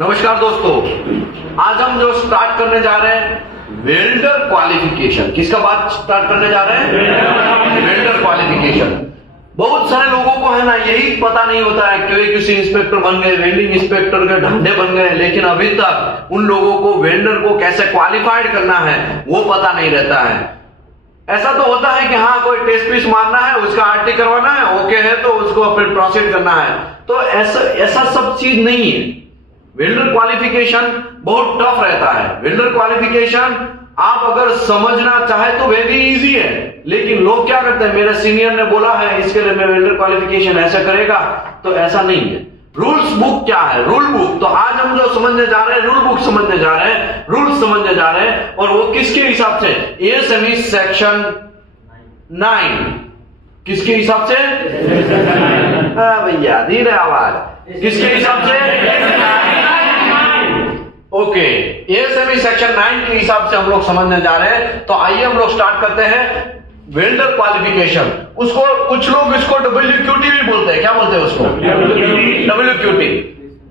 नमस्कार दोस्तों, आज हम जो स्टार्ट करने जा रहे हैं वेल्डर क्वालिफिकेशन। किसका बात स्टार्ट करने जा रहे हैं? Welder qualification. बहुत सारे लोगों को है ना यही पता नहीं होता है कि किसी इंस्पेक्टर बन गए, वेल्डिंग इंस्पेक्टर के ढंडे बन गए, लेकिन अभी तक उन लोगों को वेल्डर को कैसे क्वालिफाइड करना है वो पता नहीं रहता है। ऐसा तो होता है कि हाँ कोई टेस्ट पीस मारना है, उसका आरटी करवाना है, ओके है तो उसको फिर प्रोसीड करना है। तो ऐसा सब चीज नहीं है। वेल्डर क्वालिफिकेशन बहुत टफ रहता है। वेल्डर क्वालिफिकेशन आप अगर समझना चाहे तो वेरी इजी है, लेकिन लोग क्या करते हैं, मेरे सीनियर ने बोला है इसके लिए मैं वेल्डर क्वालिफिकेशन ऐसा करेगा, तो ऐसा नहीं है। रूल्स बुक क्या है? Rule book. तो आज हम जो समझने जा रहे हैं रूल बुक समझने जा रहे हैं, रूल्स समझने जा रहे हैं, और वो किसके हिसाब से? ASME section 9। किसके हिसाब से? भैया धीरे आवाज। किसके हिसाब से? ओके, एएसएमई सेक्शन 9 के हिसाब से हम लोग समझने जा रहे हैं। तो आइए हम लोग स्टार्ट करते हैं वेल्डर क्वालिफिकेशन। उसको कुछ लोग इसको WQT भी बोलते हैं। क्या बोलते हैं उसको? WQT।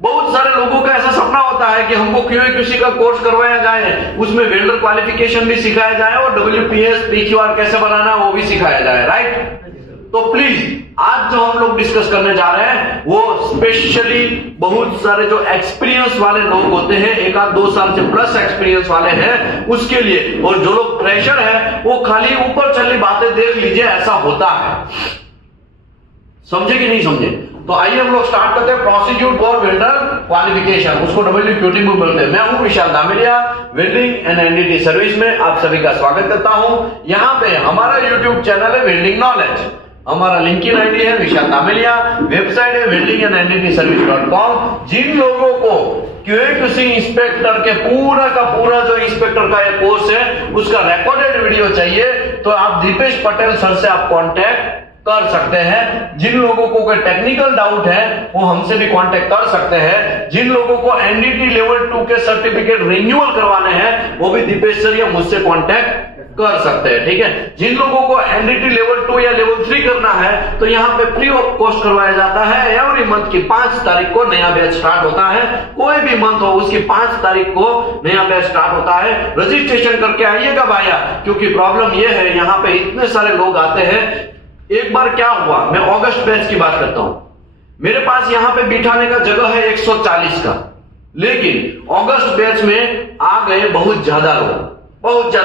बहुत सारे लोगों का ऐसा सपना होता है कि हमको QA/QC का कोर्स करवाया जाए, उसमें वेल्डर क्वालिफिकेशन भी सिखाया जाए और WPS PQR कैसे बनाना वो भी सिखाया जाए, राइट? तो प्लीज आज जो हम लोग डिस्कस करने जा रहे हैं वो स्पेशली बहुत सारे जो एक्सपीरियंस वाले लोग होते हैं, 1-2 साल से प्लस एक्सपीरियंस वाले हैं उसके लिए, और जो लोग फ्रेशर है वो खाली ऊपर चली बातें देख लीजिए, ऐसा होता है। समझे कि नहीं समझे? तो आइए हम लोग स्टार्ट करते हैं प्रोसीड्यूर फॉर वेल्डर क्वालिफिकेशन। उसको WQT भी बोलते हैं। मैं हूं विशाल Dameliya, welding and NDT service में आप सभी का स्वागत करता हूं। यहाँ पे हमारा यूट्यूब चैनल है वेल्डिंग नॉलेज, हमारा लिंकिन आईडी है विशाल दामेलिया, वेबसाइट है weldingandendityservice.com। जिन लोगों को QA/QC इंस्पेक्टर के पूरा का पूरा जो इंस्पेक्टर का एक कोर्स है उसका रिकॉर्डेड वीडियो चाहिए तो आप दीपेश पटेल सर से आप कांटेक्ट कर सकते हैं। जिन लोगों को कोई टेक्निकल डाउट है वो हमसे भी कांटेक्ट कर सकते हैं। जिन लोगों को एनडीटी लेवल 2 के सर्टिफिकेट रिन्यूअल करवाने हैं वो भी दीपेश सर या मुझसे कांटेक्ट कर सकते हैं, ठीक है। जिन लोगों को एनडीटी लेवल 2 या लेवल 3 करना है तो यहाँ पे फ्री ऑफ कॉस्ट करवाया जाता है। एवरी मंथ की 5 तारीख को नया बैच स्टार्ट होता है। कोई भी मंथ हो उसकी 5 तारीख को नया बैच स्टार्ट होता है। रजिस्ट्रेशन करके आइएगा भैया, क्योंकि प्रॉब्लम यह है यहाँ पे इतने सारे लोग आते हैं। एक बार क्या हुआ, मैं अगस्त बैच की बात करता हूं, मेरे पास यहाँ पे बिठाने का जगह है 140 का, लेकिन अगस्त बैच में आ गए बहुत ज्यादा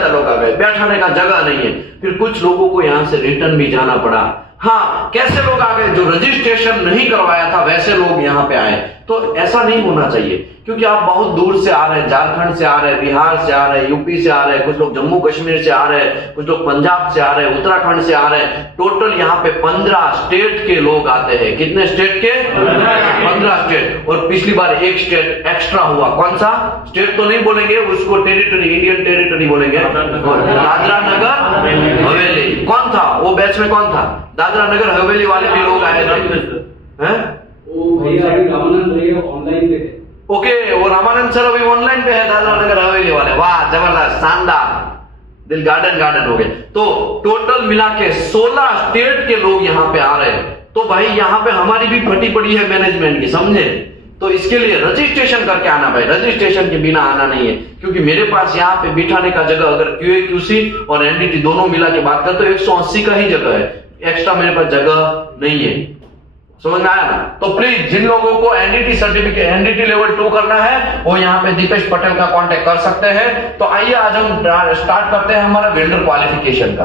लोग आ गए, बैठाने का जगह नहीं है। फिर कुछ लोगों को यहां से रिटर्न भी जाना पड़ा। हाँ, कैसे लोग आ गए? जो रजिस्ट्रेशन नहीं करवाया था वैसे लोग यहाँ पे आए। तो ऐसा नहीं होना चाहिए, क्योंकि आप बहुत दूर से आ रहे हैं, झारखंड से आ रहे हैं, बिहार से आ रहे हैं, यूपी से आ रहे हैं, कुछ लोग जम्मू कश्मीर से आ रहे हैं, कुछ लोग पंजाब से आ रहे हैं, उत्तराखंड से आ रहे हैं। टोटल यहाँ पे 15 स्टेट के लोग आते हैं। कितने स्टेट के? 15 स्टेट। और पिछली बार एक स्टेट एक्स्ट्रा हुआ। कौन सा स्टेट तो नहीं बोलेंगे, उसको टेरिटरी, इंडियन टेरिटरी बोलेंगे, दादरा नगर हवेली। कौन था वो बैच में? कौन था? दादरा नगर हवेली वाले भी लोग आए थे। ऑनलाइन पे है। ओके, वो रामानंद सर अभी ऑनलाइन पे है, दादरा नगर हवेली वाले। वाह, जबरदस्त, शानदार, दिल गार्डन हो गए। तो टोटल मिला के 16 स्टेट के लोग यहाँ पे आ रहे हैं। तो भाई यहाँ पे हमारी भी फटी पड़ी है मैनेजमेंट की, समझे? तो इसके लिए रजिस्ट्रेशन करके आना भाई, रजिस्ट्रेशन के बिना आना नहीं है। क्योंकि मेरे पास यहाँ पे बिठाने का जगह अगर QA/QC और एनडीटी दोनों मिला के बात करते तो 180 का ही जगह है, एक्स्ट्रा मेरे पास जगह नहीं है। समझ में आया ना? तो प्लीज जिन लोगों को एनडीटी सर्टिफिकेट, एनडीटी लेवल 2 करना है वो यहाँ पे दीपेश पटेल का कांटेक्ट कर सकते हैं। तो आइए आज हम स्टार्ट करते हैं हमारा वेल्डर क्वालिफिकेशन का।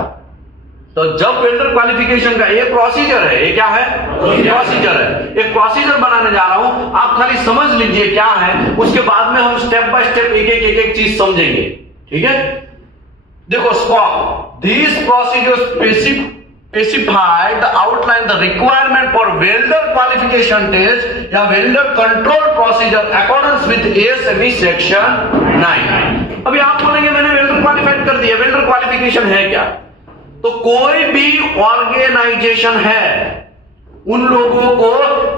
तो जब वेल्डर क्वालिफिकेशन का ये प्रोसीजर है, ये क्या है? प्रोसीजर है। एक प्रोसीजर बनाने जा रहा हूं, आप खाली समझ लीजिए क्या है, उसके बाद में हम स्टेप बाय स्टेप एक चीज समझेंगे, ठीक है? देखो, scope this procedure specify the outline the requirement for welder qualification test या welder control procedure accordance with ASME section 9। अभी आप बोलेंगे मैंने वेल्डर क्वालिफाइड कर दिया, वेल्डर क्वालिफिकेशन है क्या? तो कोई भी ऑर्गेनाइजेशन है उन लोगों को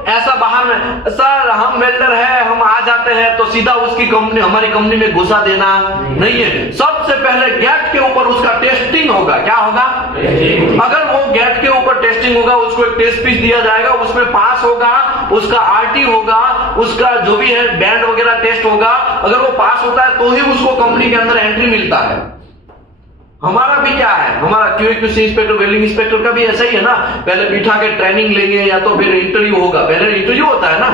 ऐसा बाहर में, सर हम वेल्डर है, हम आ जाते हैं, तो सीधा उसकी कंपनी, हमारी कंपनी में घुसा देना नहीं है। सबसे पहले गेट के ऊपर उसका टेस्टिंग होगा। क्या होगा? अगर वो गेट के ऊपर टेस्टिंग होगा, उसको एक टेस्ट पीस दिया जाएगा, उसमें पास होगा, उसका आरटी होगा, उसका जो भी है बैंड वगैरह टेस्ट होगा। अगर वो पास होता है तो ही उसको कंपनी के अंदर एंट्री मिलता है। हमारा भी क्या है, हमारा क्यूसी इंस्पेक्टर, वेल्डिंग इंस्पेक्टर का भी ऐसा ही है ना। पहले बिठा के ट्रेनिंग लेंगे या तो फिर इंटरव्यू होगा। पहले इंटरव्यू होता है ना,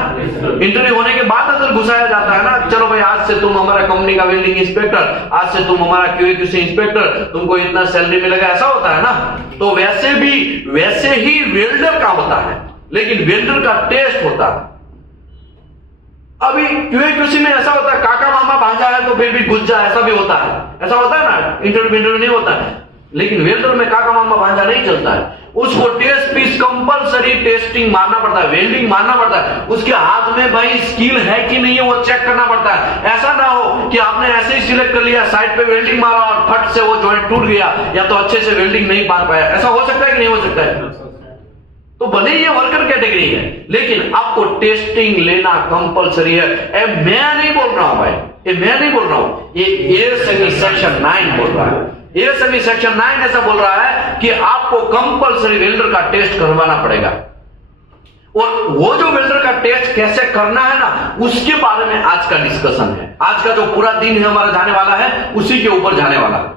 इंटरव्यू होने के बाद अंदर घुसाया जाता है ना, चलो भाई आज से तुम हमारा कंपनी का वेल्डिंग इंस्पेक्टर, आज से तुम हमारा क्यूसी इंस्पेक्टर, तुमको इतना सैलरी मिलेगा, ऐसा होता है ना। तो वैसे ही वेल्डर का होता है, लेकिन वेल्डर का टेस्ट होता है। अभी क्यूसी में ऐसा होता है, काका मामा भांजा है तो फिर भी घुस जा, ऐसा भी होता है, ऐसा होता है ना। इंटरव्यू नहीं होता है, लेकिन वेल्डर में काका मामा भांजा नहीं चलता है। उसको टेस्ट पीस कंपलसरी टेस्टिंग मारना पड़ता है, वेल्डिंग मारना पड़ता है। उसके हाथ में भाई स्किल है कि नहीं है वो चेक करना पड़ता है। ऐसा ना हो कि आपने ऐसे ही सिलेक्ट कर लिया, साइड पे वेल्डिंग मारा और फट से वो जॉइंट टूट गया, या तो अच्छे से वेल्डिंग नहीं मार पाया। ऐसा हो सकता है कि नहीं हो सकता है? तो भले ये वर्कर कैटेगरी है, लेकिन आपको टेस्टिंग लेना कंपलसरी है। मैं नहीं बोल रहा हूं भाई, ये मैं नहीं बोल रहा हूं, ये एएसएमई सेक्शन 9 बोल रहा है। एएसएमई सेक्शन 9 ऐसा बोल रहा है कि आपको कंपलसरी वेल्डर का टेस्ट करवाना पड़ेगा। और वो जो वेल्डर का टेस्ट कैसे करना है ना, उसके बारे में आज का डिस्कशन है। आज का जो पूरा दिन है हमारा जाने वाला है, उसी के ऊपर जाने वाला है।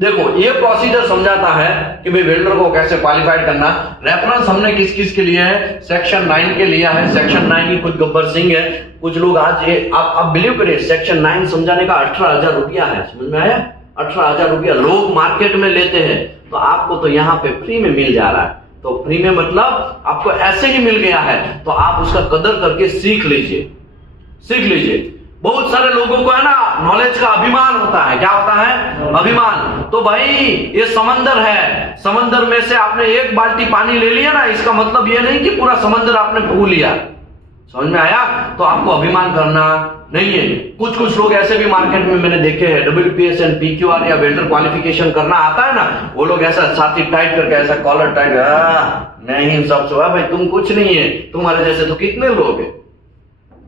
देखो, ये प्रोसीजर समझाता है कि भाई वेल्डर को कैसे क्वालिफाइड करना। रेफरेंस हमने किस किस के लिए है? सेक्शन 9 के लिया है। सेक्शन 9 की खुद गब्बर सिंह है। कुछ लोग आज ये आप बिलीव करिए, सेक्शन 9 समझाने का 18,000 रुपया है। समझ में आया? 18,000 रुपया लोग मार्केट में लेते हैं, तो आपको तो यहाँ पे फ्री में मिल जा रहा है। तो फ्री में मतलब आपको ऐसे ही मिल गया है, तो आप उसका कदर करके सीख लीजिए, सीख लीजिए। बहुत सारे लोगों को है ना नॉलेज का अभिमान होता है। क्या होता है? अभिमान। तो भाई ये समंदर है, समंदर में से आपने एक बाल्टी पानी ले लिया ना, इसका मतलब ये नहीं कि पूरा समंदर आपने पू लिया। समझ में आया? तो आपको अभिमान करना नहीं है। कुछ कुछ लोग ऐसे भी मार्केट में मैंने देखे हैं, WPS एंड PQR या वेल्डर क्वालिफिकेशन करना आता है ना, वो लोग ऐसा छाती टाइट करके ऐसा कॉलर टाइट, मैं ही सब छुआ भाई, तुम कुछ नहीं है, तुम्हारे जैसे तो कितने लोग हैं।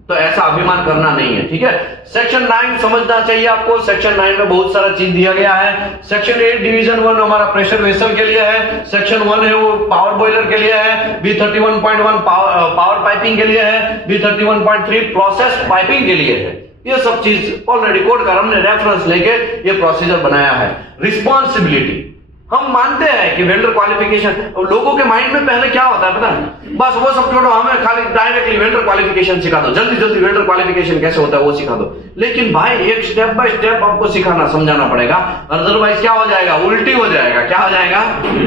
तो ऐसा अभिमान करना नहीं है, ठीक है। सेक्शन 9 समझना चाहिए आपको। सेक्शन 9 में बहुत सारा चीज दिया गया है। सेक्शन 8 डिवीजन 1 हमारा प्रेशर वेसल के लिए है। सेक्शन 1 है वो पावर बॉयलर के लिए है। B31.1 पावर पाइपिंग के लिए है। B31.3 प्रोसेस पाइपिंग के लिए है। ये सब चीज ऑलरेडी कोड कर हमने रेफरेंस लेके ये प्रोसीजर बनाया है। रिस्पॉन्सिबिलिटी हम मानते हैं कि वेल्डर क्वालिफिकेशन, लोगों के माइंड में पहले क्या होता है पता है? बस वो सब छोड़ो, हमें खाली डायरेक्टली वेल्डर क्वालिफिकेशन सिखा दो, जल्दी जल्दी वेल्डर क्वालिफिकेशन कैसे होता है वो सिखा दो। लेकिन भाई एक स्टेप बाय स्टेप आपको सिखाना समझाना पड़ेगा, अदरवाइज क्या हो जाएगा? उल्टी हो जाएगा। क्या हो जाएगा?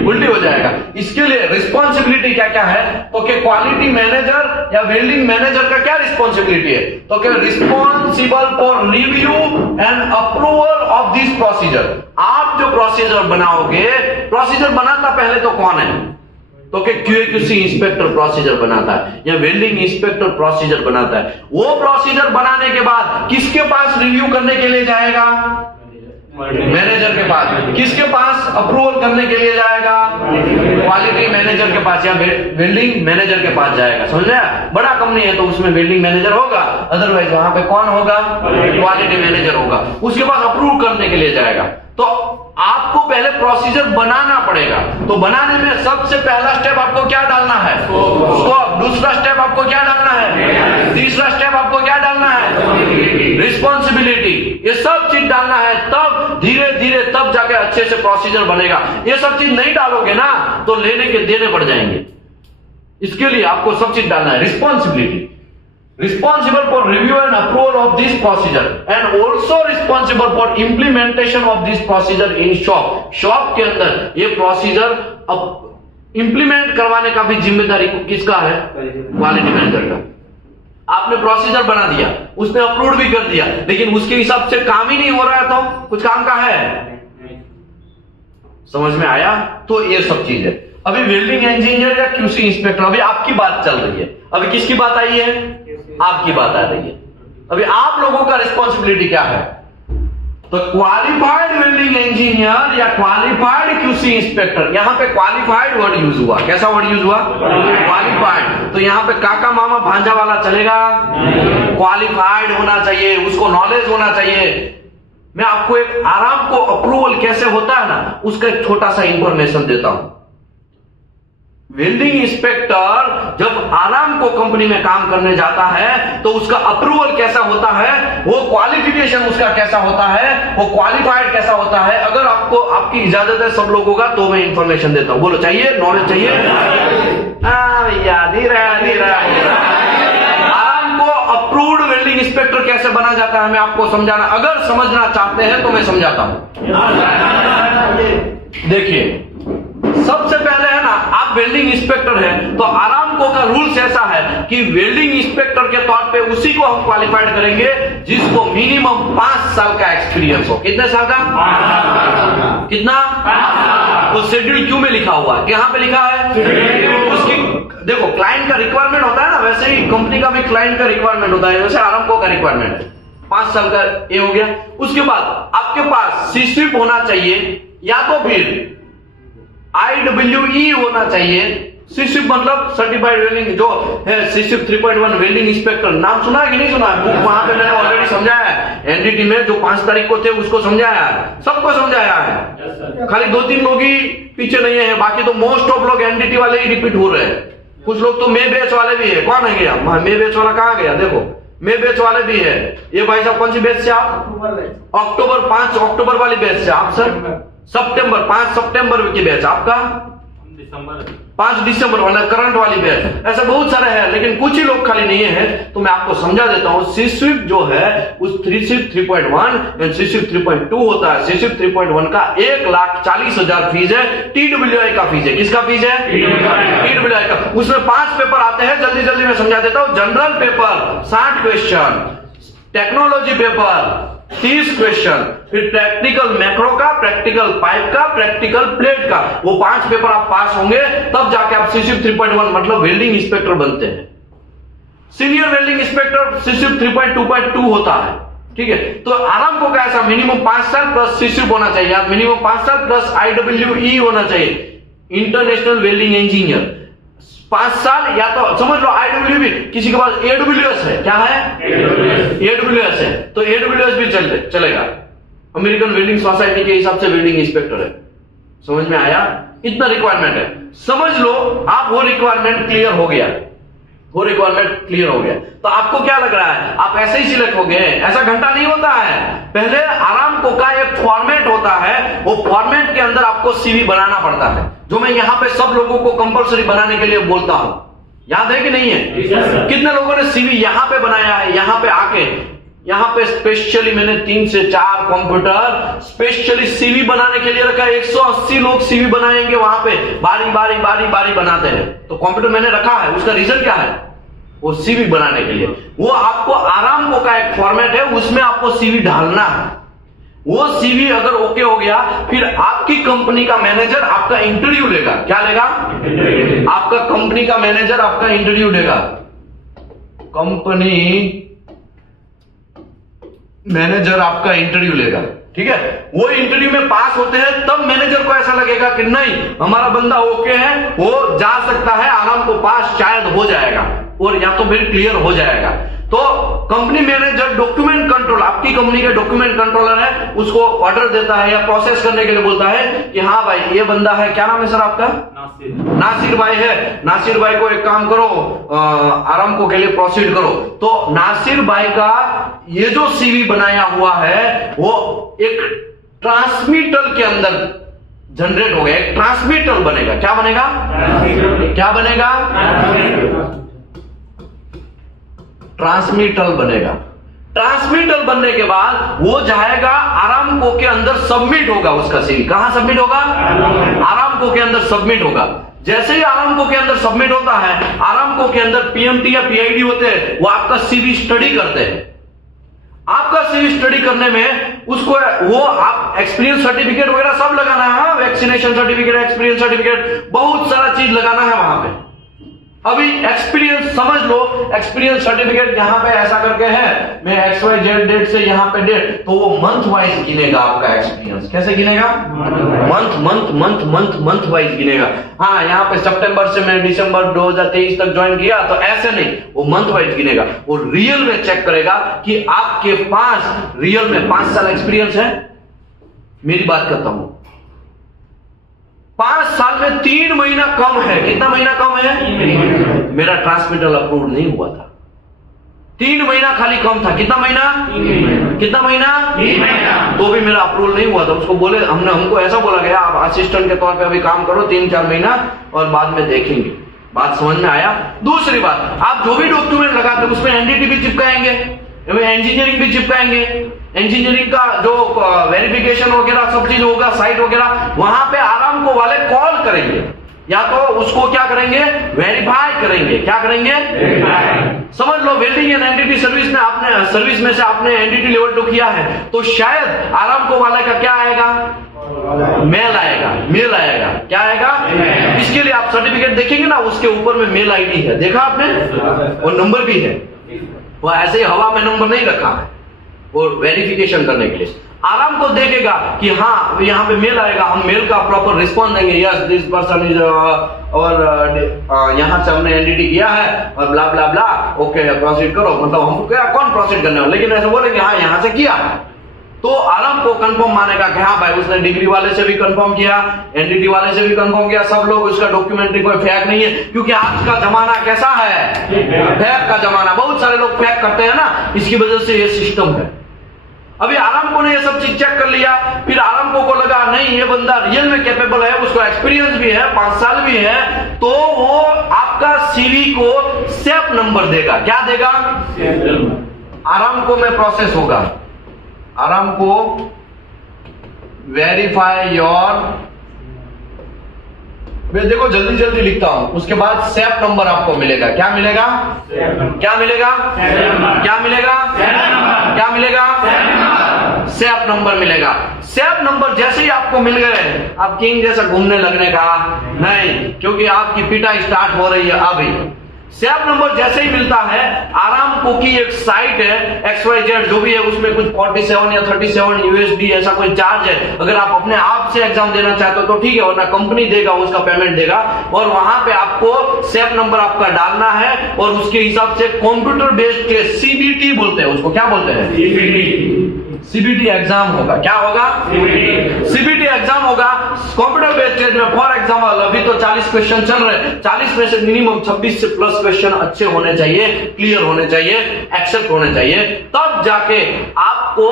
उल्टी हो जाएगा। इसके लिए रिस्पॉन्सिबिलिटी क्या क्या है? तो क्या क्वालिटी मैनेजर या वेल्डिंग मैनेजर का क्या रिस्पॉन्सिबिलिटी है? तो क्या responsible for review and approval of this procedure. आप जो प्रोसीजर बनाओगे, प्रोसीजर बनाता पहले तो कौन है? तो क्या क्यूसी इंस्पेक्टर प्रोसीजर बनाता है या वेल्डिंग इंस्पेक्टर प्रोसीजर बनाता है। वो प्रोसीजर बनाने के बाद किसके पास रिव्यू करने के लिए जाएगा? मैनेजर के पास। किसके पास अप्रूवल करने के लिए जाएगा? क्वालिटी मैनेजर के पास या वेल्डिंग मैनेजर के पास जाएगा। समझ रहे? बड़ा कंपनी है तो उसमें वेल्डिंग मैनेजर होगा, अदरवाइज वहां पे कौन होगा? क्वालिटी मैनेजर होगा। उसके पास अप्रूव करने के लिए जाएगा। तो आपको पहले प्रोसीजर बनाना पड़ेगा। तो बनाने में सबसे पहला स्टेप आपको क्या डालना है? स्कोप। दूसरा स्टेप आपको क्या डालना है? तीसरा स्टेप आपको क्या डालना है? रिस्पॉन्सिबिलिटी। ये सब चीज डालना है, तब धीरे धीरे तब जाके अच्छे से प्रोसीजर बनेगा। ये सब चीज नहीं डालोगे ना तो लेने के देने पड़ जाएंगे। इसके लिए आपको सब चीज डालना है। Responsibility, responsible for review and approval of this procedure and also responsible for implementation of this procedure in shop। Shop के अंदर ये प्रोसीजर अब इंप्लीमेंट करवाने का भी जिम्मेदारी किसका है? क्वालिटी मैनेजर का। आपने प्रोसीजर बना दिया, उसने अप्रूव भी कर दिया, लेकिन उसके हिसाब से काम ही नहीं हो रहा है तो कुछ काम का है? समझ में आया? तो ये सब चीज है। अभी वेल्डिंग इंजीनियर या क्यूसी इंस्पेक्टर, अभी आपकी बात चल रही है। अभी किसकी बात आई है? आपकी बात आ रही है। अभी आप लोगों का रिस्पॉन्सिबिलिटी क्या है? तो क्वालिफाइड वेल्डिंग इंजीनियर या क्वालिफाइड क्यूसी इंस्पेक्टर। यहां पे क्वालिफाइड वर्ड यूज हुआ। कैसा वर्ड यूज हुआ? क्वालिफाइड। तो यहां पे काका मामा भांजा वाला चलेगा? क्वालिफाइड होना चाहिए, उसको नॉलेज होना चाहिए। मैं आपको एक आराम को अप्रूवल कैसे होता है ना, उसका एक छोटा सा इंफॉर्मेशन देता हूं। वेल्डिंग इंस्पेक्टर जब आराम को कंपनी में काम करने जाता है तो उसका अप्रूवल कैसा होता है, वो क्वालिफिकेशन उसका कैसा होता है, वो क्वालिफाइड कैसा होता है। अगर आपको आपकी इजाजत है सब लोगों का तो मैं इंफॉर्मेशन देता हूं। बोलो चाहिए, नॉलेज चाहिए? भैया धीरे धीरे आराम को अप्रूव्ड वेल्डिंग इंस्पेक्टर कैसे बना जाता है मैं आपको समझाना, अगर समझना चाहते हैं तो मैं समझाता हूं। देखिए, सबसे पहले है ना, आप वेल्डिंग इंस्पेक्टर हैं तो आरामको का रूल्स ऐसा है कि वेल्डिंग इंस्पेक्टर के तौर पे उसी को हम क्वालिफाइड करेंगे जिसको मिनिमम 5 साल का एक्सपीरियंस हो। कितने साल का? कितना? तो शेड्यूल क्यू में लिखा हुआ है, कहां पे लिखा है? उसकी देखो, क्लाइंट का रिक्वायरमेंट होता है ना, वैसे ही कंपनी का भी क्लाइंट का रिक्वायरमेंट होता है, जैसे आरामको का रिक्वायरमेंट है 5 साल का, ये हो गया। उसके बाद आपके पास सीस्विप होना चाहिए या तो फिर IWE होना चाहिए। सीस्विप मतलब सर्टिफाइड वेल्डिंग, जो है सीस्विप 3.1 वेल्डिंग इंस्पेक्टर, नाम सुना है कि नहीं सुना है? वहां पे मैंने ऑलरेडी समझाया है, एनडीटी में जो 5 तारीख को थे उसको समझाया है, सबको समझाया है। खाली 2-3 लोग ही पीछे नहीं है, बाकी तो मोस्ट ऑफ लोग एनडीटी वाले ही रिपीट हो रहे हैं। कुछ लोग तो मे बैच वाले भी है। कौन है गया मे बैच वाला? कहां गया? देखो, मे बैच वाले भी है। ये भाई साहब कौन सी बैच से आप? अक्टूबर 5 अक्टूबर वाली बैच से आप सर? सितंबर 5 सितंबर की बैच आपका? 5 दिसंबर वाला करंट वाली बैच। ऐसा बहुत सारे हैं, लेकिन कुछ ही लोग खाली नहीं है, तो मैं आपको समझा देता हूं। सीस्विप जो है उस सीस्विप 3.1 एंड सीस्विप 3.2 होता है। सीस्विप 3.1 का 1,40,000 फीस है, TWI का फीस है। किसका फीस है? TWI का। उसमें 5 पेपर आते हैं, जल्दी जल्दी मैं समझा देता हूं। General paper 60 question, technology paper 30 question, फिर प्रैक्टिकल मैक्रो का, प्रैक्टिकल पाइप का, प्रैक्टिकल प्लेट का, वो 5 पेपर आप पास होंगे तब जाके आप सीस्विप 3.1 मतलब वेल्डिंग इंस्पेक्टर बनते हैं। सीनियर वेल्डिंग इंस्पेक्टर सीस्विप 3.2 होता है। ठीक है, तो आरामको का ऐसा मिनिमम 5 साल प्लस सीस्विप होना चाहिए, मिनिमम 5 साल प्लस IWE होना चाहिए, इंटरनेशनल वेल्डिंग इंजीनियर 5 साल, या तो समझ लो IWE। किसी के पास AWS है, क्या है? AWS है, तो AWS भी चलेगा। अमेरिकन वेल्डिंग सोसाइटी के हिसाब से वेल्डिंग इंस्पेक्टर है। समझ में आया? इतना रिक्वायरमेंट है, समझ लो आप वो रिक्वायरमेंट क्लियर हो गया, वो रिक्वायरमेंट क्लियर हो गया। तो आपको क्या लग रहा है, आप ऐसे ही सिलेक्ट हो गए? ऐसा घंटा नहीं होता है। पहले आरामको का एक फॉर्मेट होता है, वो फॉर्मेट के अंदर आपको सीवी बनाना पड़ता है, जो मैं यहां पे सब लोगों को कंपलसरी बनाने के लिए बोलता हूं। याद है कि नहीं है? कितने लोगों ने सीवी यहां पे बनाया है? यहां पे आके, यहां पे स्पेशली मैंने 3 से 4 कंप्यूटर स्पेशली सीवी बनाने के लिए रखा है। 180 लोग सीवी बनाएंगे वहां पे, बारी बारी बारी बारी बनाते हैं। तो कंप्यूटर मैंने रखा है, उसका रीजन क्या है? वो सीवी बनाने के लिए। वो आपको आरामको का एक फॉर्मेट है, उसमें आपको सीवी डालना है। वो सीवी अगर ओके हो गया, फिर आपकी कंपनी का मैनेजर आपका इंटरव्यू लेगा। क्या लेगा? आपका कंपनी का मैनेजर आपका इंटरव्यू लेगा। कंपनी मैनेजर आपका इंटरव्यू लेगा, ठीक है। वो इंटरव्यू में पास होते हैं तब मैनेजर को ऐसा लगेगा कि नहीं, हमारा बंदा ओके है, वो जा सकता है, आराम को पास शायद हो जाएगा और या तो फिर क्लियर हो जाएगा। तो कंपनी मैनेजर डॉक्यूमेंट कंट्रोल, आपकी कंपनी के डॉक्यूमेंट कंट्रोलर है, उसको ऑर्डर देता है या प्रोसेस करने के लिए बोलता है कि हाँ भाई ये बंदा है, क्या नाम है सर आपका? नासिर भाई है। नासिर भाई को एक काम करो, आरामको के लिए प्रोसीड करो। तो नासिर भाई का ये जो सीवी बनाया हुआ है वो एक ट्रांसमीटर के अंदर जनरेट हो गया, एक ट्रांसमीटर बनेगा। क्या बनेगा? क्या बनेगा? ट्रांसमीटर बनेगा। ट्रांसमीटर बनने के बाद वो जाएगा आरामको के अंदर, सबमिट होगा उसका सीवी। कहां सबमिट होगा? आरामको के अंदर सबमिट होगा। जैसे ही आरामको के अंदर सबमिट होता है, आरामको के अंदर पीएमटी या पीआईडी होते हैं, वो आपका सीवी स्टडी करते हैं। आपका सीवी स्टडी करने में उसको वो आप एक्सपीरियंस सर्टिफिकेट वगैरह सब लगाना है, वैक्सीनेशन सर्टिफिकेट, एक्सपीरियंस सर्टिफिकेट, बहुत सारा चीज लगाना है वहां पे। अभी एक्सपीरियंस समझ लो, एक्सपीरियंस सर्टिफिकेट यहाँ पे ऐसा करके है, मैं XYZ डेट से यहाँ पे डेट, तो वो मंथ वाइज गिनेगा आपका एक्सपीरियंस। कैसे गिनेगा? Month wise गिनेगा। हाँ, यहाँ पे सितंबर से मैं दिसंबर 2023 तक ज्वाइन किया, तो ऐसे नहीं, वो मंथ वाइज गिनेगा। वो रियल में चेक करेगा कि आपके पास रियल में 5 साल एक्सपीरियंस है। मेरी बात करता हूं, 5 साल में 3 महीना कम है। कितना महीना कम है? मेरा ट्रांसमिटल अप्रूव नहीं हुआ था, 3 महीना खाली कम था। कितना महीना? कितना महीना? 3 महीना। तो भी मेरा अप्रूवल नहीं हुआ था। उसको बोले, हमको ऐसा बोला गया, आप असिस्टेंट के तौर पे अभी काम करो 3-4 महीना और बाद में देखेंगे। बात समझ में आया? दूसरी बात, आप जो भी डॉक्यूमेंट लगाते उसमें एनडीटी भी चिपकाएंगे, इंजीनियरिंग भी चिपकाएंगे। इंजीनियरिंग का जो वेरिफिकेशन वगैरह सब चीज होगा, साइट वगैरह, वहां पे आरामको वाले कॉल करेंगे, या तो उसको क्या करेंगे? वेरीफाई करेंगे। क्या करेंगे? समझ लो, वेल्डिंग एंड एनडीटी सर्विस में आपने सर्विस में से आपने एनडीटी लेवल 2 किया है, तो शायद आरामको वाले का क्या आएगा? मेल आएगा। क्या आएगा? इसके लिए आप सर्टिफिकेट देखेंगे ना, उसके ऊपर में मेल आईडी है, देखा आपने? वो नंबर भी है, वो ऐसे ही हवा में नंबर नहीं रखा है, वो वेरिफिकेशन करने के लिए। आराम को देखेगा कि हाँ यहाँ पे मेल आएगा, हम मेल का प्रॉपर रिस्पॉन्स देंगे, यस दिस पर्सन इज, और यहाँ से हमने एनडीटी किया है और ब्ला ब्ला ब्ला, ओके प्रोसीड करो। मतलब हमको क्या, कौन प्रोसीड करने वाला, लेकिन ऐसे बोलेंगे हाँ यहाँ से किया, तो आराम को कंफर्म मानेगा कि हाँ भाई उसने डिग्री वाले से भी कंफर्म किया, एनडीटी वाले से भी कंफर्म किया, सब लोग उसका डॉक्यूमेंट्री कोई फेक नहीं है। क्योंकि आज का जमाना कैसा है? फेक का जमाना। बहुत सारे लोग फेक करते हैं ना, इसकी वजह से ये सिस्टम है। अभी आरामको ने ये सब चीज चेक कर लिया, फिर आरामको को लगा नहीं ये बंदा रियल में कैपेबल है, उसको एक्सपीरियंस भी है, 5 साल भी है, तो वो आपका सीवी को सेफ नंबर देगा। क्या देगा? आरामको में प्रोसेस होगा, आरामको वेरीफाई योर, मैं देखो जल्दी जल्दी लिखता हूं, उसके बाद सेफ नंबर आपको मिलेगा। क्या मिलेगा? क्या मिलेगा? क्या मिलेगा? क्या मिलेगा? सेफ नंबर मिलेगा। सेफ नंबर जैसे ही आपको मिल गए, आप किंग जैसा घूमने लगने का नहीं, क्योंकि आपकी पिटाई स्टार्ट हो रही है अभी। सेफ नंबर जैसे ही मिलता है, आरामको की एक साइट है XYZ जो भी है, उसमें कुछ 47 या 37 USD ऐसा कोई चार्ज है। अगर आप अपने आप से एग्जाम देना चाहते हो तो ठीक है, वरना कंपनी देगा, उसका पेमेंट देगा, और वहां पे आपको सेफ नंबर आपका डालना है, और उसके हिसाब से कंप्यूटर बेस्ड के CBT बोलते हैं उसको। क्या बोलते हैं? CBT एग्जाम होगा। क्या होगा? CBT एग्जाम होगा कंप्यूटर बेस्ड टेस्ट में। फॉर एग्जाम्पल अभी तो 40 क्वेश्चन चल रहे हैं, 40 में से मिनिमम 26 से प्लस क्वेश्चन अच्छे होने चाहिए, क्लियर होने चाहिए, एक्सेप्ट होने चाहिए, तब जाके आपको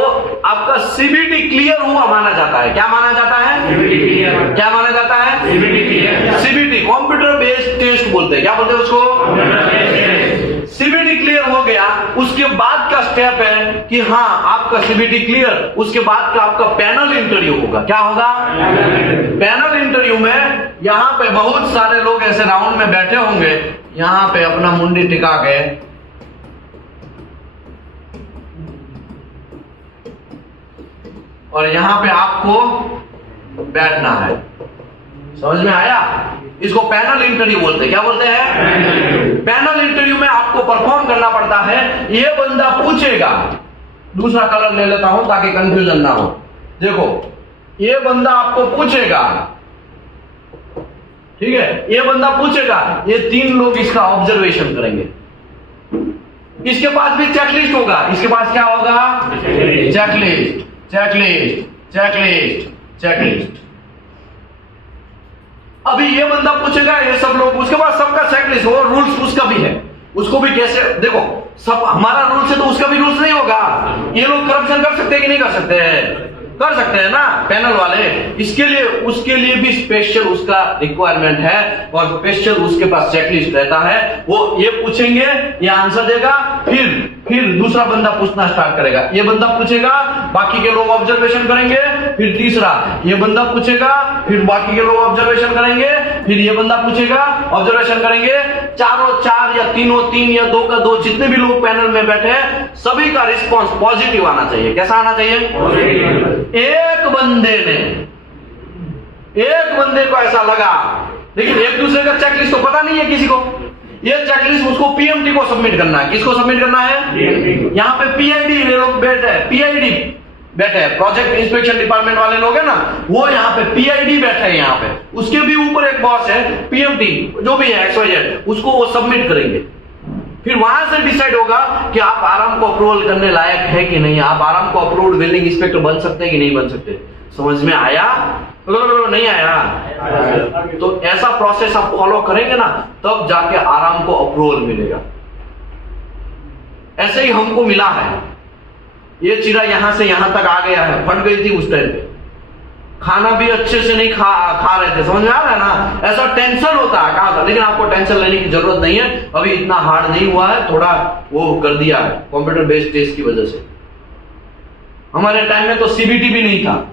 आपका CBT क्लियर हुआ माना जाता है। क्या माना जाता है? क्या माना जाता है? CBT कंप्यूटर बेस्ड टेस्ट बोलते हैं। क्या बोलते हैं उसको? CBT क्लियर हो गया, उसके बाद का स्टेप है कि हाँ आपका CBT क्लियर, उसके बाद का आपका पैनल इंटरव्यू होगा। क्या होगा? पैनल इंटरव्यू में यहाँ पे बहुत सारे लोग ऐसे राउंड में बैठे होंगे, यहाँ पे अपना मुंडी टिका के, और यहाँ पे आपको बैठना है। समझ में आया? इसको पैनल इंटरव्यू बोलते हैं। क्या बोलते हैं? पैनल इंटरव्यू में आपको परफॉर्म करना पड़ता है। ये बंदा पूछेगा, दूसरा कलर ले लेता हूं ताकि कंफ्यूजन ना हो। देखो, ये बंदा आपको पूछेगा, ठीक है, ये बंदा पूछेगा, ये 3 लोग इसका ऑब्जर्वेशन करेंगे। इसके पास भी चेकलिस्ट होगा। इसके पास क्या होगा? Checklist, checklist, checklist, checklist. अभी ये बंदा पूछेगा, ये सब लोग, उसके बाद सबका चेकलिस्ट हो, रूल्स उसका भी है, उसको भी कैसे, देखो सब हमारा रूल्स है तो उसका भी रूल्स नहीं होगा। ये लोग करप्शन कर सकते हैं कि नहीं कर सकते हैं? कर सकते हैं ना पैनल वाले। इसके लिए उसके लिए भी स्पेशल उसका रिक्वायरमेंट है, और स्पेशल उसके पास चेकलिस्ट रहता है। वो ये पूछेंगे, ये आंसर देगा, फिर दूसरा बंदा पूछना स्टार्ट करेगा। ये बंदा पूछेगा, बाकी के लोग ऑब्जर्वेशन करेंगे, फिर तीसरा ये बंदा पूछेगा, फिर बाकी के लोग ऑब्जर्वेशन करेंगे, फिर ये बंदा पूछेगा, ऑब्जर्वेशन करेंगे। चारों 4 या तीनों 3 या 2 का 2 जितने भी लोग पैनल में बैठे हैं, सभी का रिस्पॉन्स पॉजिटिव आना चाहिए। कैसा आना चाहिए? एक बंदे को ऐसा लगा, लेकिन एक दूसरे का चेकलिस्ट तो पता नहीं है किसी को, ये चेकलिस्ट उसको पीएमटी को सबमिट करना है। किसको सबमिट करना है? यहाँ पे पीआईडी लोग बैठे हैं, पीआईडी बैठे हैं, प्रोजेक्ट इंस्पेक्शन डिपार्टमेंट वाले लोग हैं ना, वो यहाँ पे पीआईडी बैठे हैं यहाँ पे। उसके भी ऊपर एक बॉस है पीएमटी, जो भी है XYZ, उसको वो सबमिट करेंगे। फिर वहां से डिसाइड होगा कि आप आराम को अप्रूवल करने लायक है कि नहीं, आप आराम को अप्रूव्ड वेल्डिंग इंस्पेक्टर बन सकते हैं कि नहीं बन सकते। समझ में आया? नहीं आया? तो ऐसा प्रोसेस आप फॉलो करेंगे ना, तब जाके आराम को अप्रूवल मिलेगा। ऐसे ही हमको मिला है, ये चिड़ा यहां से यहां तक आ गया है, फट गई थी उस टाइम पे, खाना भी अच्छे से नहीं खा रहे थे। समझ में आ रहा है ना? ऐसा टेंशन होता है कहा था, लेकिन आपको टेंशन लेने की जरूरत नहीं है, अभी इतना हार्ड नहीं हुआ है, थोड़ा वो कर दिया है कंप्यूटर बेस्ड टेस्ट की वजह से। हमारे टाइम में तो सीबीटी भी नहीं था,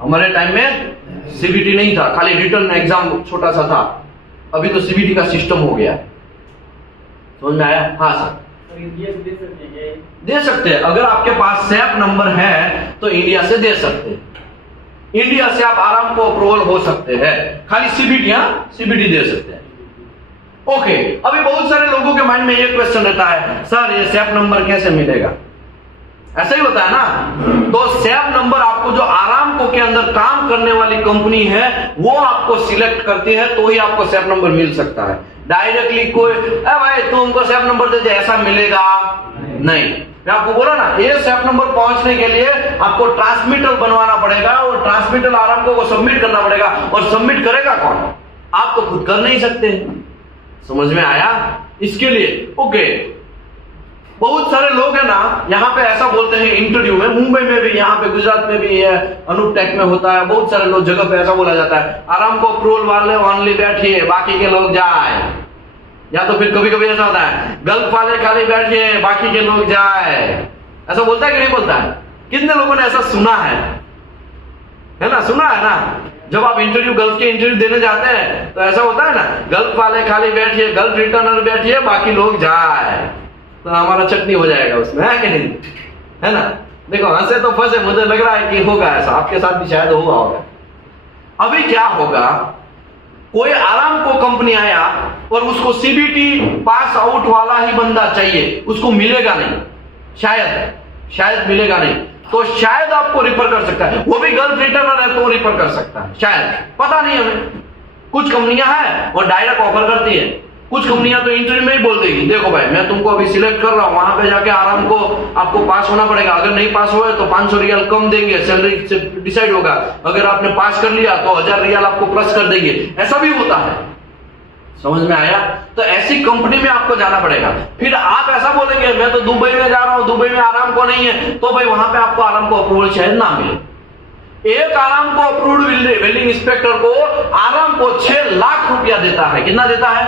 हमारे टाइम में सीबीटी नहीं था, खाली रिटर्न एग्जाम छोटा सा था। अभी तो सीबीटी का सिस्टम हो गया। समझ में आया? हाँ सर, दे सकते हैं। अगर आपके पास सैप नंबर है तो इंडिया से दे सकते हैं, इंडिया से आप आराम को अप्रूवल हो सकते हैं, खाली सीबीटी दे सकते हैं। ओके, अभी बहुत सारे लोगों के माइंड में ये क्वेश्चन रहता है, सर ये सैप नंबर कैसे मिलेगा? ऐसा ही होता है ना। तो सैप नंबर आपको जो आरामको के अंदर काम करने वाली कंपनी है वो आपको सिलेक्ट करती है, तो ही आपको सैप नंबर मिल सकता है। डायरेक्टली कोई भाई तू हमको सैप नंबर दे दे, ऐसा मिलेगा नहीं। मैं आपको बोला ना, ये सैप नंबर पहुंचने के लिए आपको ट्रांसमीटर बनवाना पड़ेगा, और ट्रांसमीटर आरामको को सबमिट करना पड़ेगा। और सबमिट करेगा कौन? आप तो खुद कर नहीं सकते। समझ में आया? इसके लिए ओके, बहुत सारे लोग है ना यहाँ पे ऐसा बोलते हैं इंटरव्यू में, मुंबई में भी, यहाँ पे गुजरात में भी है, अनूप टेक में होता है, बहुत सारे लोग जगह पे ऐसा बोला जाता है, आराम को अप्रूवल वाले ओनली बैठिए, बाकी के लोग जाए। या तो फिर कभी कभी ऐसा होता है, गल्फ वाले खाली बैठिए, बाकी के लोग जाए। ऐसा बोलता है कि नहीं बोलता है? कितने लोगों ने ऐसा सुना है ना? सुना है ना? जब आप इंटरव्यू, गल्फ के इंटरव्यू देने जाते हैं तो ऐसा होता है ना, गल्फ वाले खाली बैठिए, गल्फ रिटर्नर बैठिए, बाकी लोग जाए, तो हमारा चटनी हो जाएगा उसमें, है कि नहीं? है ना? देखो हंसे तो फंसे, मुझे लग रहा है कि होगा ऐसा, आपके साथ भी शायद हुआ होगा। अभी क्या होगा, कोई आराम को कंपनी आया और उसको सीबीटी पास आउट वाला ही बंदा चाहिए, उसको मिलेगा नहीं, शायद मिलेगा नहीं, तो शायद आपको रिफर कर सकता है, वो भी गल्फ रिटर्नर है तो रिफर कर सकता है, शायद, पता नहीं हमें। कुछ कंपनियां हैं और डायरेक्ट ऑफर करती है, कुछ कंपनियां तो इंटरव्यू में ही बोल देगी, देखो भाई मैं तुमको अभी सिलेक्ट कर रहा हूं, वहां पे जाके आराम को आपको पास होना पड़ेगा, अगर नहीं पास हुए तो 500 रियाल कम देंगे, सैलरी से डिसाइड होगा, अगर आपने पास कर लिया तो 1000 रियाल आपको प्लस कर देंगे। ऐसा भी होता है। समझ में आया? तो ऐसी कंपनी में आपको जाना पड़ेगा। फिर आप ऐसा बोलेंगे मैं तो दुबई में जा रहा हूं, दुबई में आराम को नहीं है, तो भाई वहां पे आपको आराम को अप्रूवल शायद ना मिले। एक आराम को अप्रूव्ड वेल्डिंग इंस्पेक्टर को आराम को 6 लाख रुपया देता है। कितना देता है?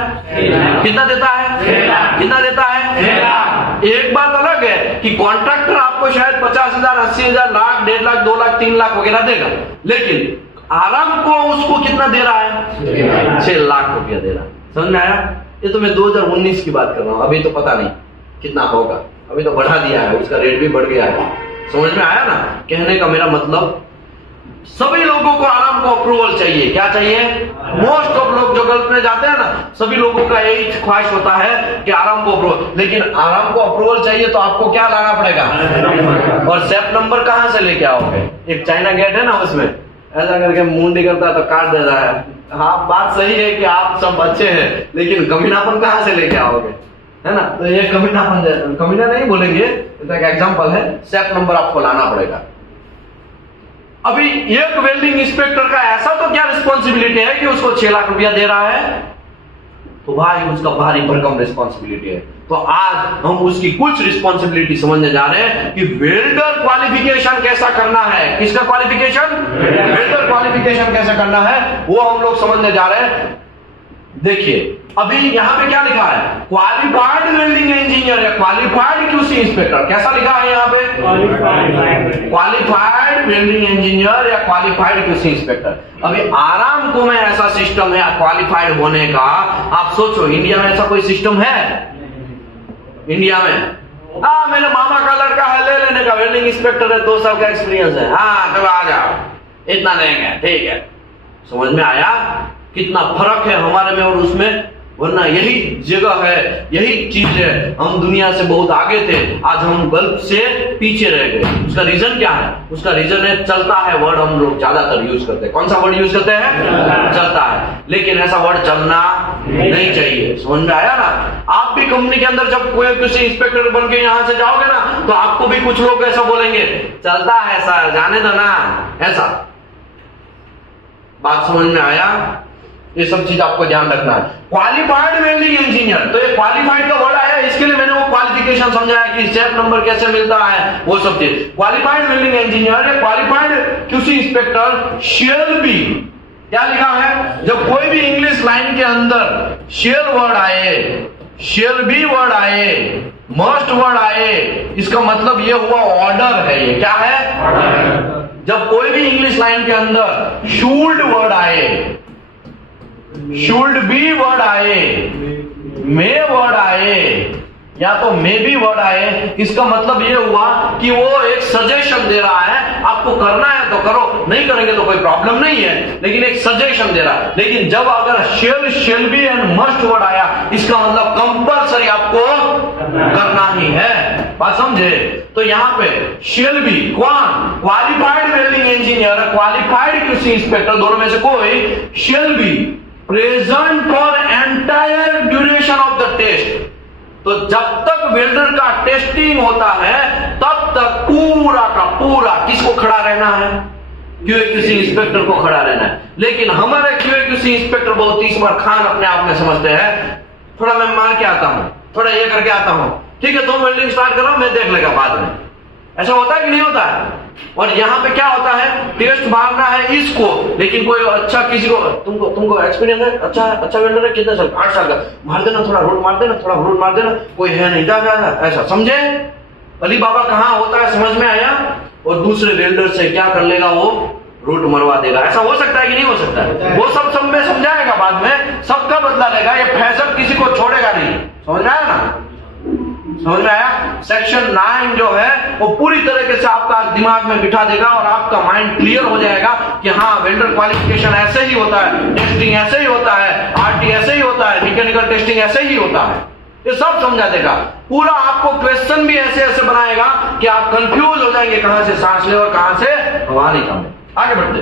कितना देता है? कितना देता है? एक बात अलग है कि कॉन्ट्रैक्टर आपको शायद 50,000, 80,000, लाख, 1.5 लाख, 2 लाख, 3 लाख वगैरह देगा, लेकिन आराम को उसको कितना दे रहा है? 6 लाख रुपया दे रहा है। समझ में आया? ये तो मैं 2019 की बात कर रहा हूं, अभी तो पता नहीं कितना होगा, अभी तो बढ़ा दिया है, उसका रेट भी बढ़ गया है। समझ में आया ना? कहने का मेरा मतलब सभी लोगों को आराम को अप्रूवल चाहिए। क्या चाहिए? मोस्ट ऑफ लोग जो गल्फ में जाते हैं ना, सभी लोगों का यही ख्वाहिश होता है कि आराम को अप्रूवल, लेकिन आराम को अप्रूवल चाहिए तो आपको क्या लाना पड़ेगा? और सैप नंबर कहां से लेके आओगे? एक चाइना गेट है ना, उसमें ऐसा करके मुंडी करता है तो काट देता है। हाँ, बात सही है कि आप सब अच्छे हैं, लेकिन कमीनापन कहां से लेके आओगे? है ना? तो ये कमीनापन, कमीना नहीं बोलेंगे, तो एक एग्जाम्पल है, सैप नंबर आपको लाना पड़ेगा। अभी एक वेल्डिंग इंस्पेक्टर का ऐसा तो क्या रिस्पॉन्सिबिलिटी है कि उसको 6 लाख रुपया दे रहा है, तो भाई उसका भारी भरकम रिस्पॉन्सिबिलिटी है। तो आज हम उसकी कुछ रिस्पॉन्सिबिलिटी समझने जा रहे हैं कि वेल्डर क्वालिफिकेशन कैसा करना है। किसका क्वालिफिकेशन? वेल्डर क्वालिफिकेशन कैसा करना है वो हम लोग समझने जा रहे हैं। देखिए अभी यहां पे क्या लिखा है? क्वालिफाइड वेल्डिंग इंजीनियर या क्वालिफाइड क्यूसी इंस्पेक्टर। कैसा लिखा है यहाँ पे? क्वालिफाइड वेल्डिंग इंजीनियर या क्वालिफाइड क्यूसी इंस्पेक्टर। अभी आराम को में ऐसा सिस्टम है क्वालिफाइड होने का। आप सोचो इंडिया में ऐसा कोई सिस्टम है? इंडिया में मेरे मामा का लड़का है, ले लेने का, वेल्डिंग इंस्पेक्टर है, 2 साल का एक्सपीरियंस है, हाँ चलो आ जाओ, इतना देंगे, ठीक है। समझ में आया कितना फर्क है हमारे में और उसमें? वरना यही जगह है, यही चीज है। हम दुनिया से बहुत आगे थे, आज हम गल्फ से पीछे रह गए। उसका रीजन क्या है? उसका रीजन है चलता है वर्ड हम लोग ज्यादातर यूज करते हैं। कौन सा वर्ड यूज करते हैं? चलता है। लेकिन ऐसा वर्ड चलना नहीं चाहिए। समझ में आया ना? आप भी कंपनी के अंदर जब कोई किसी इंस्पेक्टर बन के यहां से जाओगे ना, तो आपको भी कुछ लोग ऐसा बोलेंगे, चलता है सर, जाने दो ना, ऐसा। बात समझ में आया? ये सब चीज आपको ध्यान रखना है। क्वालिफाइड वेल्डिंग इंजीनियर, तो ये क्वालिफाइड का वर्ड आया, इसके लिए मैंने वो क्वालिफिकेशन समझाया कि स्टेप नंबर कैसे मिलता है, वो सब चीज। क्वालिफाइड वेल्डिंग इंजीनियर या qualified QC inspector shall be, क्या लिखा है? जब कोई भी इंग्लिश लाइन के अंदर शेल वर्ड आए, शेल बी वर्ड आए, मस्ट वर्ड आए, इसका मतलब ये हुआ ऑर्डर है। ये क्या है? जब कोई भी इंग्लिश लाइन के अंदर शुड वर्ड आए, शुड बी वर्ड आए, मे वर्ड आए, या तो मे बी वर्ड आए, इसका मतलब ये हुआ कि वो एक सजेशन दे रहा है, आपको करना है तो करो, नहीं करेंगे तो कोई प्रॉब्लम नहीं है, लेकिन एक सजेशन दे रहा है। लेकिन जब अगर shall, shall be and must word आया, इसका मतलब कंपल्सरी आपको करना ही है। बात समझे? तो यहां पे शेल बी कौन? Qualified welding engineer, qualified QC inspector, दोनों में से कोई shall be present for entire duration of the test. तो जब तक वेल्डर का टेस्टिंग होता है तब तक पूरा का पूरा किसको खड़ा रहना है? क्यूएक्यूसी इंस्पेक्टर को खड़ा रहना है। लेकिन हमारे क्यूएक्यूसी इंस्पेक्टर बहुत ही स्मार्ट खान अपने आप में समझते हैं, थोड़ा मैं मार के आता हूं, थोड़ा ये करके आता हूं, ठीक है तुम वेल्डिंग स्टार्ट करो, मैं देख लेगा बाद में। ऐसा होता है कि नहीं होता है? और यहां पे क्या होता है? टेस्ट मारना है इसको, लेकिन कोई अच्छा किसी को, तुमको एक्सपीरियंस है, अच्छा वेल्डर है, कितने साल? 8 साल का, मार देना, थोड़ा रोड मार देना, थोड़ा रोड मार देना, कोई है नहीं, जा ऐसा। समझे? अली बाबा कहां होता है, समझ में आया? और दूसरे वेल्डर से क्या कर लेगा? वो रूट मरवा देगा। ऐसा हो सकता है कि नहीं हो सकता है? वो सब में समझाएगा बाद में, सबका बदला लेगा, ये फैसल किसी को छोड़ेगा नहीं। समझ में आया ना? समझ में आया? सेक्शन 9 जो है वो पूरी तरीके से आपका दिमाग में बिठा देगा और आपका माइंड क्लियर हो जाएगा कि हाँ वेल्डर क्वालिफिकेशन ऐसे ही होता है, टेस्टिंग ऐसे ही होता है, आरटी ऐसे ही होता है, मैकेनिकल टेस्टिंग ऐसे ही होता है। ये सब समझा देगा। पूरा आपको क्वेश्चन भी ऐसे ऐसे बनाएगा कि आप कंफ्यूज हो जाएंगे, कहां से सांस ले और कहां से हवा निकाले। आगे बढ़ते।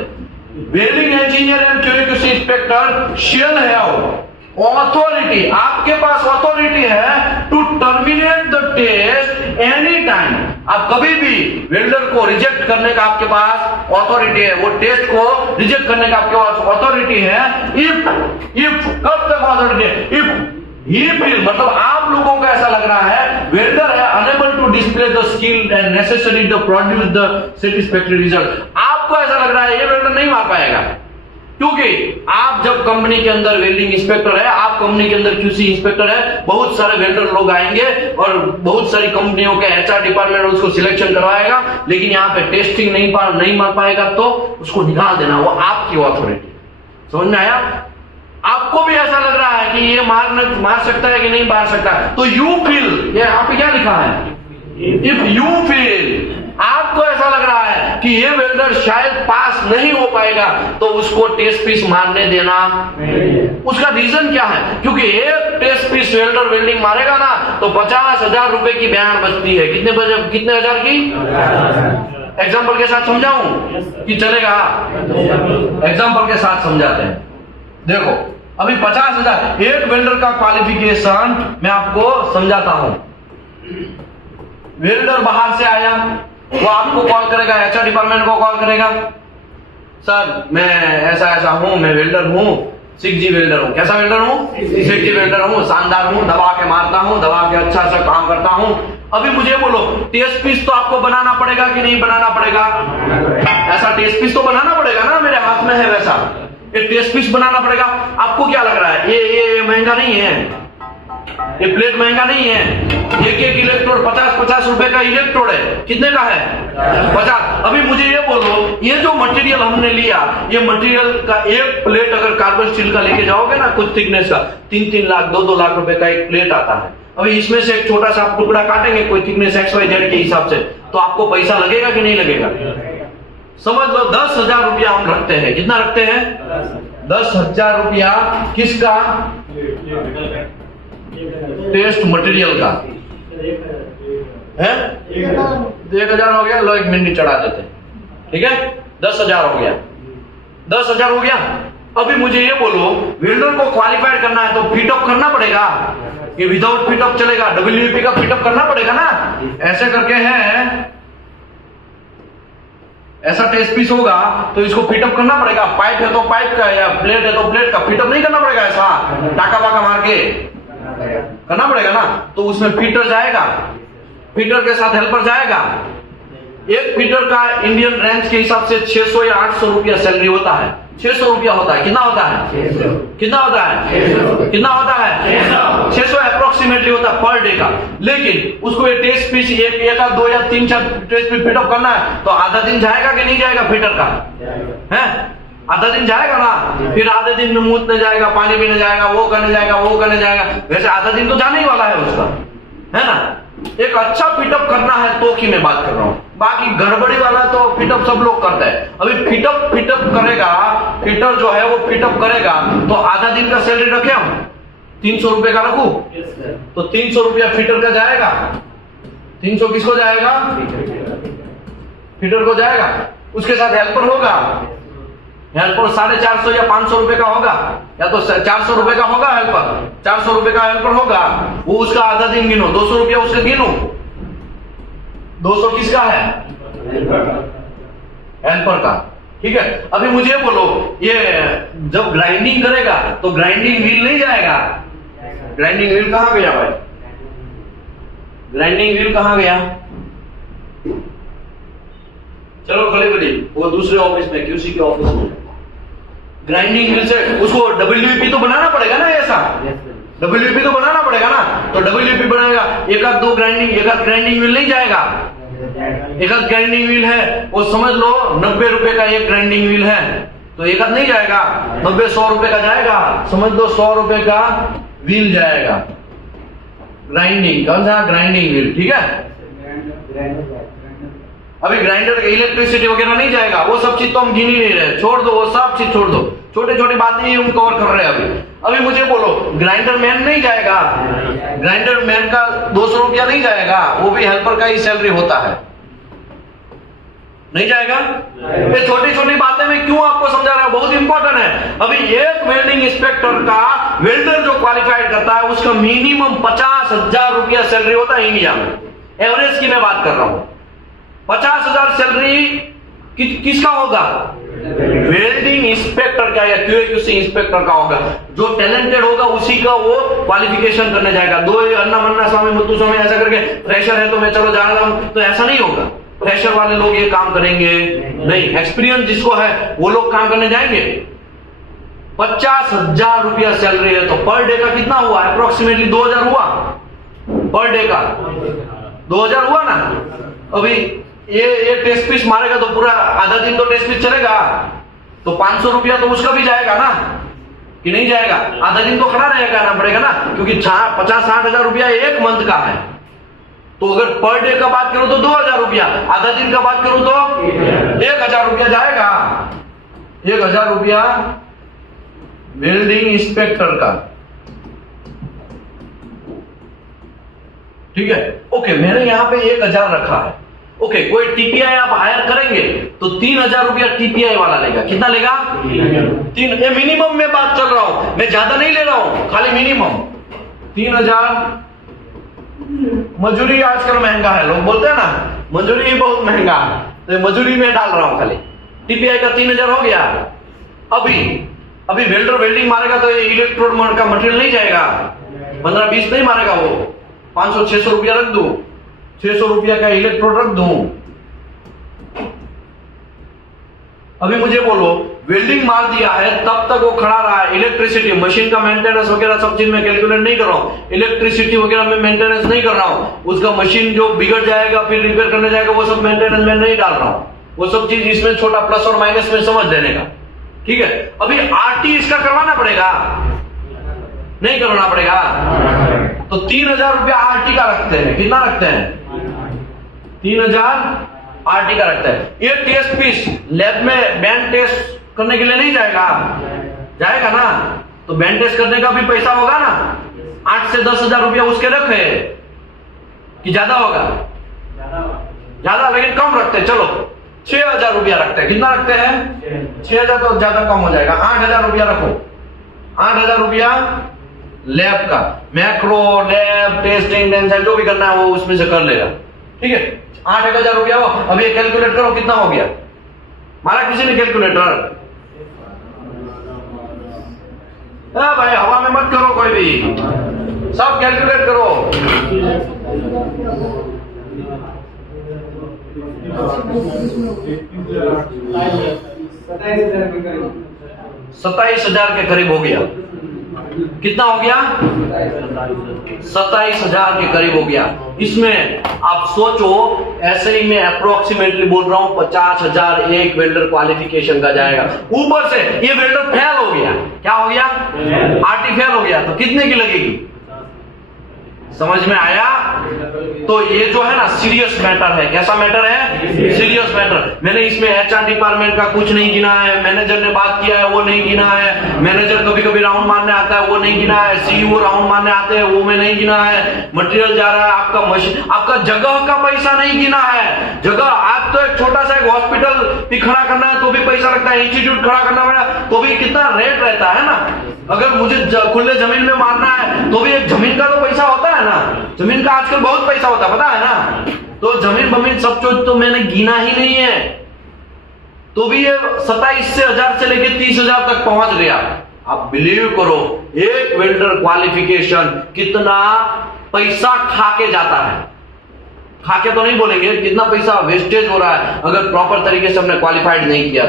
Welding engineer and QC inspector shall have authority, आपके पास ऑथोरिटी है to terminate the test any time. आप कभी भी वेल्डर को रिजेक्ट करने का आपके पास ऑथोरिटी है, वो टेस्ट को रिजेक्ट करने का आपके पास ऑथोरिटी है। इफ कब तक ऑथोरिटी है? इफ ही फील, मतलब आप लोगों को ऐसा लग रहा है वेल्डर है unable to display the skill and necessary to produce the satisfactory result. आपको ऐसा लग रहा है ये वेल्डर नहीं मार पाएगा, क्योंकि आप जब कंपनी के अंदर वेल्डिंग इंस्पेक्टर है, आप कंपनी के अंदर क्यूसी इंस्पेक्टर है, बहुत सारे वेल्डर लोग आएंगे और बहुत सारी कंपनियों के एचआर डिपार्टमेंट उसको सिलेक्शन करवाएगा, लेकिन यहाँ पे टेस्टिंग नहीं मार पाएगा तो उसको निकाल देना, वो आपकी ऑथोरिटी। समझ में आया? आपको भी ऐसा लग रहा है कि ये मार सकता है कि नहीं मार सकता, तो यू फील, ये यहाँ पे क्या लिखा है? इफ यू फील, आपको ऐसा लग रहा है कि ये वेल्डर शायद पास नहीं हो पाएगा, तो उसको टेस्ट पीस मारने देना। उसका रीजन क्या है? क्योंकि एक टेस्ट पीस वेल्डर वेल्डिंग मारेगा ना तो 50,000 रुपए की बयान बचती है। कितने हजार की? एग्जाम्पल के साथ समझाऊं कि चलेगा? एग्जाम्पल के साथ समझाते हैं। देखो अभी 50,000 एक वेल्डर का क्वालिफिकेशन मैं आपको समझाता हूं। वेल्डर बाहर से आया, वो आपको कॉल करेगा, एचआर डिपार्टमेंट को कॉल करेगा, सर मैं ऐसा हूं, मैं वेल्डर हूं, 6G वेल्डर हूं। कैसा वेल्डर हूं? 6G वेल्डर हूं, शानदार हूं, दबा के मारता हूं, दबा के अच्छा सा काम करता हूं। अभी मुझे बोलो टेस्ट पीस तो आपको बनाना पड़ेगा कि नहीं बनाना पड़ेगा? ऐसा टेस्ट पीस तो बनाना पड़ेगा ना, मेरे हाथ में है वैसा, ये टेस्ट पीस बनाना पड़ेगा। आपको क्या लग रहा है ये महंगा नहीं है, ये प्लेट महंगा नहीं है, एक इलेक्ट्रोड 50 रुपए का इलेक्ट्रोड है। कितने का है? 50। अभी मुझे ये बोलो, ये जो मटेरियल हमने लिया, ये मटेरियल का एक प्लेट अगर कार्बन स्टील का लेके जाओगे ना कुछ थिकनेस का, 3-3 लाख 2-2 लाख रुपए का एक प्लेट आता है। अभी इसमें से एक छोटा सा आप टुकड़ा काटेंगे कोई थिकनेस XYZ के हिसाब से, तो आपको पैसा लगेगा कि नहीं लगेगा? समझ लो 10,000 रुपया हम रखते हैं। कितना रखते हैं? 10,000 रुपया। किसका? टेस्ट मटेरियल का है 1000 हो गया, लो 1 मिनट चढ़ा देते, ठीक है 10,000 हो गया, 10,000 हो गया। अभी मुझे ये बोलो, वेल्डर को क्वालिफाइड करना है तो फिटअप करना पड़ेगा कि विदाउट फिटअप चलेगा? WEP का फिटअप करना पड़ेगा ना। ऐसे करके है, ऐसा टेस्ट पीस होगा तो इसको फिटअप करना पड़ेगा। पाइप है तो पाइप का, या प्लेट है तो प्लेट का फिटअप नहीं करना पड़ेगा, ऐसा टाका वाका मार के करना पड़ेगा ना। तो उसमें फिटर जाएगा, फिटर के साथ हेल्पर जाएगा। एक फिटर का इंडियन रेंज के हिसाब से 600 या 800 रुपया सैलरी होता है। 600 रुपया होता है। कितना होता है? कितना होता है? कितना होता है? 600 अप्रोक्सीमेटली होता है पर डे का। लेकिन उसको ये टेस्ट पीस एक आध 2 या 3 4 टेस्ट पीस फिटअप करना है तो आधा दिन जाएगा कि नहीं जाएगा फिटर का? है आधा दिन जाएगा ना। फिर आधे दिन में मूतने जाएगा, पानी पीने जाएगा, वो करने जाएगा, वो करने जाएगा। वैसे आधा दिन तो जाने ही वाला है उसका, है ना। एक अच्छा फिटअप करना है तो की मैं बात कर रहा हूं, बाकी गड़बड़ी वाला तो फिटअप सब लोग करते हैं। अभी फिटअप करेगा, फिटर जो है वो फिटअप करेगा तो आधा दिन का सैलरी रखे हम 300 रुपए का रखू तो 300 रुपया फिटर का जाएगा। 300 किसको जाएगा? फिटर को जाएगा। उसके साथ हेल्पर होगा, हेल्पर 450 या 500 रुपए का होगा, या तो 400 रुपए का होगा हेल्पर, 400 रुपए का हेल्पर होगा। वो उसका आधा दिन गिनो, 200 रुपया उसका गिनो। 200 किसका है? हेल्पर का, ठीक है। अभी मुझे बोलो, ये जब ग्राइंडिंग करेगा तो ग्राइंडिंग व्हील नहीं जाएगा? ग्राइंडिंग व्हील कहां गया भाई? ग्राइंडिंग व्हील कहां गया? चलो खड़े बड़ी, वो दूसरे ऑफिस में, QC के ऑफिस में। ग्राइंडिंग व्हील से उसको WEP तो बनाना पड़ेगा ना। ऐसा WEP तो बनाना पड़ेगा ना। तो WEP बनाएगा, एक आध ग्राइंडिंग व्हील नहीं जाएगा। एक आध ग्राइंडिंग व्हील है वो समझ लो 90 रुपए का एक ग्राइंडिंग व्हील है तो एक आध नहीं जाएगा, 90-100 रुपए का जाएगा। समझ लो 100 रुपए का व्हील जाएगा ग्राइंडिंग। कौन सा? ग्राइंडिंग व्हील, ठीक है। अभी ग्राइंडर का इलेक्ट्रिसिटी वगैरह नहीं जाएगा, वो सब चीज तो हम गिन ही नहीं रहे, छोड़ दो, वो सब चीज छोड़ दो, छोटी छोटी बातें ही हम कवर कर रहे हैं। अभी मुझे बोलो, ग्राइंडर मैन नहीं जाएगा? ग्राइंडर मैन का 200 रुपया नहीं जाएगा, वो भी हेल्पर का ही सैलरी होता है, नहीं जाएगा। ये छोटी छोटी बातें मैं क्यों आपको समझा रहा हूं, बहुत इंपॉर्टेंट है। अभी एक वेल्डिंग इंस्पेक्टर का, वेल्डर जो क्वालिफाइड करता है उसका मिनिमम 50,000 रुपया सैलरी होता है इंडिया में। एवरेज की मैं बात कर रहा हूं। 50,000 सैलरी किसका होगा? वेल्डिंग इंस्पेक्टर का या QA/QC इंस्पेक्टर का होगा। जो टैलेंटेड होगा उसी का वो क्वालिफिकेशन करने जाएगा। दो अन्ना मन्ना स्वामी मुत्तु स्वामी ऐसा करके फ्रेशर है तो मैं चलो जा रहा हूं, तो ऐसा नहीं होगा। फ्रेशर वाले लोग ये काम करेंगे नहीं, एक्सपीरियंस जिसको है वो लोग काम करने जाएंगे। 50,000 रुपया सैलरी है तो पर डे का कितना हुआ? अप्रोक्सीमेटली 2,000 हुआ पर डे का। 2,000 हुआ ना। अभी ये टेस्ट पीस मारेगा तो पूरा आधा दिन तो टेस्ट पीस चलेगा, तो 500 रुपया तो उसका भी जाएगा ना, कि नहीं जाएगा? आधा दिन तो खड़ा रहेगा ना, पड़ेगा ना, क्योंकि 50-60 हजार रुपया एक मंथ का है। तो अगर पर डे का बात करूं तो 2,000 रुपया, आधा दिन का बात करूं तो 1,000 रुपया जाएगा। 1,000 रुपया वेल्डिंग इंस्पेक्टर का, ठीक है। ओके, मैंने यहां पे 1,000 रखा है। ओके, कोई TPI आप हायर करेंगे तो 3,000 रुपया TPI वाला लेगा। कितना लेगा? 3। ये मिनिमम में बात चल रहा हूं, मैं ज्यादा नहीं ले रहा हूं, खाली मिनिमम 3,000। मजूरी आजकल महंगा है, लोग बोलते हैं ना मजूरी बहुत महंगा है, तो मजूरी में डाल रहा हूं खाली। TPI का 3,000 हो गया। अभी वेल्डर वेल्डिंग मारेगा तो इलेक्ट्रोड का मटेरियल नहीं जाएगा, 15-20 नहीं मारेगा, वो 500-600 रुपया रख दू, 600 रुपया का इलेक्ट्रोड रख दूं। अभी मुझे बोलो, वेल्डिंग मार दिया है तब तक वो खड़ा रहा है, इलेक्ट्रिसिटी मशीन का मेंटेनेंस वगैरह सब चीज में कैलकुलेट नहीं कर रहा हूं, इलेक्ट्रिसिटी वगैरह में मेंटेनेंस नहीं कर रहा हूं, उसका मशीन जो बिगड़ जाएगा फिर रिपेयर करने जाएगा वो सब मेंटेनेंस में नहीं डाल रहा हूं, वो सब चीज इसमें छोटा प्लस और माइनस में समझ देने का, ठीक है। अभी RT इसका करवाना पड़ेगा, नहीं करवाना पड़ेगा? तो 3,000 रुपया RT का रखते हैं। कितना रखते हैं? 3,000 RT का रखते हैं। ये टेस्ट पीस लैब में बैंड टेस्ट करने के लिए नहीं जाएगा? जाएगा ना। तो बैंड टेस्ट करने का भी पैसा होगा ना, 8 से 10,000 रुपया उसके रखे कि ज्यादा होगा? ज्यादा, लेकिन कम रखते हैं। चलो 6,000 रुपया रखते हैं। कितना रखते हैं? 6,000 तो ज्यादा कम हो जाएगा। 8,000 रुपया रखो। 8,000 रुपया लैब का, मैक्रो लैब टेस्टिंग टेंशन जो भी करना है वो उसमें से कर लेगा। ठीक है, 8,000 रुपया हो। अब ये कैलकुलेट करो कितना हो गया। मारा किसी ने कैलकुलेटर? भाई हवा में मत करो कोई भी, सब कैलकुलेट करो। 27,000 के करीब हो गया। कितना हो गया? 27,000 के करीब हो गया। इसमें आप सोचो, ऐसे ही मैं अप्रोक्सीमेटली बोल रहा हूं, 50,000 एक वेल्डर क्वालिफिकेशन का जाएगा। ऊपर से ये वेल्डर फेल हो गया। क्या हो गया? आरटी फेल हो गया। तो कितने की लगेगी? समझ में आया? तो ये जो है ना सीरियस मैटर है। कैसा मैटर है? Serious matter. मैंने इसमें एचआर डिपार्टमेंट का कुछ नहीं गिना है, मैनेजर ने बात किया है वो नहीं गिना है, मैनेजर कभी कभी राउंड मारने आता है वो नहीं गिना है, सीईओ राउंड मारने आते हैं वो में नहीं गिना है, मटेरियल जा रहा है, आपका मशीन, आपका जगह का पैसा नहीं गिना है। जगह आप तो एक छोटा सा एक हॉस्पिटल भी खड़ा करना है तो भी पैसा लगता है, इंस्टीट्यूट खड़ा करना पड़ा तो भी कितना रेट रहता है ना। अगर मुझे खुले जमीन में मारना है तो भी एक जमीन का तो पैसा होता है ना। जमीन का आजकल बहुत पैसा होता है, पता है ना। तो जमीन बमीन सब कुछ तो मैंने गिना ही नहीं है, तो भी ये 27,000 से लेके 30,000 तक पहुंच गया। आप बिलीव करो, एक वेल्डर क्वालिफिकेशन कितना पैसा खा के जाता है। खा के तो नहीं बोलेंगे, कितना पैसा वेस्टेज हो रहा है अगर प्रॉपर तरीके से हमने क्वालिफाइड नहीं किया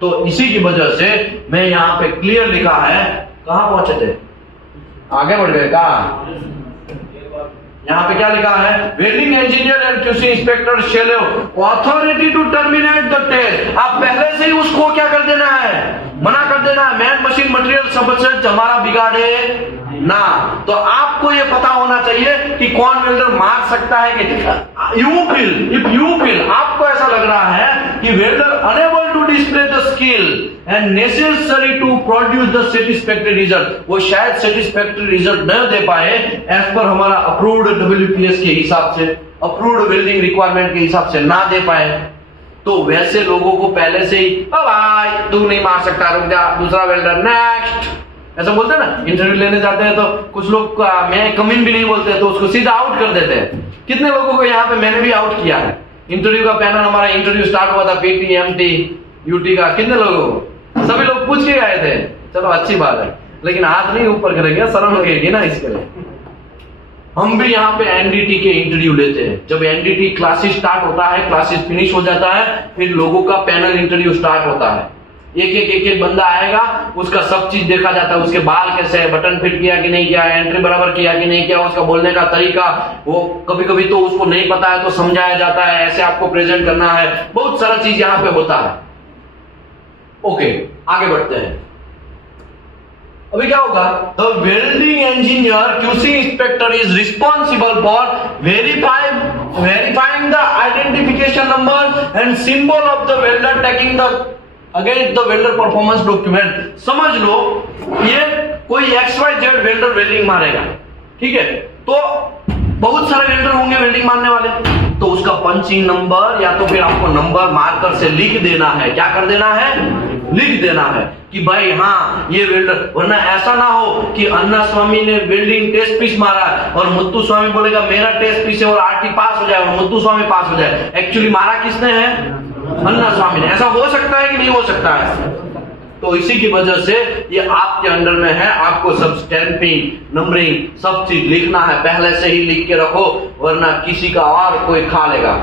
तो इसी की वजह से मैं यहां पे क्लियर लिखा है। कहां पहुंचे थे? आगे बढ़ गए। कहा? यहां पे क्या लिखा है? Welding engineer and QC inspector shall have authority to terminate the test. आप पहले से ही उसको क्या कर देना है? मना कर देना है। मैन मशीन मटेरियल सब हमारा बिगाड़े ना। तो आपको ये पता होना चाहिए कि कौन वेल्डर मार सकता है कि यू फील आपको ऐसा लग रहा है कि welder unable to display the skill and necessary to produce the satisfactory result, वो शायद सेटिस्फैक्टरी रिजल्ट न दे पाए एज पर हमारा अप्रूव्ड डब्ल्यूपीएस के हिसाब से, अप्रूव्ड वेल्डिंग रिक्वायरमेंट के हिसाब से ना दे पाए, तो वैसे लोगों को पहले से ही भाई तू नहीं मार सकता, रुक जा, दूसरा वेल्डर नेक्स्ट, ऐसा बोलते हैं ना। इंटरव्यू लेने जाते हैं तो कुछ लोग मैं कमिन भी नहीं बोलते तो उसको सीधा आउट कर देते हैं। कितने लोगों को यहाँ पे मैंने भी आउट किया है। इंटरव्यू का पैनल, हमारा इंटरव्यू स्टार्ट हुआ था पीटी एमटी यूटी का, कितने लोगों को? सभी लोग पूछ के आए थे। चलो अच्छी बात है, लेकिन हाथ नहीं ऊपर करेंगे, शर्म लगेगी ना इसके लिए। हम भी यहाँ पे एनडीटी के इंटरव्यू लेते हैं। जब एनडीटी क्लासेस स्टार्ट होता है, क्लासेस फिनिश हो जाता है, फिर लोगों का पैनल इंटरव्यू स्टार्ट होता है। एक बंदा आएगा, उसका सब चीज देखा जाता है, उसके बाल कैसे है, बटन फिट किया कि नहीं किया, एंट्री बराबर किया कि नहीं किया, उसका बोलने का तरीका, वो कभी कभी तो उसको नहीं पता है तो समझाया जाता है, ऐसे आपको प्रेजेंट करना है, बहुत सारा चीज यहाँ पे होता है। ओके, आगे बढ़ते हैं। अभी क्या होगा? The welding engineer QC inspector is responsible for verifying the identification number and symbol of the welder taking the against the welder performance document. समझ लो ये कोई XYZ वेल्डर वेल्डिंग मारेगा, ठीक है, तो बहुत सारे वेल्डर होंगे वेल्डिंग मारने वाले, तो उसका पंचिंग नंबर या तो फिर आपको नंबर मार्कर से लिख देना है। क्या कर देना है? लिख देना है कि भाई हाँ ये वेल्डर, वरना ऐसा ना हो कि अन्ना स्वामी ने वेल्डिंग टेस्ट पीस मारा और मुत्तू स्वामी बोलेगा मेरा टेस्ट पीस है और आरटी पास हो जाए और मुत्तू स्वामी पास हो जाए। एक्चुअली मारा किसने है? अन्ना स्वामी ने। ऐसा हो सकता है कि नहीं हो सकता है? तो इसी की वजह से ये आपके अंडर में है, आपको सब स्टैंपिंग नंबरिंग सब चीज लिखना है, पहले से ही लिख के रखो, वरना किसी का और कोई खा लेगा।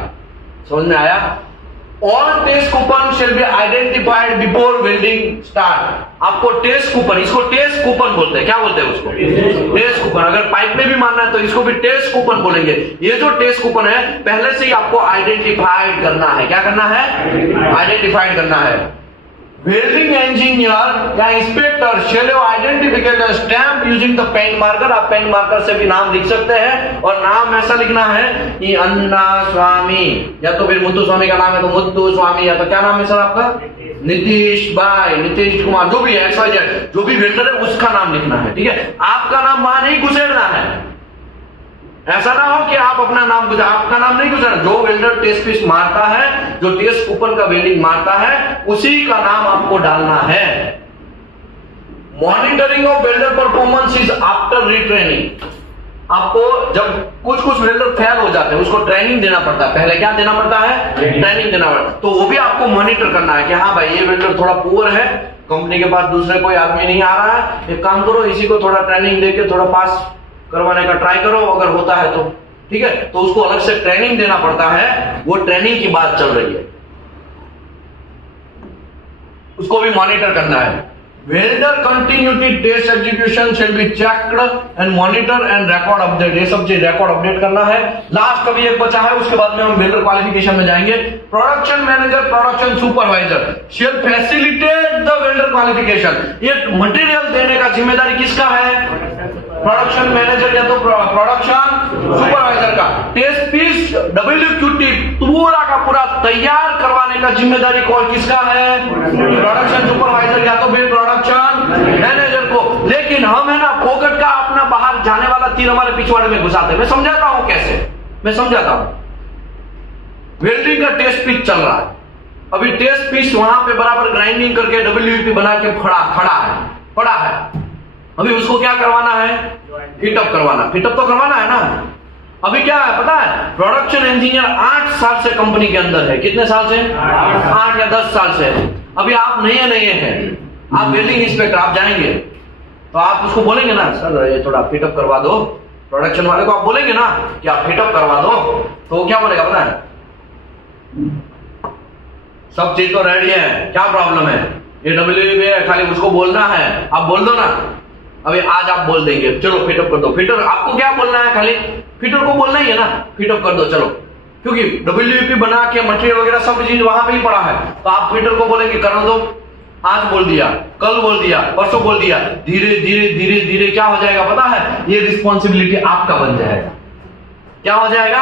समझ में आया? All test coupon shall be identified before welding start. आपको टेस्ट कूपन, इसको टेस्ट कूपन बोलते हैं। क्या बोलते हैं उसको? Test coupon. अगर पाइप में भी मारना है तो इसको भी टेस्ट कूपन बोलेंगे। ये जो टेस्ट कूपन है पहले से ही आपको आइडेंटिफाइड करना है। क्या करना है? आइडेंटिफाइड करना है। वेल्डिंग इंजीनियर या inspector shall identify stamp using the pen marker. आप पेन मार्कर से भी नाम लिख सकते हैं और नाम ऐसा लिखना है कि अन्ना स्वामी, या तो फिर मुत्तू स्वामी का नाम है तो मुत्तू स्वामी, या तो क्या नाम है सर आपका? नीतीश भाई, नीतीश कुमार, जो भी है, XYZ, जो भी वेल्डर है उसका नाम लिखना है। ठीक है, आपका नाम वहां नहीं घुसेड़ना है। ऐसा ना हो कि आप अपना नाम घुसा, आपका नाम नहीं घुसेड़ना। जो वेल्डर टेस्ट पीस मारता है, जो टेस्ट कूपन का वेल्डिंग मारता है, उसी का नाम आपको डालना है। Monitoring of welder performance is after retraining. आपको जब कुछ वेल्डर फेल हो जाते हैं, उसको ट्रेनिंग देना पड़ता है। पहले क्या देना पड़ता है? ट्रेनिंग देना पड़ता है। तो वो भी आपको मॉनिटर करना है कि हाँ भाई, ये वेल्डर थोड़ा पुअर है, कंपनी के पास दूसरे कोई आदमी नहीं आ रहा है, एक काम करो, इसी को थोड़ा ट्रेनिंग देके थोड़ा पास करवाने का ट्राई करो, अगर होता है तो। ठीक है, तो उसको अलग से ट्रेनिंग देना पड़ता है। वो ट्रेनिंग की बात चल रही है, उसको भी मॉनिटर करना है। Welder continuity test execution shall be checked and monitor and record update. ये सब चीज रिकॉर्ड अपडेट करना है। लास्ट का भी एक बचा है, उसके बाद में हम वेल्डर क्वालिफिकेशन में जाएंगे। Production manager, production supervisor shall facilitate the welder qualification. ये मटेरियल देने का जिम्मेदारी किसका है? प्रोडक्शन मैनेजर या तो प्रोडक्शन सुपरवाइजर का। टेस्ट पीस WQT पूरा का पूरा तैयार करवाने का जिम्मेदारी कौन किसका है? प्रोडक्शन सुपरवाइजर या तो फिर प्रोडक्शन मैनेजर को। लेकिन हम है ना फोकट का अपना बाहर जाने वाला तीर हमारे पिछवाड़े में घुसाते हैं। मैं समझाता हूं कैसे, मैं समझाता हूं। वेल्डिंग का टेस्ट पीस चल रहा है, अभी टेस्ट पीस वहां पे बराबर ग्राइंडिंग करके WP बना के पड़ा है। अभी उसको क्या करवाना है? फिटअप करवाना। फिटअप तो करवाना है ना। अभी क्या है पता है? प्रोडक्शन इंजीनियर 8 साल से कंपनी के अंदर है। कितने साल से? 8 या 10 साल से। अभी आप नए हैं, आप वेल्डिंग इंस्पेक्टर, आप जाएंगे तो आप उसको बोलेंगे ना, सर ये थोड़ा फिटअप करवा दो। प्रोडक्शन वाले को आप बोलेंगे ना कि आप फिटअप करवा दो, तो वो क्या बोलेगा पता है? सब चीज तो रेडी है, क्या प्रॉब्लम है? ये WP है, खाली उसको बोलना है। आप बोल दो ना, अभी आज आप बोल देंगे चलो फिटअप कर दो। फिटर आपको क्या बोलना है? खाली फिटर को बोलना ही है ना, फिटअप कर दो चलो, क्योंकि WP बना के मटेरियल वगैरह सब चीज वहां पे ही पड़ा है। तो आप फिटर को बोलेंगे कर दो। आज बोल दिया, कल बोल दिया, परसों बोल दिया, धीरे धीरे क्या हो जाएगा पता है? ये रिस्पॉन्सिबिलिटी आपका बन जाएगा। क्या हो जाएगा?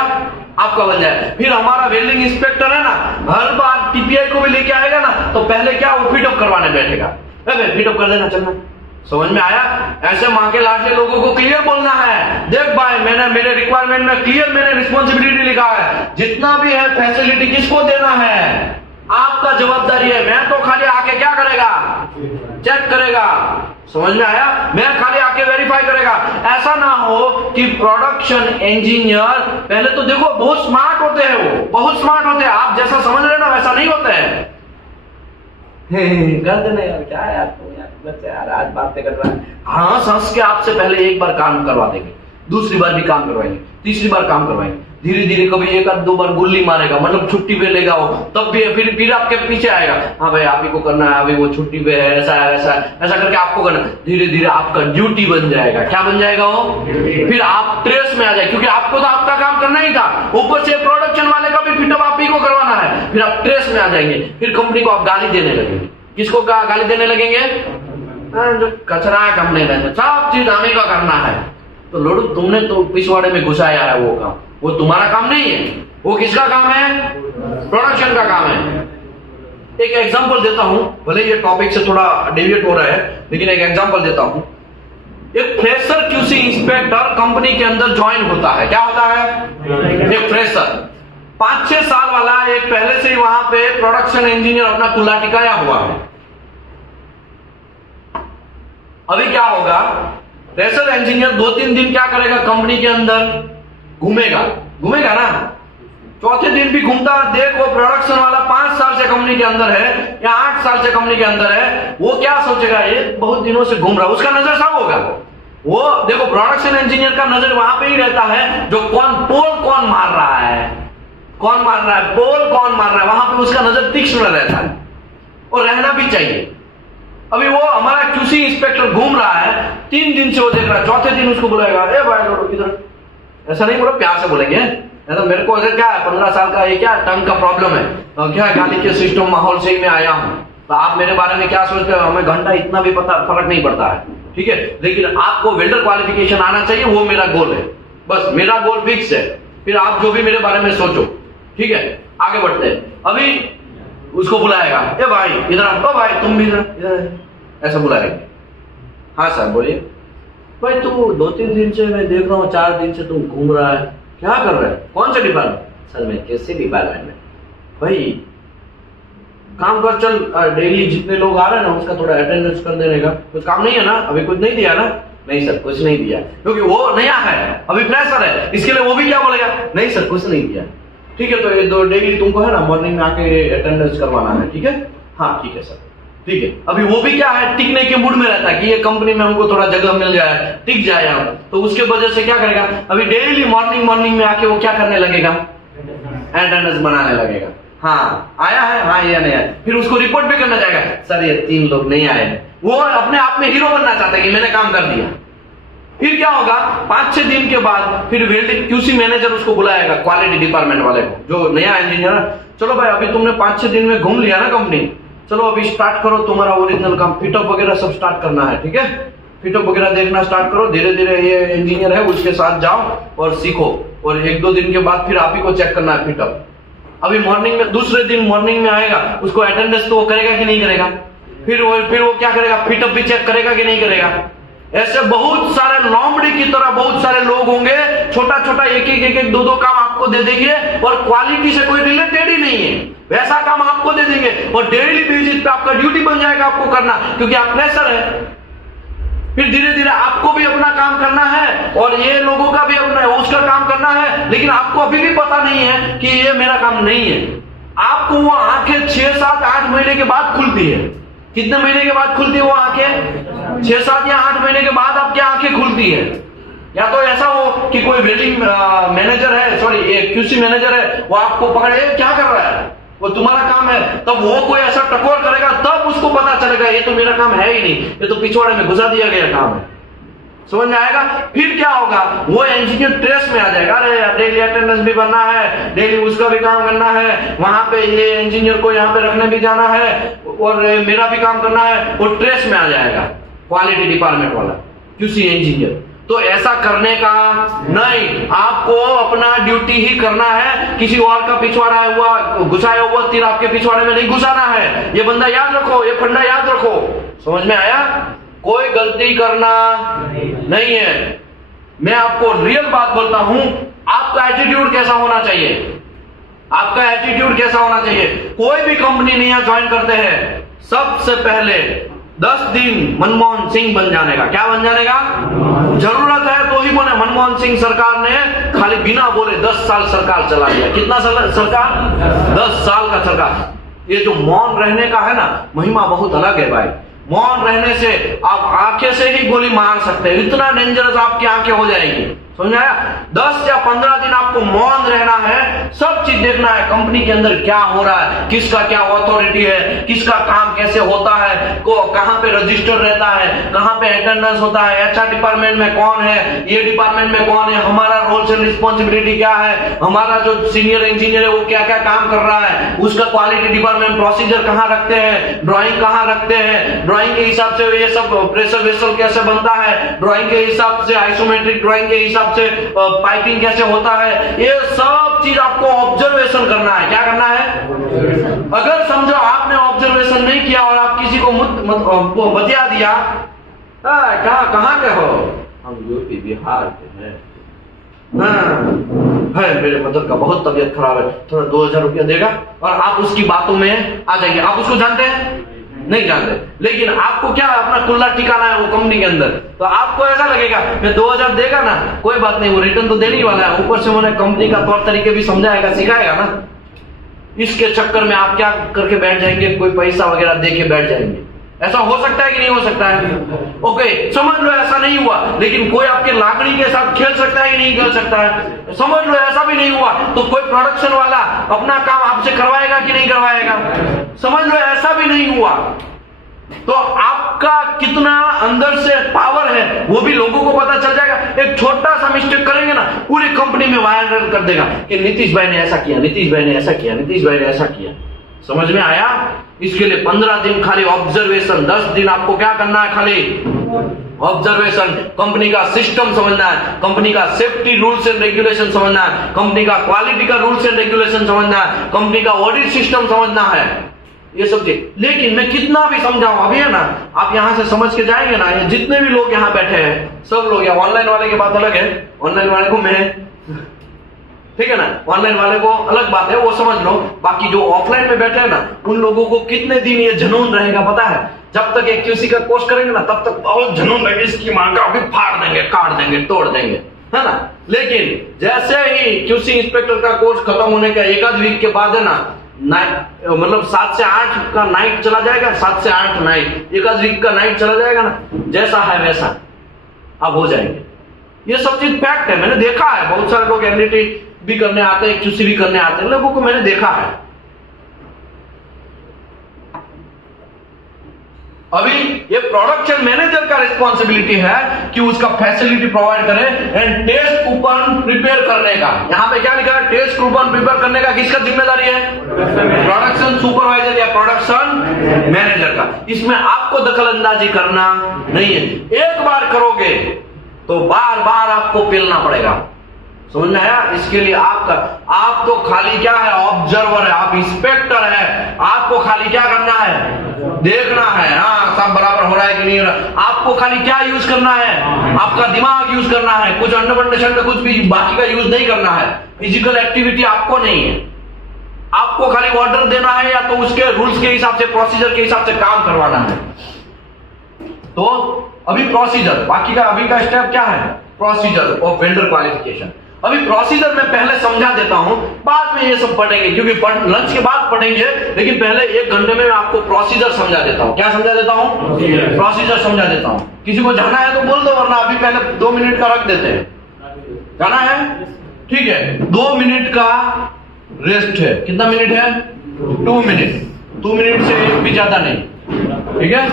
आपका बन जाएगा। फिर हमारा वेल्डिंग इंस्पेक्टर है ना, हर बार TPI को भी लेके आएगा ना, तो पहले क्या वो फिटअप करवाने बैठेगा। फिटअप कर देना, चलना। समझ में आया? ऐसे मां के लाडले लोगों को क्लियर बोलना है, देख भाई मैंने मेरे रिक्वायरमेंट में क्लियर मैंने रिस्पॉन्सिबिलिटी लिखा है, जितना भी है फैसिलिटी किसको देना है? आपका जवाबदारी है। मैं तो खाली आके क्या करेगा? चेक करेगा। समझ में आया? मैं खाली आके वेरीफाई करेगा। ऐसा ना हो कि प्रोडक्शन इंजीनियर, पहले तो देखो बहुत स्मार्ट होते हैं, वो बहुत स्मार्ट होते हैं, आप जैसा समझ रहे ना वैसा नहीं होते हैं। कर देना यार, क्या है आपको यार, बच्चे यार आज बातें कर रहा है। हाँ, सांस के आपसे पहले एक बार काम करवा देंगे, दूसरी बार भी काम करवाएंगे, तीसरी बार काम करवाएंगे, धीरे धीरे कभी 1 आध 2 बार गुल्ली मारेगा, मतलब छुट्टी पे लेगा वो, तब भी फिर आपके पीछे आएगा। हाँ भाई आप ही को करना है, अभी वो छुट्टी पे है, ऐसा है वैसा है, ऐसा करके आपको करना। धीरे धीरे आपका ड्यूटी बन जाएगा। क्या बन जाएगा वो? फिर आप ट्रेस में आ जाए, क्योंकि आपको तो आपका काम करना ही था, ऊपर से प्रोडक्शन वाले का भी फिटअप आप ही को करवाना है। फिर आप ट्रेस में आ जाएंगे, फिर कंपनी को आप गाली देने लगेंगे। किसको गाली देने लगेंगे? जो कचरा है कंपनी में, सब चीज हमें का करना है। तो लोडू तुमने तो पिछवाड़े में घुसाया है वो काम, वो तुम्हारा काम नहीं है। वो किसका काम है? प्रोडक्शन का काम है। एक एग्जांपल देता हूं, भले ये टॉपिक से थोड़ा डेविएट हो रहा है, लेकिन एक एग्जांपल देता हूं। एक फ्रेशर QC इंस्पेक्टर कंपनी के अंदर ज्वाइन होता है। क्या होता है? एक फ्रेशर 5-6 साल वाला, एक पहले से ही वहां पे प्रोडक्शन इंजीनियर अपना कुल्ला टिकाया हुआ है। अभी क्या होगा? फ्रेशर इंजीनियर 2-3 दिन क्या करेगा? कंपनी के अंदर घूमेगा ना। चौथे दिन भी घूमता, देख वो प्रोडक्शन वाला 5 साल से कंपनी के अंदर है या 8 साल से कंपनी के अंदर है, वो क्या सोचेगा? ये बहुत दिनों से घूम रहा है, उसका नजर सब होगा। वो देखो प्रोडक्शन इंजीनियर का नजर वहां पे ही रहता है, जो कौन मार रहा है, पोल कौन मार रहा है, वहां पे उसका नजर तीक्ष्ण रहता है और रहना भी चाहिए। अभी वो हमारा QC इंस्पेक्टर घूम रहा है, 3 दिन से वो देख रहा है, चौथे दिन उसको बुलाएगा, ए भाई इधर, ऐसा नहीं बोलो, प्यार से बोलेंगे। तो मेरे को अगर क्या है 15 साल का ये क्या टंग का प्रॉब्लम है, तो क्या गाली के सिस्टम माहौल से ही मैं आया हूं, तो आप मेरे बारे में क्या सोचते हो? हमें घंटा इतना भी पता फर्क नहीं पड़ता है, ठीक है। लेकिन आपको वेल्डर क्वालिफिकेशन आना चाहिए, वो मेरा गोल है, बस मेरा गोल फिक्स है। फिर आप जो भी मेरे बारे में सोचो, ठीक है। आगे बढ़ते हैं। अभी उसको बुलाएगा, ए भाई इधर आओ, भाई तुम भी इधर, ऐसा बुलाएगा। हाँ सर बोलिए। भाई तू 2-3 दिन से मैं देख रहा हूँ, 4 दिन से तुम घूम रहा है, क्या कर रहा है, कौन सा डिपार्टमेंट? सर मैं किसी डिपार्टमेंट में। भाई काम कर, चल डेली जितने लोग आ रहे हैं ना उसका थोड़ा अटेंडेंस कर देने का। कुछ काम नहीं है ना, अभी कुछ नहीं दिया ना? नहीं सर कुछ नहीं दिया, क्योंकि वो नया है, अभी फ्रेशर है, इसके लिए वो भी क्या बोलेगा, नहीं सर कुछ नहीं दिया। ठीक है, तो ये 2 डेली तुमको है ना मॉर्निंग में आके अटेंडेंस करवाना है, ठीक है? हाँ ठीक है सर, ठीक है। अभी वो भी क्या है, टिकने के मूड में रहता है कि ये कंपनी में हमको थोड़ा जगह मिल जाए, टिक जाए हम, तो उसके वजह से क्या करेगा, अभी डेली मॉर्निंग में आके वो क्या करने लगेगा, अटेंडेंस बनाने लगेगा। हाँ आया है, हाँ ये नहीं आया, फिर उसको रिपोर्ट भी करना जाएगा, सर ये 3 लोग नहीं आए। वो अपने आप में हीरो बनना चाहता है कि मैंने काम कर दिया। फिर क्या होगा, 5-6 दिन के बाद फिर वेल्डिंग क्यूसी मैनेजर उसको बुलाएगा, क्वालिटी डिपार्टमेंट वाले को, जो नया इंजीनियर। चलो भाई अभी तुमने 5-6 दिन में घूम लिया ना कंपनी, चलो अभी स्टार्ट करो तुम्हारा ओरिजिनल काम, फिटअप वगैरह सब स्टार्ट करना है, ठीक है? फिटअप वगैरह देखना स्टार्ट करो, धीरे धीरे ये इंजीनियर है उसके साथ जाओ और सीखो, और 1-2 दिन के बाद फिर आप ही को चेक करना है फिटअप। अभी मॉर्निंग में, दूसरे दिन मॉर्निंग में आएगा, उसको अटेंडेंस तो वो करेगा कि नहीं करेगा, फिर वो क्या करेगा, फिटअप भी चेक करेगा कि नहीं करेगा। ऐसे बहुत सारे लोमड़ी की तरह बहुत सारे लोग होंगे, छोटा छोटा एक 2-2 काम आपको दे देंगे और क्वालिटी से कोई रिलेटेड ही नहीं है, वैसा काम आपको दे देंगे और डेली बेसिस पे आपका ड्यूटी बन जाएगा आपको करना, क्योंकि आप फ्रेशर है। फिर धीरे धीरे आपको भी अपना काम करना है और ये लोगों का भी अपना उसका काम करना है, लेकिन आपको अभी भी पता नहीं है कि ये मेरा काम नहीं है। आपको वो आंखें 6-7-8 महीने के बाद खुलती है। कितने महीने के बाद खुलती है वो आंखें? 6-7 या 8 महीने के बाद आपकी आंखें खुलती है। या तो ऐसा हो कि कोई वेल्डिंग मैनेजर है, सॉरी क्यूसी मैनेजर है, वो आपको पकड़े क्या कर रहा है, वो तुम्हारा काम है, तब वो कोई ऐसा टकोर करेगा तब उसको पता चलेगा ये तो मेरा काम है ही नहीं, ये तो पिछवाड़े में घुसा दिया गया काम है। समझ में आएगा? फिर क्या होगा, वो इंजीनियर ट्रेस में आ जाएगा, अरे डेली अटेंडेंस भी बनना है, डेली उसका भी काम करना है, वहां पे ये इंजीनियर को यहाँ पे रखने भी जाना है और मेरा भी काम करना है, वो ट्रेस में आ जाएगा क्वालिटी डिपार्टमेंट वाला क्यूसी इंजीनियर। तो ऐसा करने का नहीं, आपको अपना ड्यूटी ही करना है, किसी और का पिछवाड़ा हुआ घुसाया हुआ तीर आपके पिछवाड़े में नहीं घुसाना है। ये बंदा याद रखो, ये फंडा याद रखो। समझ में आया? कोई गलती करना नहीं है। मैं आपको रियल बात बोलता हूं, आपका एटीट्यूड कैसा होना चाहिए, आपका एटीट्यूड कैसा होना चाहिए। कोई भी कंपनी नया ज्वाइन करते हैं, सबसे पहले 10 दिन मनमोहन सिंह बन जाने का। क्या बन जाने का? जरूरत है तो ही बने। मनमोहन सिंह सरकार ने खाली बिना बोले 10 साल सरकार चला दिया। कितना साल सरकार? 10 साल का सरकार। ये जो मौन रहने का है ना, महिमा बहुत अलग है भाई। मौन रहने से आप आंखें से ही गोली मार सकते हैं, इतना डेंजरस आपकी आंखें हो जाएंगी। समझाया? 10 या 15 दिन आपको मौन रहना है, सब चीज देखना है कंपनी के अंदर क्या हो रहा है, किसका क्या अथॉरिटी है, किसका काम कैसे होता है, कहां पे रजिस्टर रहता है, कहां पे अटेंडेंस होता है, एचआर डिपार्टमेंट में कौन है, ये डिपार्टमेंट में कौन है, हमारा रोल्स एंड रिस्पॉन्सिबिलिटी क्या है, हमारा जो सीनियर इंजीनियर है वो क्या क्या काम कर रहा है, उसका क्वालिटी डिपार्टमेंट प्रोसीजर कहाँ रखते हैं, ड्रॉइंग कहाँ रखते हैं, ड्रॉइंग के हिसाब से ये सब प्रेशर वेसल कैसे बनता है, ड्रॉइंग के हिसाब से आइसोमेट्रिक ड्रॉइंग के हिसाब से पाइपिंग कैसे होता है, ये सब चीज आपको ऑब्जर्वेशन करना है। क्या करना है? अगर समझो आपने ऑब्जर्वेशन नहीं किया और आप किसी को बतिया दिया, कहाँ के हो, हम यूपी बिहार के हैं, है मेरे मदर का बहुत तबीयत खराब है, थोड़ा 2000 रुपया देगा, और आप उसकी बातों में आ जाएंगे। आप उसको जानते हैं? नहीं जानते, लेकिन आपको क्या अपना कुल्ला ठिकाना है वो कंपनी के अंदर, तो आपको ऐसा लगेगा मैं 2000 देगा ना, कोई बात नहीं, वो रिटर्न तो देने ही वाला है, ऊपर से उन्हें कंपनी का तौर तरीके भी समझाएगा, सिखाएगा ना। इसके चक्कर में आप क्या करके बैठ जाएंगे, कोई पैसा वगैरह दे के बैठ जाएंगे। ऐसा हो सकता है कि नहीं हो सकता है? ओके, समझ लो ऐसा नहीं हुआ, लेकिन कोई आपके लाकड़ी के साथ खेल सकता है कि नहीं खेल सकता है? समझ लो ऐसा भी नहीं हुआ तो कोई प्रोडक्शन वाला अपना काम आपसे करवाएगा कि नहीं करवाएगा? समझ लो ऐसा भी नहीं हुआ तो आपका कितना अंदर से पावर है वो भी लोगों को पता चल जाएगा। एक छोटा सा मिस्टेक करेंगे ना, पूरी कंपनी में वायरल कर देगा कि नीतीश भाई ने ऐसा किया, नीतीश भाई ने ऐसा किया, नीतीश भाई ने ऐसा किया। समझ में आया? इसके लिए 15 दिन खाली ऑब्जर्वेशन, 10 दिन आपको क्या करना है, खाली ऑब्जर्वेशन, कंपनी का सिस्टम समझना है, कंपनी का सेफ्टी रूल्स एंड रेगुलेशन समझना है, कंपनी का क्वालिटी का रूल्स एंड रेगुलेशन समझना है, कंपनी का ऑडिट सिस्टम समझना है। ये सब चीज। लेकिन मैं कितना भी समझाऊं, अभी है ना आप यहां से समझ के जाएंगे ना, ये जितने भी लोग यहाँ बैठे हैं सब लोग, या ऑनलाइन वाले की बात अलग है, ऑनलाइन वाले को मैं, ठीक है ना, ऑनलाइन वाले को अलग बात है, वो समझ लो। बाकी जो ऑफलाइन में बैठे हैं ना, उन लोगों को कितने दिन ये जुनून रहेगा पता है? जब तक एक QC का कोर्स करेंगे ना तब तक बहुत जुनून रहेगा, इसकी मां का अभी फाड़ देंगे, काट देंगे, तोड़ देंगे, है ना। लेकिन जैसे ही QC इंस्पेक्टर का कोर्स खत्म होने का एक आध वीक के बाद है ना, मतलब 7 से 8 का नाइट चला जाएगा, 7 से 8 नाइट, एक आध वीक का नाइट चला जाएगा ना, जैसा है वैसा अब हो जाएंगे। ये सब चीज फैक्ट है, मैंने देखा है। बहुत सारे लोग एमडीटी भी करने आते हैं, QC भी करने आते हैं, लोगों को मैंने देखा है। अभी ये प्रोडक्शन मैनेजर का रिस्पॉन्सिबिलिटी है कि उसका फैसिलिटी प्रोवाइड करे एंड टेस्ट कूपन प्रिपेयर करने का। यहां पे क्या लिखा है? टेस्ट कूपन प्रिपेयर करने का किसका जिम्मेदारी है? प्रोडक्शन सुपरवाइजर या प्रोडक्शन मैनेजर का। इसमें आपको दखल अंदाजी करना नहीं है। एक बार करोगे तो बार बार आपको पेलना पड़ेगा, समझ में आया? इसके लिए आप तो खाली क्या है? ऑब्जर्वर है, आप इंस्पेक्टर है। आपको खाली क्या करना है? देखना है, हाँ सब बराबर हो रहा है कि नहीं हो रहा। आपको खाली क्या यूज करना है? आपका दिमाग यूज करना है, कुछ अंडरस्टैंडिंग का कुछ भी बाकी का यूज नहीं करना है। फिजिकल एक्टिविटी आपको नहीं है, आपको खाली ऑर्डर देना है या तो उसके रूल्स के हिसाब से, प्रोसीजर के हिसाब से काम करवाना है। तो अभी प्रोसीजर, बाकी का अभी का स्टेप क्या है? Procedure of vendor qualification. अभी प्रोसीजर में पहले समझा देता हूं, बाद में ये सब पढ़ेंगे, क्योंकि लंच के बाद पढ़ेंगे। लेकिन पहले 1 घंटे में मैं आपको प्रोसीजर समझा देता हूं। क्या समझा देता हूं? प्रोसीजर समझा देता हूं। किसी को जाना है तो बोल दो, वरना अभी पहले 2 मिनट का रख देते हैं। जाना है? ठीक है, 2 मिनट का रेस्ट है। कितना मिनट है? 2 मिनट। 2 मिनट से भी ज्यादा नहीं, ठीक है?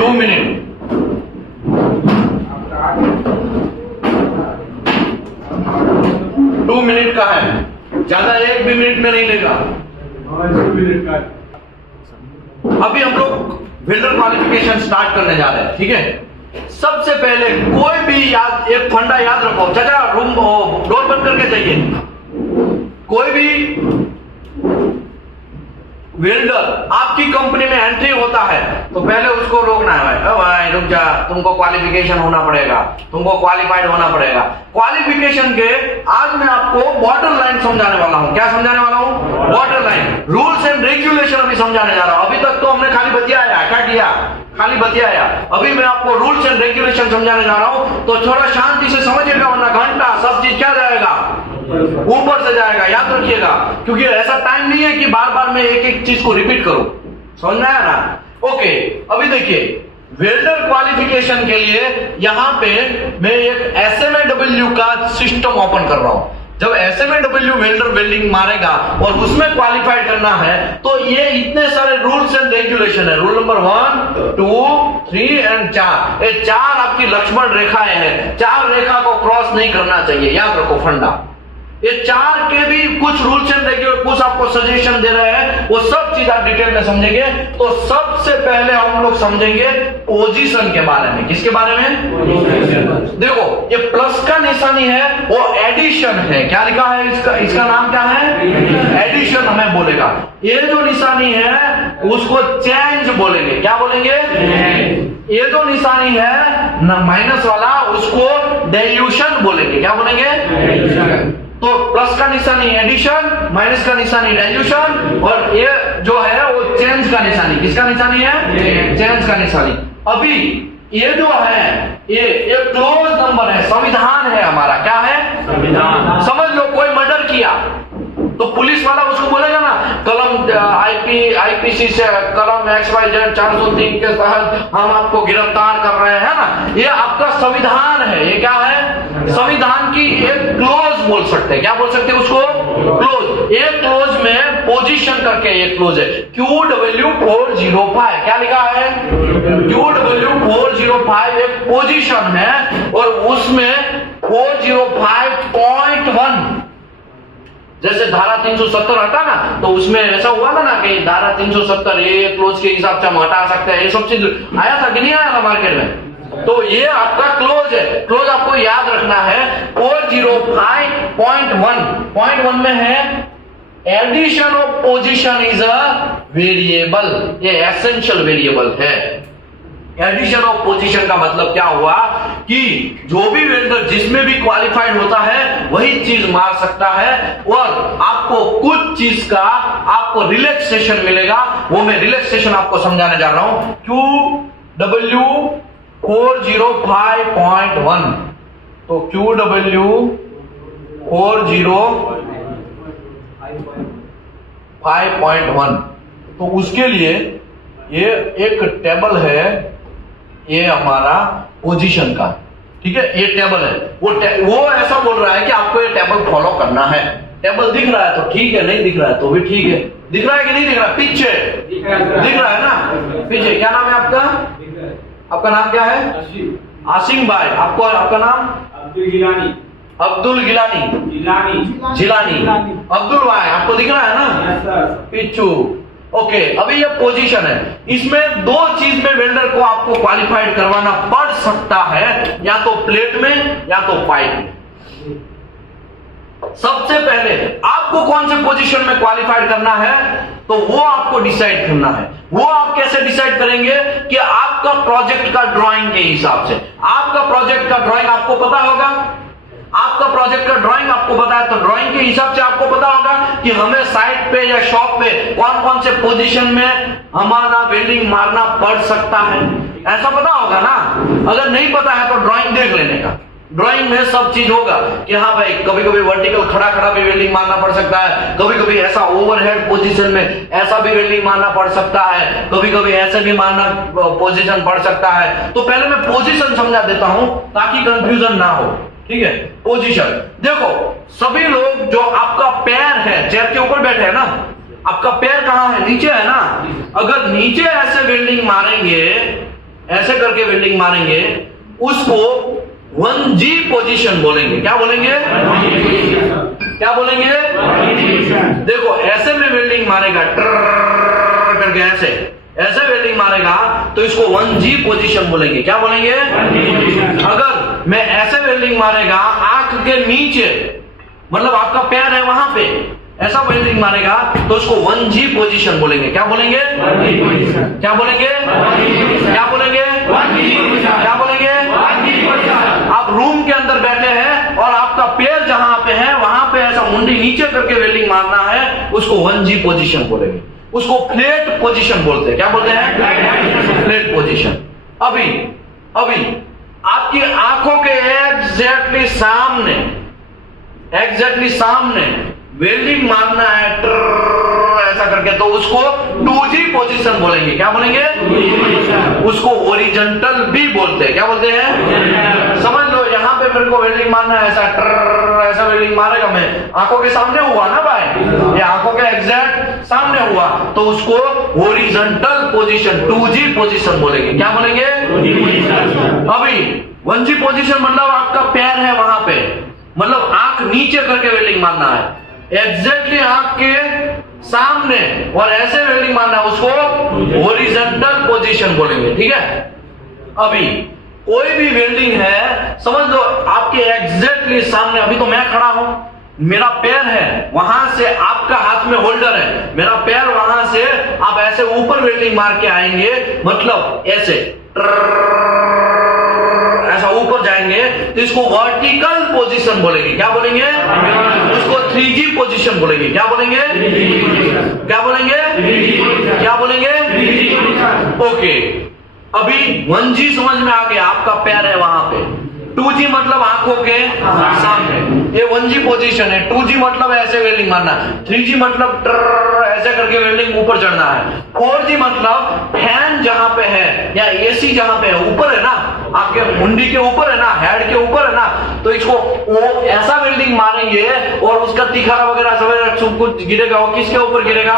2 मिनट। 2 मिनट का है, ज्यादा 1 भी मिनट में नहीं लेगा। अभी हम लोग वेंडर क्वालिफिकेशन स्टार्ट करने जा रहे हैं, ठीक है? सबसे पहले कोई भी एक फंडा याद रखो। चाचा रूम डोर बंद करके जाइए। कोई भी वेल्डर आपकी कंपनी में एंट्री होता है तो पहले उसको रोकना है। भाई रुक जा, तुमको क्वालिफिकेशन होना पड़ेगा, तुमको क्वालिफाइड होना पड़ेगा। क्वालिफिकेशन के आज मैं आपको बॉर्डर लाइन समझाने वाला हूं। क्या समझाने वाला हूं? Border line, rules and regulation अभी समझाने जा रहा हूं। अभी तक तो हमने खाली बतियाया, क्या किया? खाली बतियाया। अभी मैं आपको रूल्स एंड रेगुलेशन समझाने जा रहा हूं, तो थोड़ा शांति से समझिएगा, वरना घंटा सब चीज क्या जाएगा? ऊपर से जाएगा, याद रखिएगा। क्योंकि ऐसा टाइम नहीं है कि बार बार मैं एक एक चीज को रिपीट करूं। समझ में आया ना? ओके, अभी देखिए वेल्डर क्वालिफिकेशन के लिए यहां पे मैं एक SMAW का सिस्टम ओपन कर रहा हूं। जब SMAW वेल्डर वेल्डिंग मारेगा और उसमें क्वालिफाइड करना है तो ये इतने सारे रूल्स एंड रेगुलेशन है। Rule number 1, 2, 3 and 4। ये 4 आपकी लक्ष्मण रेखाएं हैं। 4 रेखा को क्रॉस नहीं करना चाहिए, याद रखो फंडा। ये 4 के भी कुछ रूल्स एंड रेगुलेशन, कुछ आपको सजेशन दे रहे हैं, वो सब चीज आप डिटेल में समझेंगे। तो सबसे पहले हम लोग समझेंगे पोजीशन के बारे में। किसके बारे में? देखो ये प्लस का निशानी है, वो एडिशन है। क्या लिखा है इसका नाम क्या है? एडिशन हमें बोलेगा। ये जो निशानी है उसको चेंज बोलेंगे। क्या बोलेंगे? ये जो निशानी है ना माइनस वाला, उसको डाइल्यूशन बोलेंगे। क्या बोलेंगे? तो प्लस का निशानी एडिशन, माइनस का निशानी डाइल्यूशन, और ये जो है वो चेंज का निशानी। किसका निशानी है? चेंज का निशानी। अभी ये जो है ये क्लोज नंबर है, संविधान है हमारा। क्या है? संविधान। समझ लो कोई मर्डर किया तो पुलिस वाला उसको बोलेगा ना, कलम IPC से कलम XYZ 403 के तहत हम आपको गिरफ्तार कर रहे हैं ना। ये आपका संविधान है। ये क्या है? संविधान की एक क्लोज बोल सकते हैं। क्या बोल सकते हैं उसको? क्लोज। एक क्लोज में पोजीशन करके एक क्लोज है, QW405। क्या लिखा है? QW405 एक पोजीशन है, और उसमें 405.1 जैसे धारा 370 हटा ना, तो उसमें ऐसा हुआ था ना कि धारा 370 ये क्लोज के हिसाब से हम हटा सकते हैं। ये सब चीज आया था कि नहीं आया था मार्केट में? तो ये आपका क्लोज है। क्लोज आपको याद रखना है 405.1 में है addition of position is a variable, ये एसेंशियल वेरिएबल है। एडिशन ऑफ पोजीशन का मतलब क्या हुआ कि जो भी वेंडर जिसमें भी क्वालिफाइड होता है वही चीज मार सकता है, और आपको कुछ चीज का आपको रिलैक्सेशन मिलेगा। वो मैं रिलैक्सेशन आपको समझाने जा रहा हूं। QW 405.1, तो QW 405.1, तो उसके लिए ये एक टेबल है, ये हमारा पोजीशन का, ठीक है, ये टेबल है। वो ऐसा बोल रहा है कि आपको ये टेबल फॉलो करना है। टेबल दिख रहा है तो ठीक है, नहीं दिख रहा है तो भी ठीक है। दिख रहा है कि नहीं दिख रहा है? पीछे दिख रहा है ना, पीछे। क्या नाम है आपका? आपका नाम क्या है? आसिम भाई। आपको आपका नाम? अब्दुल गिलानी। अब्दुल भाई, आपको दिख रहा है ना? पिच्चू। ओके, अभी ये पोजीशन है। इसमें दो चीज में वेल्डर को आपको क्वालिफाइड करवाना पड़ सकता है, या तो प्लेट में या तो पाइप में। सबसे पहले आपको कौन से पोजीशन में क्वालिफाइड करना है, तो वो आपको डिसाइड करना है। वो आप कैसे डिसाइड करेंगे कि आपका प्रोजेक्ट का ड्राइंग के हिसाब से। आपका प्रोजेक्ट का ड्राइंग आपको पता होगा, आपका प्रोजेक्ट का ड्राइंग आपको पता है, तो ड्राइंग के हिसाब से आपको पता होगा कि हमें साइट पे या शॉप पे कौन कौन से पोजीशन में हमारा वेल्डिंग मारना पड़ सकता है, ऐसा पता होगा ना। अगर नहीं पता है तो ड्राइंग देख लेने का। ड्राइंग में सब चीज होगा कि हाँ भाई, कभी कभी वर्टिकल खड़ा खड़ा भी वेल्डिंग मारना पड़ सकता है, कभी कभी ऐसा ओवरहेड पोजीशन में ऐसा भी वेल्डिंग मारना पड़ सकता है, कभी कभी ऐसे भी मारना पोजीशन पड़ सकता है। तो पहले मैं पोजीशन समझा देता हूं ताकि कंफ्यूजन ना हो, ठीक है। पोजीशन देखो, सभी लोग जो आपका पैर है, चेयर के ऊपर बैठे हैं ना, आपका पैर कहां है? नीचे है ना। अगर नीचे ऐसे वेल्डिंग मारेंगे, ऐसे करके वेल्डिंग मारेंगे, उसको 1G पोजीशन बोलेंगे। क्या बोलेंगे? क्या बोलेंगे? देखो, ऐसे में वेल्डिंग मारेगा करके, ऐसे वेल्डिंग मारेगा तो इसको 1G पोजीशन बोलेंगे। क्या बोलेंगे? अगर मैं ऐसे वेल्डिंग मारेगा आंख के नीचे, मतलब आपका पैर है वहां पे, ऐसा वेल्डिंग मारेगा तो उसको 1G पोजीशन बोलेंगे। क्या बोलेंगे? क्या बोलेंगे? क्या बोलेंगे? क्या बोलेंगे? आप रूम के अंदर बैठे हैं और आपका पैर जहां पे है वहां पे ऐसा मुंडी नीचे करके वेल्डिंग मारना है, उसको 1G पोजीशन बोलेंगे। उसको फ्लैट पोजीशन बोलते हैं। क्या बोलते हैं? Flat position. अभी आपकी आंखों के एग्जैक्टली सामने वेल्डिंग मारना है ऐसा करके, तो उसको 2G पोजीशन बोलेंगे। क्या बोलेंगे? उसको हॉरिजॉन्टल भी बोलते हैं। क्या बोलते हैं? समझ लो, यहाँ पे मेरे को वेल्डिंग मारना है, ऐसा वेल्डिंग मारेगा, मैं आंखों के सामने हुआ ना भाई, ये आंखों के एग्जैक्ट सामने हुआ, तो उसको हॉरिजॉन्टल पोजीशन 2G पोजीशन बोलेंगे। क्या बोलेंगे? अभी 1G पोजीशन मतलब आपका पैर है वहां पे, मतलब आंख नीचे करके वेल्डिंग मारना है, एग्जैक्टली आंख के सामने, और ऐसे वेल्डिंग मारना है, उसको हॉरिजॉन्टल पोजीशन बोलेंगे। ठीक है। अभी कोई भी वेल्डिंग है, समझ लो आपके एग्जैक्टली सामने, अभी तो मैं खड़ा हूं, मेरा पैर है वहां से, आपका हाथ में होल्डर है, मेरा पैर वहां से आप ऐसे ऊपर वेल्डिंग मार के आएंगे, मतलब ऐसे ऐसा ऊपर जाएंगे, तो इसको वर्टिकल पोजीशन बोलेंगे। क्या बोलेंगे? उसको 3G पोजीशन बोलेंगे। क्या बोलेंगे? क्या बोलेंगे? क्या बोलेंगे? ओके। अभी 1G समझ में आ गया, आपका पैर है वहां पे। 2G मतलब आंखों के सामने, ये 1G पोजीशन है। 2G मतलब ऐसे वेल्डिंग मारना, 3G मतलब ऐसे करके वेल्डिंग ऊपर चढ़ना है। 4G मतलब फैन जहां पे है या AC जहां पे है, ऊपर है ना, आपके मुंडी के ऊपर है ना, हेड के ऊपर है ना, तो इसको वो ऐसा वेल्डिंग मारेंगे और उसका तिखारा वगैरह सब कुछ गिरेगा। वो किसके ऊपर गिरेगा?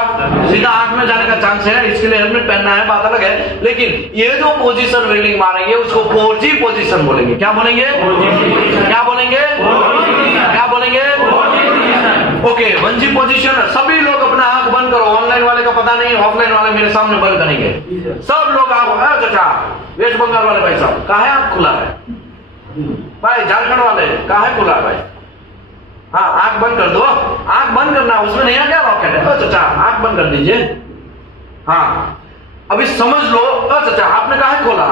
सीधा आंख में जाने का चांस है, इसके लिए हेलमेट पहनना है, बात अलग है। लेकिन ये जो पोजीशन वेल्डिंग मारेंगे उसको 4G पोजीशन बोलेंगे। क्या बोलेंगे? क्या बोलेंगे? क्या बोलेंगे? ओके। 1G position. सभी लोग अपना आंख बंद करो, ऑनलाइन वाले का पता नहीं, ऑफलाइन वाले मेरे सामने बंद करेंगे। सब लोग आप चाचा वेस्ट बंगाल वाले भाई साहब, कहाँ है आंख खुला है? भाई झारखंड वाले कहाँ है खुला है? भाई हाँ, आंख बंद कर दो, आंख बंद करना, उसमें नहीं आ क्या रॉकेट है? चाचा आंख बंद कर दीजिए। हाँ, अभी समझ लो। चाचा आपने कहा खोला?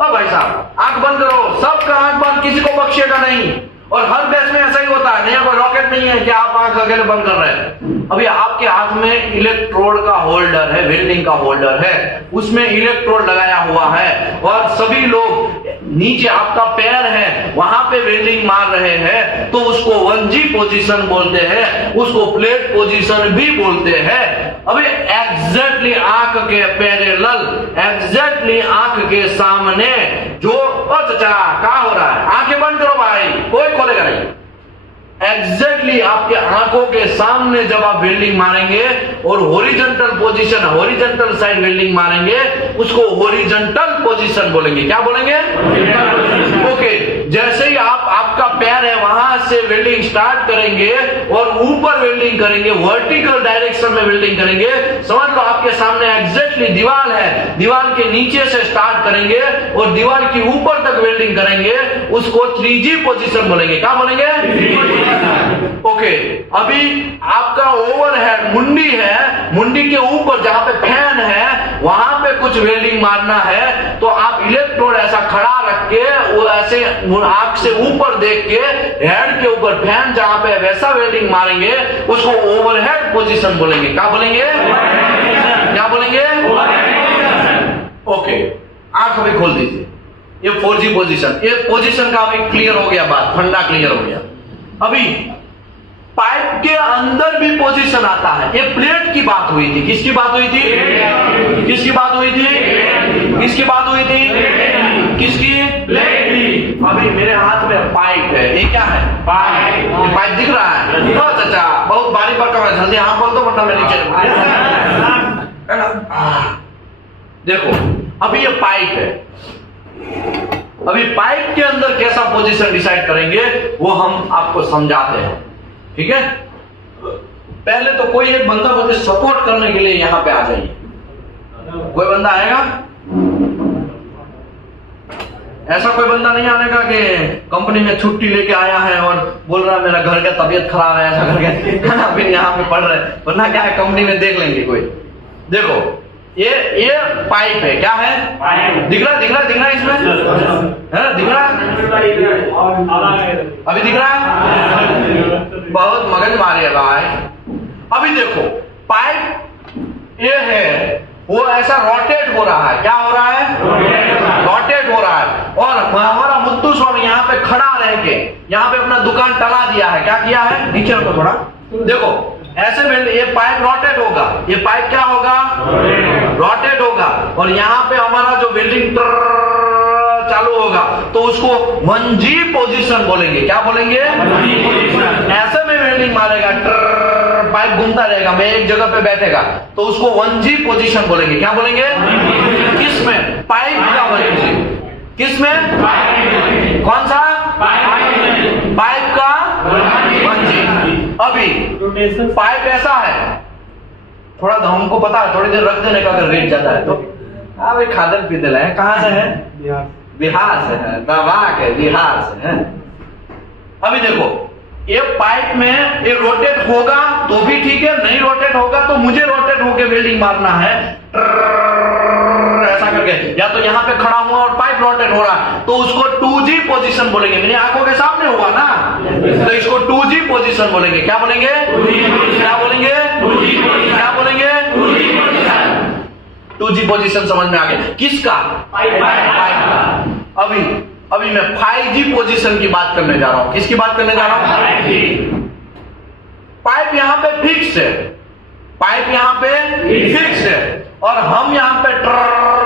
भाई साहब आंख बंद करो, सबका आंख बंद, किसी को बख्शेगा नहीं। और हर देश में ऐसा ही होता है, नया कोई रॉकेट नहीं है कि आप आंख अकेले बंद कर रहे हैं। अभी आपके हाथ में इलेक्ट्रोड का होल्डर है, वेल्डिंग का होल्डर है, उसमें इलेक्ट्रोड लगाया हुआ है और सभी लोग नीचे आपका पैर है वहां पे वेल्डिंग मार रहे हैं, तो उसको 1G पोजीशन बोलते हैं, उसको प्लेट पोजीशन भी बोलते हैं। अभी एग्जैक्टली आंख के पैरेलल, एग्जैक्टली आंख के सामने जो चाचा क्या हो रहा है? आंखें बंद करो भाई, कोई खोलेगा नहीं। एग्जैक्टली आपके आंखों के सामने जब आप वेल्डिंग मारेंगे और horizontal position, horizontal side welding मारेंगे, उसको हॉरिजॉन्टल पोजीशन बोलेंगे। क्या बोलेंगे? ओके, जैसे ही आपका पैर है वहां से वेल्डिंग स्टार्ट करेंगे और ऊपर वेल्डिंग करेंगे, वर्टिकल डायरेक्शन में वेल्डिंग करेंगे। समझ लो आपके सामने एग्जैक्टली दीवार है, दीवार के नीचे से स्टार्ट करेंगे और दीवार के ऊपर तक वेल्डिंग करेंगे, उसको 3G पोजीशन बोलेंगे। क्या बोलेंगे? ओके, अभी आपका ओवरहेड मुंडी है, मुंडी के ऊपर जहां पे फैन है वहां पे कुछ वेल्डिंग मारना है, तो आप इलेक्ट्रोड ऐसा खड़ा रख के वो ऐसे आंख से ऊपर देख के हेड के ऊपर फैन जहां पे वैसा वेल्डिंग मारेंगे, उसको ओवरहेड पोजीशन बोलेंगे। क्या बोलेंगे? क्या बोलेंगे? ओके, आंख अभी खोल दीजिए। ये 4G पोजीशन, ये पोजीशन का अभी क्लियर हो गया, बात फंडा क्लियर हो गया। अभी पाइप के अंदर भी पोजीशन आता है। ये प्लेट की बात हुई थी, किसकी बात हुई थी? किसकी बात हुई थी? किसकी बात हुई थी? किसकी? प्लेट की। अभी मेरे हाथ में पाइप है, ये क्या है? पाइप। ये पाइप दिख रहा है? तो चाचा बहुत बारी बार का, जल्दी हाँ बोल दो वरना मैं नीचे है ना। देखो अभी ये पाइप है, अभी पाइप के अंदर कैसा पोजीशन डिसाइड करेंगे वो हम आपको समझाते हैं, ठीक है? पहले तो कोई एक बंदा मुझे सपोर्ट करने के लिए यहां पे आ जाइए। कोई बंदा आएगा? ऐसा कोई बंदा नहीं आने का कि कंपनी में छुट्टी लेके आया है और बोल रहा है मेरा घर का तबीयत खराब है, ऐसा करके है ना, फिर यहाँ पे पढ़ रहे, वरना क्या है कंपनी में देख लेंगे कोई। देखो ये पाइप है, क्या है? पाइप। दिख रहा इसमें है? दिख रहा? अभी दिख रहा है? बहुत मगज मारे भाई। अभी देखो पाइप ये है, वो ऐसा रोटेट हो रहा है। क्या हो रहा है? रोटेट हो रहा है। और हमारा मुत्तु स्वामी यहाँ पे खड़ा रह के यहाँ पे अपना दुकान टला दिया है। क्या किया है? नीचे रखो थोड़ा, देखो ऐसे में ये पाइप रोटेट होगा, ये पाइप क्या होगा? रोटेट होगा। और यहाँ पे हमारा जो वेल्डिंग चालू होगा तो उसको 1G पोजीशन बोलेंगे। क्या बोलेंगे? ऐसे में वेल्डिंग मारेगा, पाइप घूमता रहेगा, मैं एक जगह पे बैठेगा तो उसको 1G पोजीशन बोलेंगे। क्या बोलेंगे? किसमें? पाइप का 1G। किसमें? कौन सा? पाइप का 1G। अभी पाइप ऐसा है, थोड़ा हमको पता है, थोड़ी देर रख देने का अगर रेट ज्यादा है तो अभी खादर पीते है। कहां से है? बिहार से है, दबाक है, बिहार से है। अभी देखो ये पाइप में ये रोटेट होगा तो भी ठीक है, नहीं रोटेट होगा तो मुझे रोटेट होके वेल्डिंग मारना है ऐसा करके, या तो यहाँ पे खड़ा हुआ और पाइप रोटेट हो रहा तो उसको 2G पोजीशन बोलेंगे। मेरी आंखों के सामने हुआ ना, तो इसको 2G पोजीशन बोलेंगे। क्या बोलेंगे? क्या बोलेंगे? क्या बोलेंगे? 2G पोजीशन समझ में आ गया? किसका? पाइप का। अभी मैं 5G पोजीशन की बात करने जा रहा हूं। किसकी बात करने जा रहा हूं? पाइप यहाँ पे फिक्स है, पाइप यहाँ पे फिक्स है और हम यहाँ पे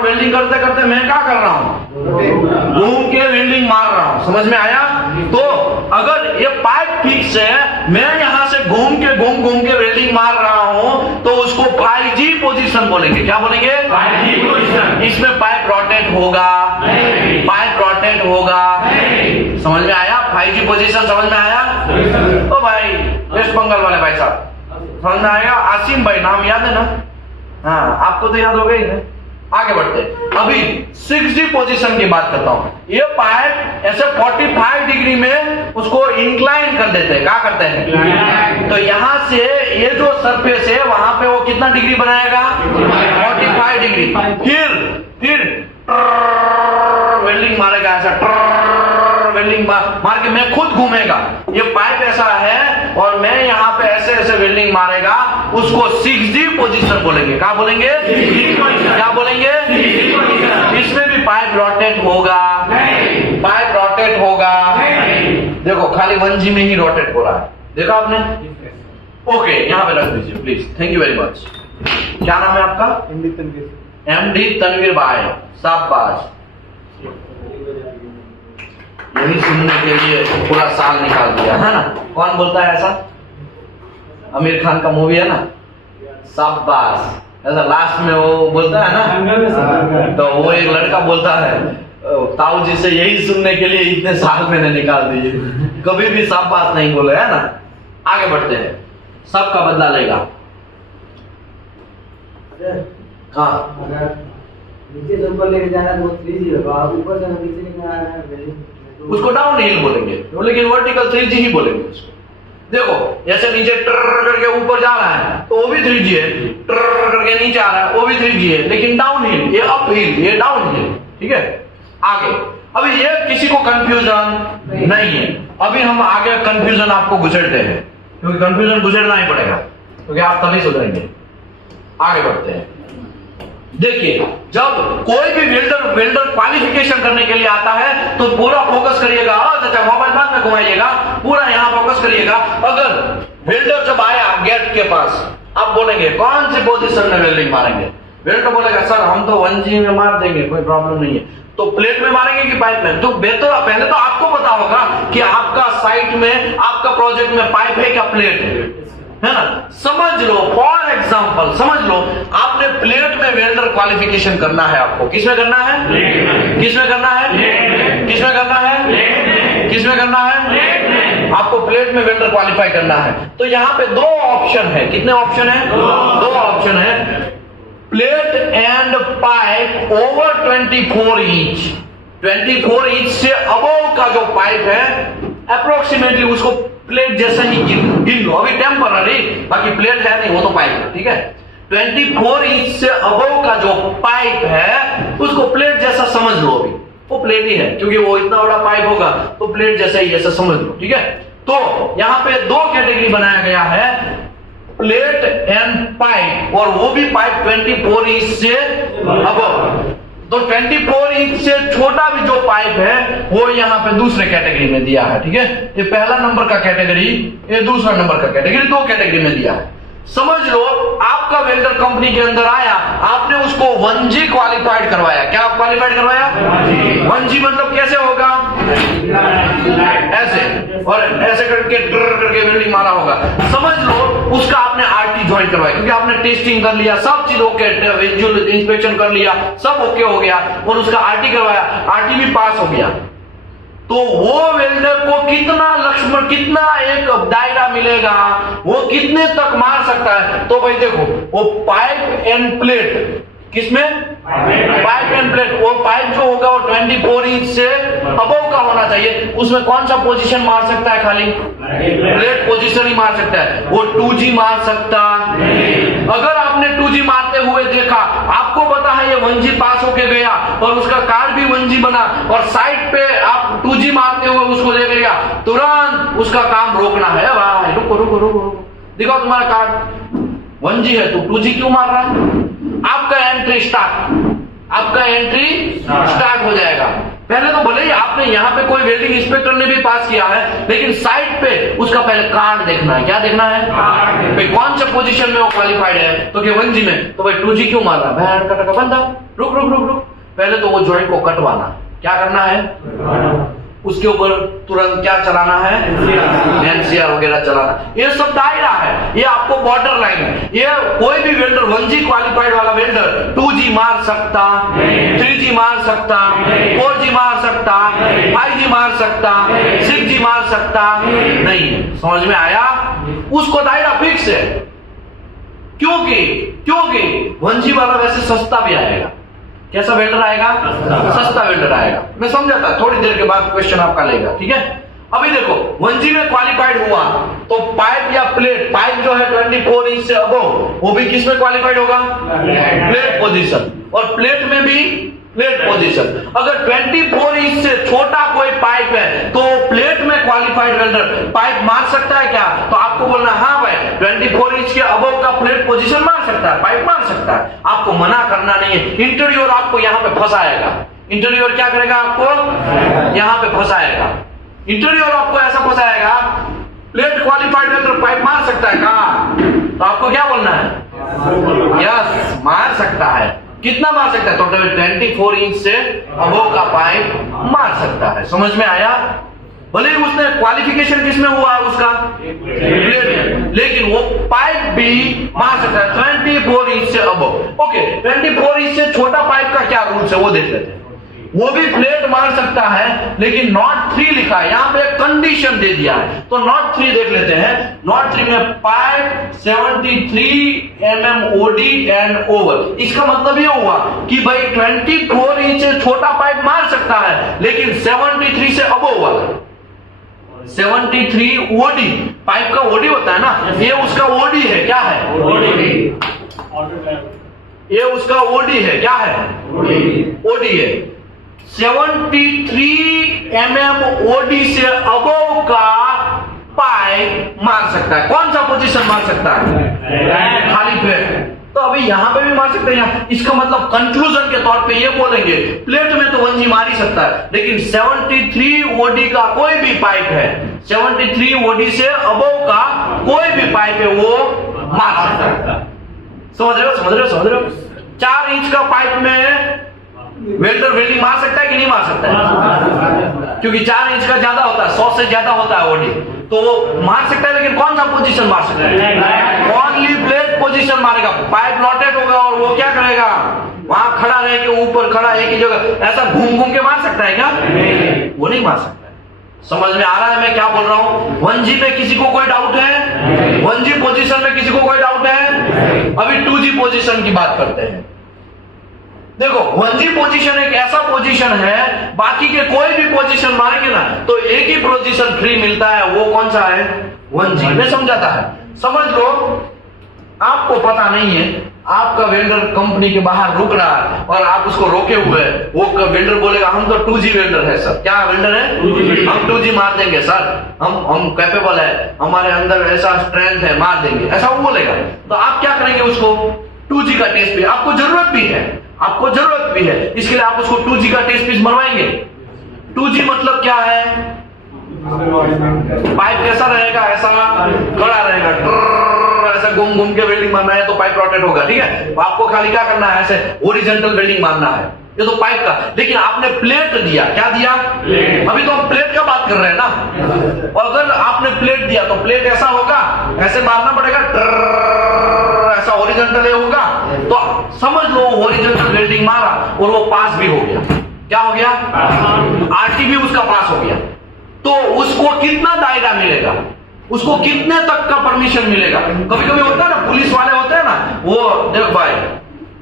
वेल्डिंग करते करते मैं क्या कर रहा हूं? घूम के वेल्डिंग मार रहा हूं। समझ में आया? तो अगर ये पाइप फिक्स है, मैं यहां से घूम के वेल्डिंग मार रहा हूं तो उसको 5G पोजीशन बोलेंगे। क्या बोलेंगे? 5G position. इसमें पाइप रोटेट होगा, पाइप रोटेट होगा। समझ में आया? 5G पोजीशन समझ में आया? ओ भाई वेस्ट बंगाल वाले भाई साहब समझ में आएगा? आसिम भाई नाम याद है ना? हाँ आपको तो याद हो गई है। आगे बढ़ते हैं। अभी 6G पोजीशन की बात करता हूं। ये पाइप ऐसे 45 डिग्री में उसको इंक्लाइन कर देते हैं। क्या करते हैं? तो यहां से ये जो सरफेस है वहां पे वो कितना डिग्री बनाएगा? 45 डिग्री। फिर वेल्डिंग मारेगा, ऐसा वेल्डिंग मार के मैं खुद घूमेगा। ये पाइप ऐसा है और मैं यहाँ पे ऐसे ऐसे वेल्डिंग मारेगा, उसको 6G पोजीशन बोलेंगे। क्या बोलेंगे? क्या बोलेंगे? इसमें भी पाइप रोटेट होगा, पाइप रोटेट होगा। देखो खाली 1G में ही रोटेट हो रहा है, देखा आपने? ओके, यहाँ पे रख दीजिए please. Thank you very much. क्या नाम है आपका? MD तनवीर भाई, शाबाश। यही सुनने के लिए पूरा साल निकाल दिया है ना। कौन बोलता है ऐसा? आमिर खान का मूवी है ना, शाबाश। ऐसा लास्ट में वो बोलता है ना, तो वो एक लड़का बोलता है ताऊ जी से यही सुनने के लिए इतने साल मैंने निकाल दिए, कभी भी शाबाश नहीं बोले, है ना। आगे बढ़ते हैं। सबका बदला लेगा। हाँ, नीचे से ऊपर लेके जाना तो 3G होगा, ऊपर से नीचे लेके आना है उसको डाउन हिल बोलेंगे, लेकिन वर्टिकल 3G ही बोलेंगे उसको। देखो जैसे नीचे ट्र करके ऊपर जा रहा है तो वो भी 3G है, ट्र करके नीचे आ रहा है वो भी 3G है, लेकिन डाउन हिल, ये अप हिल, ये डाउन हिल। ठीक है, आगे। अभी ये किसी को कंफ्यूजन नहीं है। अभी हम आगे कंफ्यूजन आपको गुजरते हैं, क्योंकि कंफ्यूजन गुजरना ही पड़ेगा, क्योंकि आप तभी सुधरेंगे। आगे बढ़ते हैं। देखिए, जब कोई भी वेल्डर क्वालिफिकेशन करने के लिए आता है तो पूरा फोकस करिएगा। चाचा मोबाइल बाद में घुमाइएगा, पूरा यहाँ फोकस करिएगा। अगर वेल्डर जब आया गेट के पास, आप बोलेंगे कौन सी पोजीशन में वेल्डिंग मारेंगे? वेल्डर बोलेगा सर हम तो 1G में मार देंगे, कोई प्रॉब्लम नहीं है। तो प्लेट में मारेंगे कि पाइप में? तो बेहतर पहले तो आपको पता होगा कि आपका साइट में, आपका प्रोजेक्ट में पाइप है क्या प्लेट है ना। समझ लो, फॉर एग्जांपल समझ लो, आपने प्लेट में वेल्डर क्वालिफिकेशन करना है। आपको किसमें करना है? किसमें करना है? किसमें करना है? किसमें करना है? आपको प्लेट में वेल्डर क्वालिफाई करना है। तो यहाँ पे दो ऑप्शन है। कितने ऑप्शन है? दो ऑप्शन है। Plate and pipe over 24 inch, 24 inch से अबव का जो पाइप है अप्रोक्सीमेटली उसको प्लेट जैसा ही गिन लो। अभी टेम्पररी, बाकी प्लेट है नहीं, वो तो पाइप है। ठीक है, 24 इंच से अबव का जो पाइप है उसको प्लेट जैसा समझ लो। अभी वो प्लेट ही है, क्योंकि वो इतना बड़ा पाइप होगा तो प्लेट जैसा ही ऐसा समझ लो। ठीक है, तो यहाँ पे दो कैटेगरी बनाया गया है, प्लेट एंड पाइप, और वो भी पाइप 24 इंच से अबव। तो 24 इंच से छोटा भी जो पाइप है वो यहाँ पे दूसरे कैटेगरी में दिया है। ठीक है, ये पहला नंबर का कैटेगरी, ये दूसरा नंबर का कैटेगरी, दो कैटेगरी में दिया है। समझ लो, आपका वेल्डर कंपनी के अंदर आया, आपने उसको 1G क्वालिफाइड करवाया। क्या क्वालिफाइड करवाया? 1G मतलब कैसे होगा? ऐसे, और ऐसे करके ट्र करके वेल्डिंग मारा होगा। समझ लो उसका आपने RT ज्वाइन करवाया, क्योंकि आपने टेस्टिंग कर लिया, सब चीज ओके, विजुअल इंस्पेक्शन कर लिया, सब ओके हो गया, और उसका RT करवाया, RT भी पास हो गया। तो वो वेल्डर को कितना लक्ष्मण, कितना एक दायरा मिलेगा, वो कितने तक मार सकता है? तो भाई देखो, वो पाइप एंड प्लेट, किसमें? Pipe end plate. वो पाइप जो होगा वो 24 इंच से अबव का होना चाहिए। उसमें कौन सा पोजीशन मार सकता है? खाली प्लेट पोजीशन ही मार सकता है। वो 2G मार सकता। अगर आपने 2G मारते हुए देखा, आपको पता है ये 1G पास होके गया और उसका कार्ड भी 1G बना, और साइड पे आप 2G मारते हुए उसको देख लिया, तुरंत उसका काम रोकना है। भाई रुको रुको रुको रुको, दिखाओ तुम्हारा कार्ड 1G है, तो 2G क्यों मार रहा है? आपका एंट्री स्टार्ट हो जाएगा। पहले तो भले ही आपने यहाँ पे कोई वेल्डिंग इंस्पेक्टर ने भी पास किया है, लेकिन साइड पे उसका पहले कार्ड देखना है। क्या देखना है? भाई कौन सा पोजीशन में वो क्वालिफाइड है? तो क्या 1G में, तो भाई 2G क्यों मार रहा है? कटा बंदा, रुक रुक रुक रुक, पहले तो वो जॉइंट को कटवाना। क्या करना है? उसके ऊपर तुरंत क्या चलाना है? NCR वगैरह चलाना। ये सब दायरा है, ये आपको बॉर्डर लाइन है। ये कोई भी वेल्डर 1G क्वालिफाइड वाला वेल्डर 2G मार सकता, 3G मार सकता, 4G मार सकता, 5G मार सकता, 6G मार सकता नहीं। समझ में आया? उसको दायरा फिक्स है, क्योंकि 1G वाला वैसे सस्ता भी आएगा, कैसा वेल्डर आएगा? सस्ता वेल्डर आएगा। मैं समझाता, थोड़ी देर के बाद क्वेश्चन आपका लेगा, ठीक है। अभी देखो 1G में क्वालिफाइड हुआ तो पाइप या प्लेट, पाइप जो है 24 इंच से अबव, वो भी किस में क्वालिफाइड होगा? Plate position. और प्लेट में भी प्लेट पोजीशन। अगर 24 इंच से छोटा कोई पाइप है तो प्लेट में क्वालिफाइड वेल्डर पाइप मार सकता है क्या? तो आपको बोलना हाँ भाई 24 इंच के अबव का प्लेट पोजीशन मार सकता है, पाइप मार सकता है। आपको मना करना नहीं है। इंटीरियर आपको यहाँ पे फंसाएगा। इंटीरियर क्या करेगा? आपको यहाँ पे फंसाएगा। इंटीरियर आपको ऐसा फंसाएगा, प्लेट क्वालिफाइड वेल्डर पाइप मार सकता है कहा? तो आपको क्या बोलना है? यस, मार सकता है। कितना मार सकता है? तो 24 इंच से अबव का पाइप मार सकता है। समझ में आया? भले ही उसने क्वालिफिकेशन किसमें हुआ है उसका? प्लेट में, लेकिन वो पाइप भी मार सकता है 24 इंच से अबव। ओके, 24 इंच से छोटा पाइप का क्या रूल्स है वो देख लेते हैं। वो भी प्लेट मार सकता है, लेकिन नॉट 3 लिखा है यहाँ पे, कंडीशन दे दिया है। तो नॉट 3 देख लेते हैं। नॉट 3 में pipe 73 mm OD and over. इसका मतलब ये हुआ कि भाई 24 इंच से छोटा पाइप मार सकता है, लेकिन 73 से अबव वाला 73 ओडी, पाइप का ओडी होता है ना, ये उसका ओडी है। क्या है? ये उसका ओडी है। क्या है? ओडी है। 73 mm ओडी से अबव का पाइप मार सकता है। कौन सा पोजीशन मार सकता है? खाली प्लेट। तो अभी यहां पे भी मार सकते हैं। इसका मतलब कंक्लूजन के तौर पे ये बोलेंगे प्लेट में तो 1G मार ही सकता है, लेकिन 73 ओडी का कोई भी पाइप है, 73 ओडी से अबव का कोई भी पाइप है वो मार सकता है। समझ रहे हो? समझ रहे हो? समझ रहे हो? 4 इंच का पाइप में वेल्डर वेल्डिंग मार सकता है कि नहीं मार सकता है? क्योंकि 4 इंच का ज्यादा होता है, 100 से ज्यादा होता है ओडी, तो वो मार सकता है। लेकिन कौन सा पोजीशन मार सकता है? ओनली प्लेट पोजीशन मारेगा। पाइप लॉटेड होगा और वो क्या करेगा? वहां खड़ा रह के, ऊपर खड़ा एक ही जगह ऐसा घूम घूम के मार सकता है क्या? वो नहीं मार सकता है। समझ में आ रहा है मैं क्या बोल रहा हूं? 1G में किसी को कोई डाउट है? 1G पोजीशन में किसी को कोई डाउट है? अभी 2G पोजीशन की बात करते हैं। देखो 1G पोजीशन एक ऐसा पोजीशन है, बाकी के कोई भी पोजीशन मारेंगे ना तो एक ही पोजीशन फ्री मिलता है। वो कौन सा है? 1G में समझाता है। समझ लो आपको पता नहीं है, आपका वेल्डर कंपनी के बाहर रुक रहा है और आप उसको रोके हुए हैं। वो वेल्डर बोलेगा हम तो 2G वेल्डर है सर। क्या वेल्डर है? हम 2G मार देंगे सर, हम कैपेबल है, हमारे अंदर ऐसा स्ट्रेंथ है, मार देंगे, ऐसा वो बोलेगा। तो आप क्या करेंगे? उसको 2G का टेस्ट पीस, आपको जरूरत भी है, आपको जरूरत भी है, इसके लिए आप उसको 2G का टेस्ट पीस मरवाएंगे। 2G मतलब क्या है? पाइप कैसा रहेगा? ऐसा खड़ा रहेगा, ऐसा घूम घूम के वेल्डिंग मारना है तो पाइप रोटेट होगा। ठीक है, तो आपको खाली क्या करना है? ऐसे ओरिजेंटल वेल्डिंग मारना है, ये तो पाइप का। लेकिन आपने प्लेट दिया, क्या दिया? अभी तो हम प्लेट का बात कर रहे हैं ना। और अगर आपने प्लेट दिया तो प्लेट ऐसा होगा, ऐसे मारना पड़ेगा, ऐसा ओरिजेंटल होगा। तो समझ लो ओरिजेंटल वेल्डिंग मारा और वो पास भी हो गया। क्या हो गया? आरटी भी उसका पास हो गया। तो उसको कितना दायरा मिलेगा? उसको कितने तक का परमिशन मिलेगा? कभी कभी होता है ना, पुलिस वाले होते हैं ना, वो देख भाई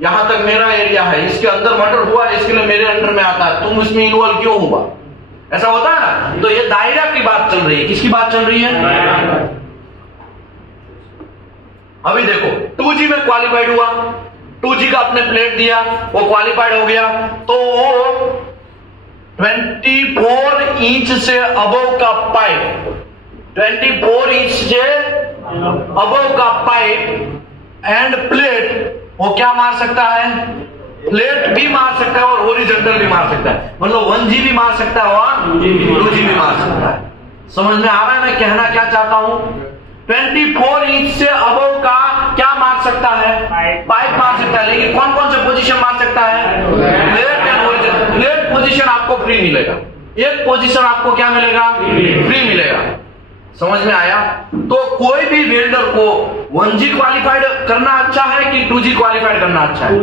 यहां तक मेरा एरिया है, इसके अंदर मर्डर हुआ, इसके लिए मेरे अंडर में आता है, तुम इसमें इन्वॉल्व क्यों हुआ? ऐसा होता है ना। तो ये दायरा की बात चल रही है। किसकी बात चल रही है? अभी देखो 2G में क्वालिफाइड हुआ, 2G का अपने प्लेट दिया, वो क्वालिफाइड हो गया, तो वो 24 इंच से अबव का पाइप, 24 इंच से अबव का पाइप एंड प्लेट, वो क्या मार सकता है? प्लेट भी मार सकता है और ओरिजेंटल भी मार सकता है। मतलब 1G भी मार सकता है और 2G भी मार सकता है। समझ में आ रहा है मैं कहना क्या चाहता हूं? 24 इंच से अबव का क्या मार सकता है? पाइप मार सकता है। लेकिन कौन कौन से पोजीशन मार सकता है? Plate and original. Plate position आपको फ्री मिलेगा, एक पोजीशन आपको क्या मिलेगा? फ्री मिलेगा। समझ में आया? तो कोई भी वेल्डर को 1G क्वालिफाइड करना अच्छा है कि 2G क्वालिफाइड करना अच्छा है?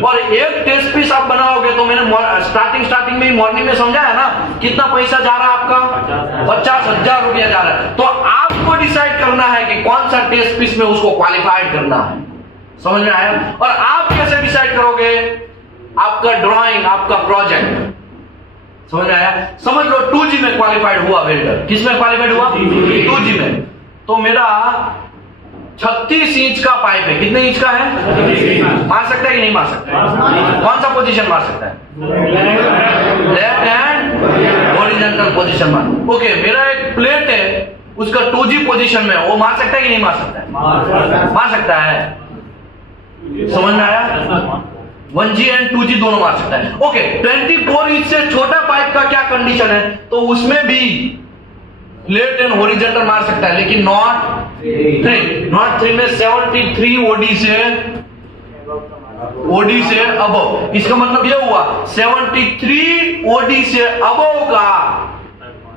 और एक टेस्ट पीस आप बनाओगे तो मैंने स्टार्टिंग में मॉर्निंग में समझाया ना, कितना पैसा जा रहा है आपका? 50,000 रुपया जा रहा है। तो आपको डिसाइड करना है कि कौन सा टेस्ट पीस में उसको क्वालिफाइड करना है। समझ में आया? और आप कैसे डिसाइड करोगे? आपका ड्राइंग, आपका प्रोजेक्ट। समझ में आया? समझ लो 2G में क्वालिफाइड हुआ वेल्डर। किस में क्वालिफाइड हुआ? 2G में। तो मेरा 36 इंच का पाइप है। कितने इंच का है? मार सकता है कि नहीं मार सकता है? कौन सा पोजीशन मार सकता है? लेफ्ट हैंड हॉरिजॉन्टल पोजीशन मार। ओके, मेरा एक प्लेट है, उसका 2G पोजीशन में, वो मार सकता है कि नहीं मार सकता है? मार सकता है। समझ में आया? 1G एंड 2G दोनों मार सकता है। ओके, 24 इंच से छोटा पाइप का क्या कंडीशन है? तो उसमें भी प्लेट एंड हॉरिजॉन्टल मार सकता है, लेकिन नॉट 3 में 73 ओडी से अबव। इसका मतलब यह हुआ 73 ओडी से अबव का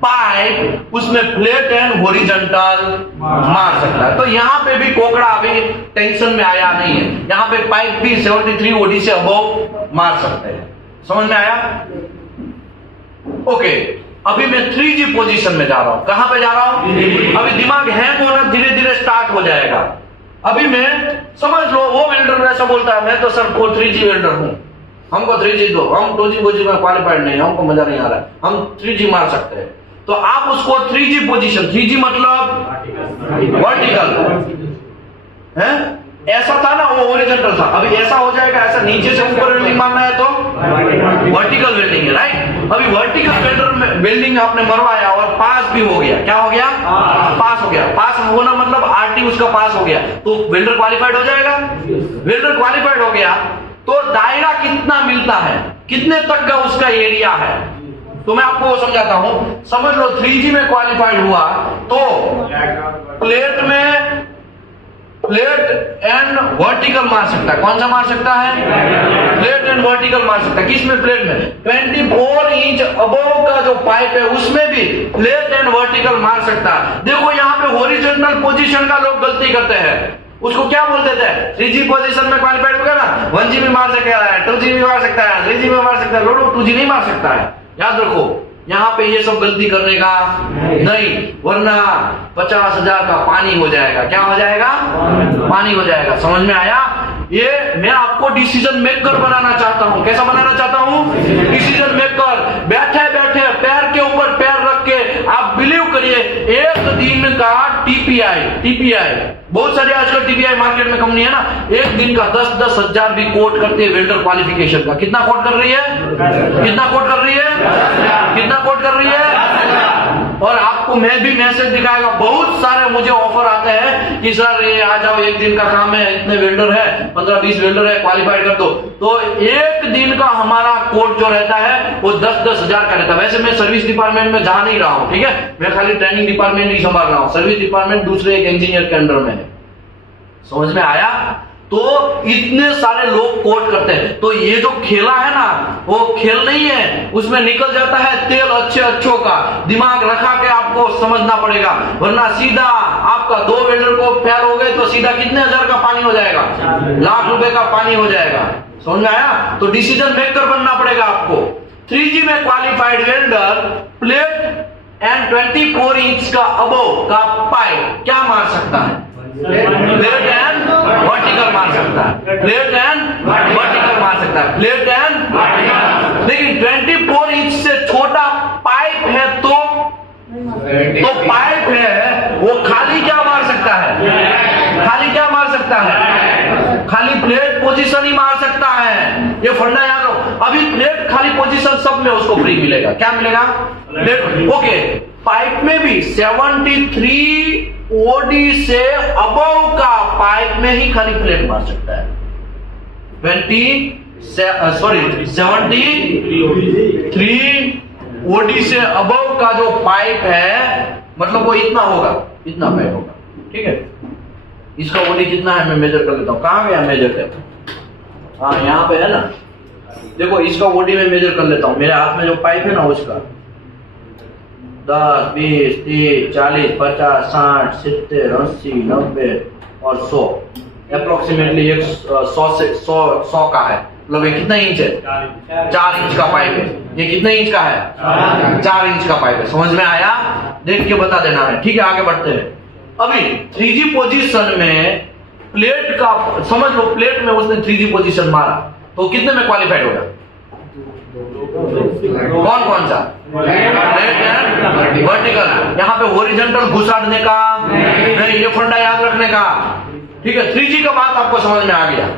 पाइप उसमें प्लेट एंड हॉरिजॉन्टल मार सकता है। तो यहां पे भी कोकड़ा अभी टेंशन में आया नहीं है, यहां पे पाइप भी 73 ओडी से अबव मार सकते हैं। समझ में आया? ओके, अभी मैं 3G पोजीशन में जा रहा हूं। कहां पे जा रहा हूं? अभी दिमाग हैंग होना धीरे धीरे स्टार्ट हो जाएगा। अभी मैं, समझ लो वो वेल्डर ऐसा बोलता है, मैं तो सर 3G वेल्डर हूं, हमको 3G दो, हम 2G पोजीशन में क्वालिफाइड नहीं, हमको मजा नहीं आ रहा है, हम 3G मार सकते हैं। तो आप उसको 3G पोजीशन, 3G मतलब वर्टिकल है, ऐसा था ना, वो हॉरिजॉन्टल था, अभी ऐसा हो जाएगा, ऐसा नीचे से ऊपर वेल्डिंग मारना है तो वर्टिकल वेल्डिंग है, राइट? अभी वर्टिकल वेल्डर में वेल्डिंग आपने मरवाया और पास भी हो गया। क्या हो गया? पास हो गया। पास होना मतलब RT उसका पास हो गया, तो वेल्डर क्वालिफाइड हो जाएगा। वेल्डर क्वालिफाइड हो गया तो दायरा कितना मिलता है, कितने तक का उसका एरिया है, तो मैं आपको समझाता हूं। समझ लो 3G में क्वालिफाइड हुआ तो प्लेट एंड वर्टिकल मार सकता है। कौन सा मार सकता है? प्लेट एंड वर्टिकल मार सकता है। किसमें? प्लेट में। 24 इंच अबव का जो पाइप है उसमें भी प्लेट एंड वर्टिकल मार सकता है। देखो यहाँ पे हॉरिजॉन्टल पोजीशन का लोग गलती करते हैं, उसको क्या बोलते थे? 3G पोजीशन में क्वालिफाइड हो गया ना, 1G में मार सकता है, 2G में मार सकता है, 3G में मार सकता है, लोडो 2G नहीं मार सकता है। याद रखो, यहां पे ये सब गलती करने का नहीं, वरना 50,000 का पानी हो जाएगा। क्या हो जाएगा? पानी हो जाएगा। समझ में आया? ये मैं आपको डिसीजन मेकर बनाना चाहता हूं। कैसा बनाना चाहता हूं? Decision maker. बैठे बैठे पैर के ऊपर पैर रख के आप बिलीव करिए, एक दिन का टीपीआई बहुत सारे आजकल टीपीआई मार्केट में कंपनी है ना, एक दिन का 10-10 हजार भी कोट करते हैं वेल्डर क्वालिफिकेशन का। कितना कोट कर रही है? कितना कोट कर रही है? कितना कोट कर रही है? और आपको मैं भी मैसेज दिखाएगा, बहुत सारे मुझे ऑफर आते हैं कि सर ये आ जाओ, एक दिन का काम है, इतने वेल्डर है, 15-20 वेल्डर है, क्वालिफाइड कर दो। तो एक दिन का हमारा कोट जो रहता है वो 10-10 हजार का रहता है। वैसे मैं सर्विस डिपार्टमेंट में जा नहीं रहा हूं, ठीक है, मैं खाली ट्रेनिंग डिपार्टमेंट नहीं संभाल रहा हूं, सर्विस डिपार्टमेंट दूसरे एक इंजीनियर के अंडर में है। समझ में आया? तो इतने सारे लोग कोट करते हैं। तो ये जो खेला है ना, वो खेल नहीं है, उसमें निकल जाता है तेल अच्छों का। दिमाग रखा के आपको समझना पड़ेगा, वरना सीधा आपका 2 वेल्डर को फेल हो गए तो सीधा कितने हजार का पानी हो जाएगा? लाख रुपए का पानी हो जाएगा। समझ में आया? तो डिसीजन मेकर बनना पड़ेगा आपको। 3G में qualified welder plate and 24 inch का अबव का पाइप क्या मार सकता है? प्लेट एंड वर्टिकल मार सकता है। प्लेट एंड वर्टिकल मार सकता है। प्लेट एंड, लेकिन 24 इंच से छोटा पाइप है तो पाइप है वो खाली क्या मार सकता है? खाली क्या मार सकता है? खाली प्लेट पोजीशन ही मार सकता है। ये फंडा याद रखो। अभी प्लेट खाली पोजीशन सब में उसको फ्री मिलेगा। क्या मिलेगा? प्लेट। ओके, पाइप में भी 73 ओडी से अबव का पाइप में ही खाली प्लेट मार सकता है। 73 ओडी से अबव का जो पाइप है, मतलब वो इतना होगा, इतना पाइप होगा, ठीक है। इसका ओडी कितना है मैं मेजर कर लेता हूं। कहां गया मेजर कर? हाँ, यहां पे है ना, देखो इसका ओडी में मेजर कर लेता हूं। मेरे हाथ में जो पाइप है ना उसका 10, 20, 30, 40, 50, 60, 70, 80, 90 और 100, अप्रोक्सीमेटली 100 का है। मतलब ये कितना इंच है? 4 इंच का पाइप है। ये कितने इंच का है? 4 इंच का पाइप है। समझ में आया? देख के बता देना है, ठीक है। आगे बढ़ते हैं। अभी 3G पोजीशन में प्लेट का, समझ लो प्लेट में उसने 3G पोजीशन मारा, तो कितने में क्वालिफाइड होगा? कौन कौन सा? वर्टिकल। यहाँ पे हॉरिजॉन्टल घुसाड़ने का नहीं, ये फंडा याद रखने का। ठीक है, 3G का बात आपको समझ में आ गया?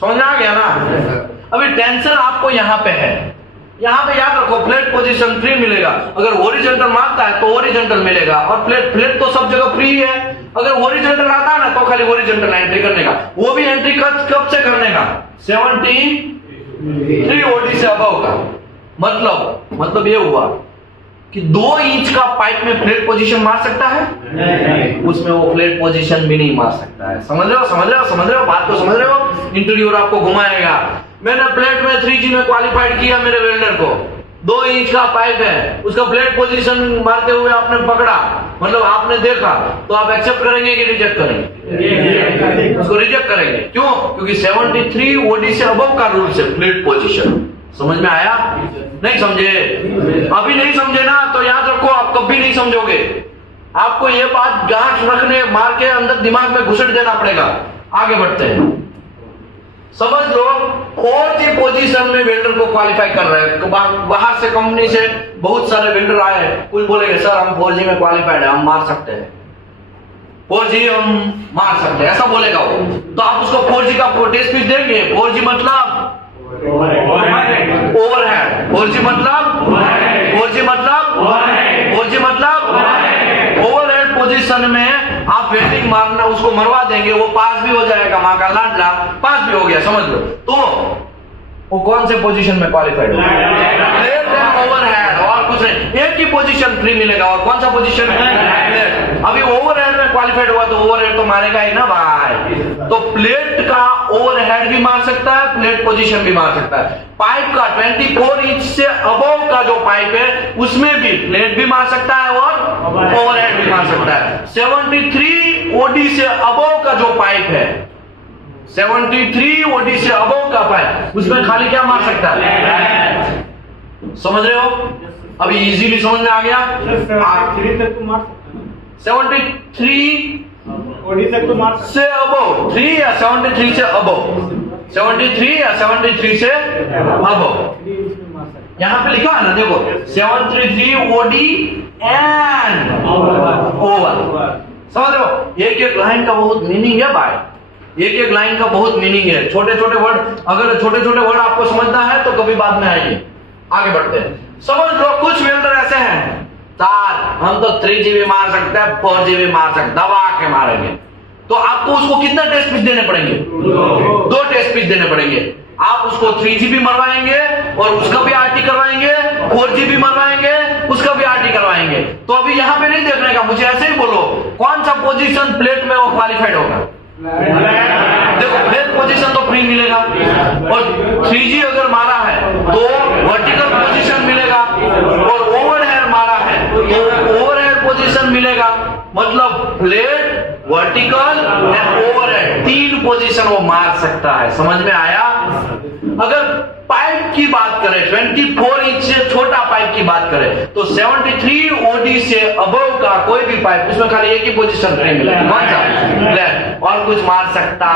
समझ में आ गया ना? अभी टेंशन आपको यहाँ पे है, यहाँ पे याद रखो फ्लैट पोजीशन फ्री मिलेगा। अगर हॉरिजॉन्टल मांगता है तो हॉरिजॉन्टल मिलेगा, और फ्लैट तो सब जगह फ्री है। अगर हॉरिजॉन्टल आता है ना तो खाली हॉरिजॉन्टल एंट्री करने का, वो भी एंट्री कब से करने का? 73 OD से अबव का। मतलब ये हुआ कि 2 इंच का पाइप में फ्लैट पोजीशन मार सकता है? नहीं। उसमें वो फ्लैट पोजीशन भी नहीं मार सकता है। समझ रहे हो बात को? समझ रहे हो? इंटरव्यूअर आपको घुमाएगा, मैंने प्लेट में 3G में क्वालिफाइड किया मेरे वेल्डर को, 2 इंच का पाइप है, उसका फ्लैट पोजीशन मारते हुए आपने पकड़ा, मतलब आपने देखा, तो आप एक्सेप्ट करेंगे कि रिजेक्ट करेंगे? उसको रिजेक्ट करेंगे। क्यों? क्योंकि 73 OD से अबव का रूल है फ्लैट पोजीशन। समझ में आया? नहीं समझे? अभी नहीं समझे ना तो याद रखो, आप कभी नहीं समझोगे। आपको ये बात गांठ रखने मार के अंदर दिमाग में घुसट देना पड़ेगा। आगे बढ़ते हैं, समझ लो 4G पोजीशन में वेल्डर को क्वालिफाई कर रहे हैं। बाहर से कंपनी से बहुत सारे वेल्डर आए, कुछ बोलेंगे सर हम 4G में क्वालिफाइड है, हम मार सकते हैं, 4G हम मार सकते हैं, ऐसा बोलेगा वो। तो आप उसको 4G का टेस्ट पीस देंगे। 4G मतलब ओवरहेड, 4G मतलब ओवरहेड पोजीशन में आप वेल्डिंग मारना उसको मरवा देंगे, वो पास भी हो जाएगा, माँ का लाडला पास भी हो गया, समझ लो। तो वो कौन से पोजीशन में क्वालिफाइड होगा? प्लेट एंड ओवरहेड, और कुछ नहीं। एक ही पोजीशन फ्री मिलेगा, और कौन सा पोजीशन है? अभी ओवरहेड में क्वालिफाइड हुआ तो ओवरहेड तो मारेगा ही ना भाई। तो प्लेट का ओवरहेड भी मार सकता है, प्लेट पोजीशन भी मार सकता है। पाइप का 24 इंच से अबव का जो पाइप है उसमें भी प्लेट भी मार सकता है और ओवरहेड भी मार सकता है। 73 OD से अबव का जो पाइप है, 73 OD से अबव का पाइप, उसमें खाली क्या मार सकता है? समझ रहे हो? अभी इजीली समझ में आ गया? 73 से अबव, 3 या 73 से अबव, 73 या 73 से अबव। यहाँ पे लिखा है ना, देखो 73 OD एंड ओवर। समझ रहे हो? एक लाइन का बहुत मीनिंग है भाई, एक लाइन का बहुत मीनिंग है। छोटे छोटे वर्ड, अगर छोटे छोटे वर्ड आपको समझना है तो कभी बाद में आएंगे। आगे बढ़ते हैं, समझ लो कुछ वेल्डर ऐसे हैं, हम तो 3G भी मार सकते हैं, 4G भी मार सकते, दबा के मारेंगे। तो आपको उसको कितना टेस्ट पीस देने पड़ेंगे? 2 टेस्ट पीस देने पड़ेंगे। आप उसको 3G भी मरवाएंगे और उसका भी RT करवाएंगे, 4G भी मरवाएंगे, उसका भी RT करवाएंगे। तो अभी यहाँ पे नहीं देखने का, मुझे ऐसे ही बोलो कौन सा पोजीशन प्लेट में वो क्वालिफाइड होगा? देखो फ्लैट पोजीशन तो फ्री मिलेगा, और 3G अगर मारा है तो वर्टिकल पोजीशन मिलेगा, और ओवरहेड मारा है तो ओवरहेड पोजीशन मिलेगा। मतलब flat, vertical and overhead 3 position वो मार सकता है। समझ में आया? अगर पाइप की बात करें, 24 इंच से छोटा पाइप की बात करें तो 73 OD से अबव का कोई भी पाइप, उसमें खाली एक ही पोजीशन फ्री मिलेगा, कौन सा? फ्लैट, और कुछ मार सकता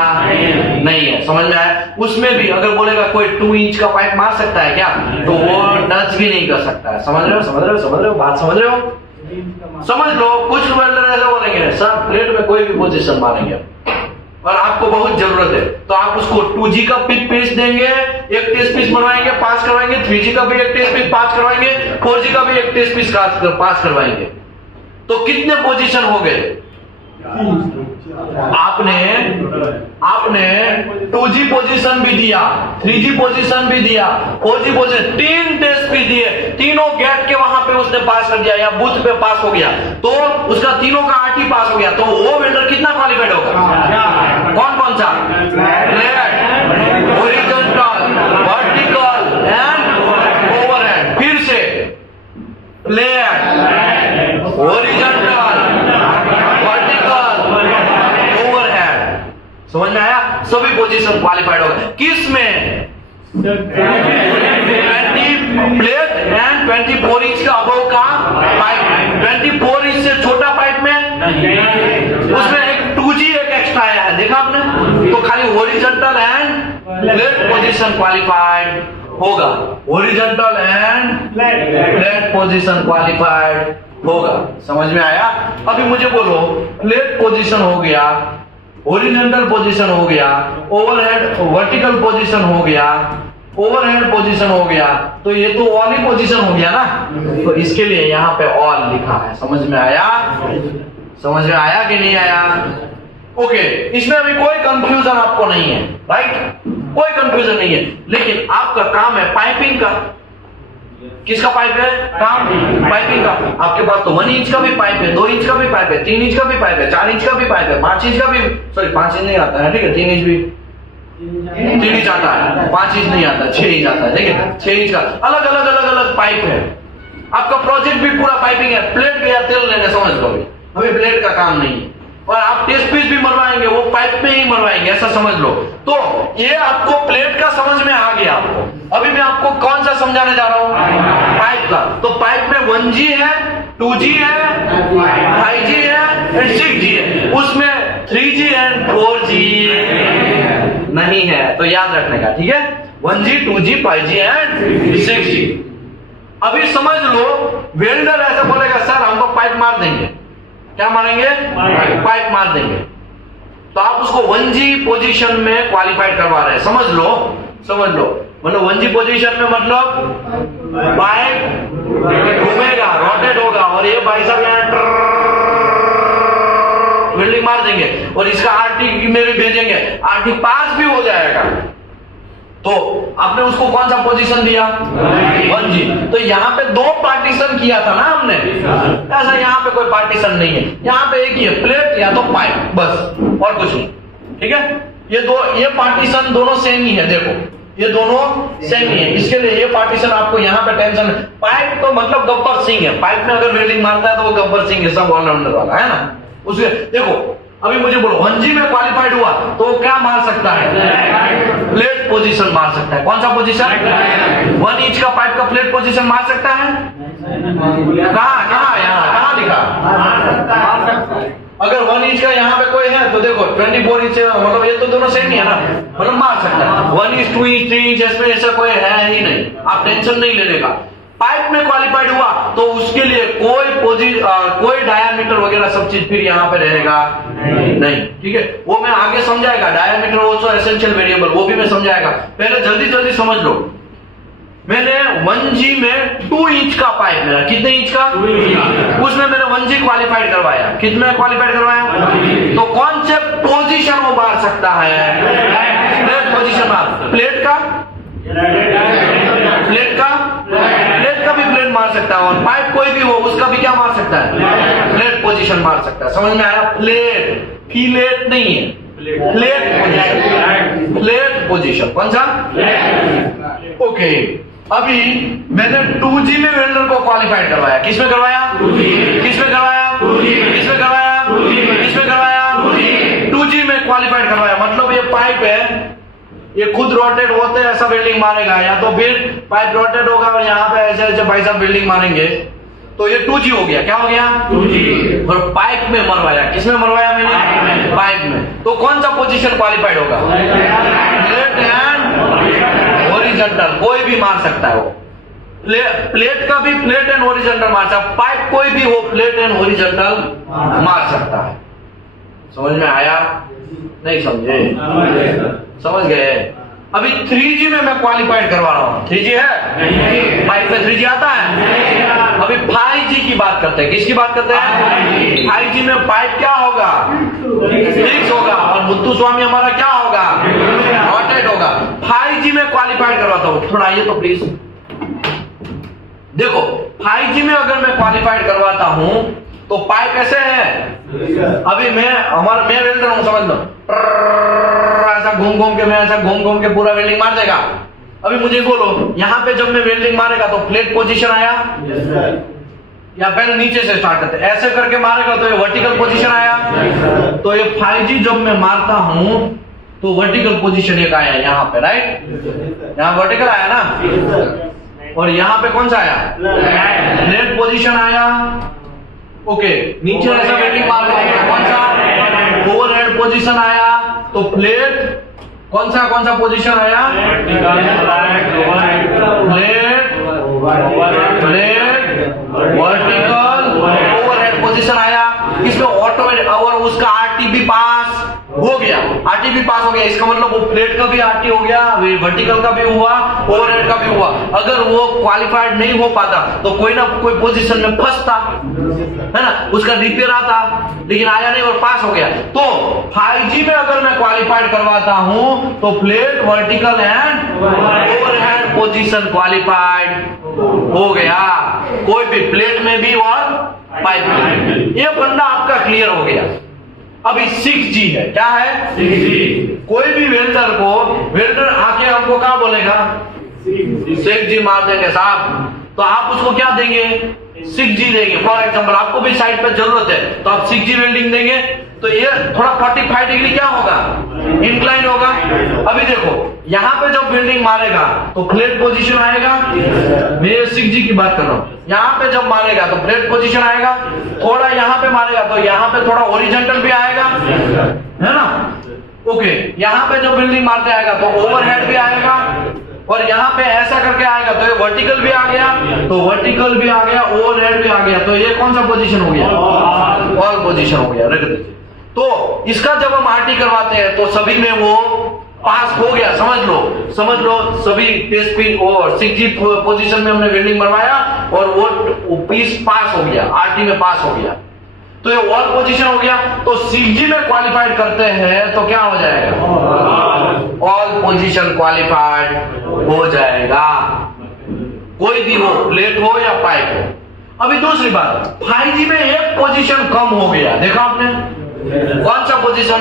नहीं है। समझ में आया? उसमें भी अगर बोलेगा कोई 2 इंच का पाइप मार सकता है क्या, तो वो टच भी नहीं कर सकता है। समझ रहे हो? बात समझ रहे हो? समझ लो कुछ वेल्डर ऐसा बोलेंगे सर प्लेट में कोई भी पोजीशन मारेंगे और आपको बहुत जरूरत है, तो आप उसको 2G का पीस देंगे, एक टेस्ट पीस बनवाएंगे, पास करवाएंगे, 3G का भी एक टेस्ट पीस पास करवाएंगे, 4G का भी एक टेस्ट पीस पास करवाएंगे। तो कितने पोजीशन हो गए? आपने 2G पोजीशन भी दिया, 3G पोजीशन भी दिया, 4G पोजीशन, 3 टेस्ट भी दिए, तीनों गेट के वहां पे उसने पास कर दिया या बूथ पे पास हो गया, तो उसका तीनों का RT पास हो गया, तो वो वेल्डर कितना क्वालिफाइड होगा? कौन सा? Flat, horizontal, vertical and overhead. फिर से फ्लैट, हॉरिजॉन्टल, समझ में आया? सभी पोजीशन क्वालिफाइड होगा। किस में? 20 प्लेट एंड 24 इंच का अबव का पाइप। 24 इंच से छोटा पाइप में उसमें एक 2G एक एक्स्ट्रा आया है, देखा आपने? तो खाली horizontal and flat position qualified होगा, horizontal and flat position qualified होगा। समझ में आया? अभी मुझे बोलो, फ्लैट पोजीशन हो गया, हॉरिजॉन्टल पोजीशन हो गया, ओवरहेड वर्टिकल पोजीशन हो गया, ओवरहेड पोजीशन हो गया, तो ये तो ऑल ही पोजीशन हो गया ना, तो इसके लिए यहाँ पे ऑल लिखा है। समझ में आया? समझ में आया कि नहीं आया? ओके, इसमें अभी कोई कंफ्यूजन आपको नहीं है, राइट? कोई कंफ्यूजन नहीं है, लेकिन आपका काम है पाइपिंग का। किसका पाइप है? काम पाइपिंग का। आपके पास तो 1 इंच का भी पाइप है, 2 इंच का भी पाइप है, 3 इंच का भी पाइप है, 4 इंच का भी पाइप है, 5 इंच का भी, सॉरी 5 इंच नहीं आता है, ठीक है, 3 इंच भी, 3 इंच आता है, 5 इंच नहीं आता, 6 इंच आता है, ठीक है, 6 इंच का अलग अलग अलग अलग पाइप है। आपका प्रोजेक्ट भी पूरा पाइपिंग है। प्लेट या तेल लेने समझ लो, अभी प्लेट का काम नहीं है, और आप टेस्ट पीस भी मरवाएंगे वो पाइप में ही मरवाएंगे, ऐसा समझ लो। तो ये आपको प्लेट का समझ में आ गया आपको। अभी मैं आपको कौन सा समझाने जा रहा हूं? पाइप का। तो पाइप में 1G है, 2G है, 5G है एंड 6G है, उसमें 3G एंड 4G नहीं है, तो याद रखने का, ठीक है? 1G 2G 5G and 6G। अभी समझ लो, वेल्डर ऐसा बोलेगा, सर हमको पाइप मार देंगे। क्या मारेंगे? पाइप मार देंगे। तो आप उसको 1G पोजीशन में क्वालिफाइड करवा रहे हैं। समझ लो, समझ लो, मतलब 1G पोजीशन में मतलब पाइप घूमेगा, रोटेट होगा, और ये भाई साहब यहाँ वेल्डिंग मार देंगे, और इसका आरटी में भी भेजेंगे, आरटी पास भी हो जाएगा। तो आपने उसको कौन सा पोजीशन दिया? 1G। तो यहाँ पे 2 पार्टीशन किया था ना हमने, ऐसा यहाँ पे कोई पार्टीशन नहीं है, यहाँ पे एक ही है, प्लेट या तो पाइप, बस, और कुछ नहीं, ठीक है? ये पार्टीशन दोनों सेम ही है, देखो ये दोनों सेम ही है, इसके लिए ये पार्टीशन आपको यहाँ पे टेंशन है। पाइप तो मतलब गब्बर सिंह है, पाइप में अगर वेल्डिंग मारता है तो वो गब्बर सिंह है, सब ऑलराउंडर वाला है ना। उसके देखो, अभी मुझे बोलो 1G में क्वालिफाइड हुआ तो वो क्या मार सकता है? प्लेट पोजीशन मार सकता है। कौन सा पोजीशन? 1 इंच का पाइप का प्लेट पोजीशन मार सकता है। कहाँ कहाँ यहाँ कहाँ लिखा? अगर 1 इंच का यहाँ पे कोई है तो देखो 24 इंच, मतलब ये तो दोनों सेम ही है ना, मतलब मार सकता है। 1 इंच 2 इंच 3 इंच इसमें ऐसा कोई है ही नहीं, आप टेंशन नहीं लेने का। पाइप में क्वालिफाइड हुआ तो उसके लिए कोई डायामीटर वगैरह सब चीज फिर यहाँ पे रहेगा नहीं, ठीक है? वो मैं आगे समझाएगा, डायामीटर ऑल्सो एसेंशियल वेरिएबल, वो भी मैं समझाएगा। पहले जल्दी जल्दी समझ लो, मैंने 1G में 2 इंच का पाइप मेरा, कितने इंच का? उसमें मैंने 1G क्वालिफाइड करवाया। कितने क्वालिफाइड करवाया? तो कौन से पोजीशन वो मार सकता है? प्लेट पोजीशन मार। प्लेट का भी प्लेट मार सकता है, और पाइप कोई भी हो उसका भी क्या मार सकता है? प्लेट पोजीशन मार सकता है। समझ में आया? प्लेट, फिलेट नहीं है, प्लेट पोजीशन, प्लेट पोजीशन। कौन सा? ओके, अभी मैंने 2G में वेल्डर को क्वालिफाइड करवाया। किसमें करवाया? किसमें करवाया? किसमें करवाया? किसमें करवाया? 2G में क्वालिफाइड करवाया। मतलब ये पाइप है, ये खुद रोटेट होते हैं, ऐसा वेल्डिंग मारेगा, या तो फिर पाइप रोटेट होगा और यहाँ पे ऐसे ऐसे भाई साहब वेल्डिंग मारेंगे, तो ये 2G हो गया। क्या हो गया? 2G। और पाइप में मरवाया। किसमें मरवाया मैंने? पाइप में। तो कौन सा पोजीशन क्वालिफाइड होगा? प्लेट एंड हॉरिजॉन्टल, कोई भी मार सकता है वो। प्लेट का भी प्लेट एंड हॉरिजॉन्टल मार सकता है, पाइप कोई भी हो प्लेट एंड हॉरिजॉन्टल मार सकता है। समझ में आया? नहीं समझे? समझ गए? अभी 3G में मैं क्वालिफाइड करवा रहा हूँ। 3G है? पाइप में 3G आता है? अभी 5G की बात करते हैं। किसकी बात करते हैं? 5G में पाइप क्या होगा? फिक्स होगा, और मुत्तु स्वामी हमारा क्या होगा? रोटेट होगा। 5G में क्वालिफाइड करवाता हूँ। थोड़ा आइए तो प्लीज। देखो 5G में अगर मैं क्वालिफाइड करवाता हूँ तो पाइप ऐसे है। अभी मैं वेल्डर हूँ, समझ लो, ऐसा घूम घूम के पूरा वेल्डिंग मार देगा। अभी मुझे बोलो, यहाँ पे जब मैं वेल्डिंग मारेगा तो फ्लैट पोजीशन आया, या पहले नीचे से स्टार्ट करते, ऐसे करके मारेगा तो ये वर्टिकल पोजीशन आया। तो ये 5G जब मैं मारता हूँ तो वर्टिकल पोजीशन एक आया यहाँ पे, राइट? यहाँ वर्टिकल आया ना, और यहाँ पे कौन सा आया? फ्लैट पोजीशन आया। ओके, नीचे ऐसा वेल्डिंग मार रहा है, कौन सा? ओवरहेड पोजीशन आया, तो प्लेट कौन सा पोजीशन आया? प्लेट वर्टिकल ओवरहेड पोजीशन आया। इसमें ऑटोमेटिक और उसका आरटीबी पास हो गया। आरटीबी पास हो गया, इसका मतलब वो प्लेट का भी आरटी हो गया, वर्टिकल का भी हुआ, ओवरहेड का भी हुआ। अगर वो क्वालिफाइड नहीं हो पाता तो कोई ना कोई पोजीशन में फंसता है ना, उसका रिपेयर आता, लेकिन आया नहीं और पास हो गया। तो 5G में अगर मैं क्वालिफाइड करवाता हूं तो plate vertical and overhead position qualified हो गया, कोई भी प्लेट में भी और पाइप में। ये बंदा आपका क्लियर हो गया। अभी 6G है, क्या है? 6G। कोई भी वेल्डर आके हमको क्या बोलेगा? 6G मार देंगे साहब, तो आप उसको क्या देंगे? 6G देंगे। फॉर एग्जाम्पल आपको भी साइड पे जरूरत है तो आप 6G वेल्डिंग देंगे, तो ये थोड़ा 45 डिग्री क्या होगा? इंक्लाइन होगा। अभी देखो यहाँ पे जब वेल्डिंग मारेगा तो फ्लैट पोजीशन आएगा, मैं 6G की बात कर रहा हूँ। यहाँ पे जब मारेगा तो फ्लैट पोजीशन आएगा, थोड़ा यहाँ पे मारेगा तो यहाँ पे थोड़ा ओरिजेंटल भी आएगा, है ना? ओके, यहाँ पे जब वेल्डिंग मारते आएगा तो ओवरहेड भी आएगा, और यहाँ पे ऐसा करके आएगा तो ये वर्टिकल भी आ गया, तो वर्टिकल भी आ गया, ओवरहेड भी आ गया, तो ये कौन सा पोजीशन हो गया? ऑल पोजीशन हो गया। रख दीजिए। तो इसका जब हम आरटी करवाते हैं तो सभी में वो पास हो गया, समझ लो सभी टेस्ट पिन और 6G पोजीशन में हमने वेल्डिंग मरवाया और वो पीस पास हो गया, आरटी में पास हो गया, तो ये ऑल पोजीशन हो गया। तो 6G में क्वालिफाइड करते हैं तो क्या हो जाएगा? ऑल पोजीशन क्वालिफाइड हो जाएगा, कोई भी हो, प्लेट हो या पाइप हो। अभी दूसरी बात, 5G में एक पोजीशन कम हो गया, देखा आपने? कौन सा पोजीशन?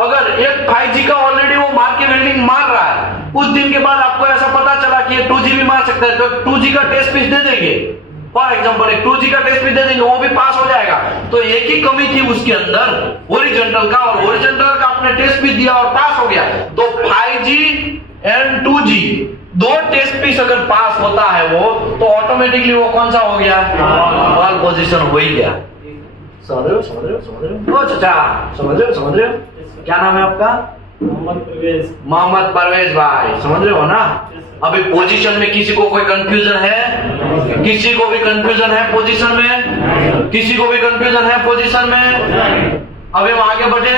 अगर एक 5G का ऑलरेडी वो मार के वेल्डिंग मार रहा है, उस दिन के बाद आपको ऐसा पता चला कि ये 2G भी मार सकता है, तो 2G का टेस्ट पीस दे देंगे। फॉर एग्जाम्पल एक 2G का टेस्ट पीस दे देंगे, वो भी पास हो जाएगा। तो एक ही कमी थी उसके अंदर, ओरिजेंटल का, और ओरिजेंटल का आपने टेस्ट पीस दिया और पास हो गया। तो 5G एंड 2G दो टेस्ट पीस अगर पास होता है वो, तो ऑटोमेटिकली वो कौन सा हो गया? ऑल पोजीशन हो ही गया। समझ रहे हो? ओ चाचा, समझ रहे हो? क्या नाम है आपका? मोहम्मद परवेज भाई, समझ रहे हो ना? अभी पोजीशन में किसी को कोई कंफ्यूजन है? किसी को भी कंफ्यूजन है पोजीशन में? किसी को भी कंफ्यूजन है पोजीशन में? अभी हम आगे बढ़े,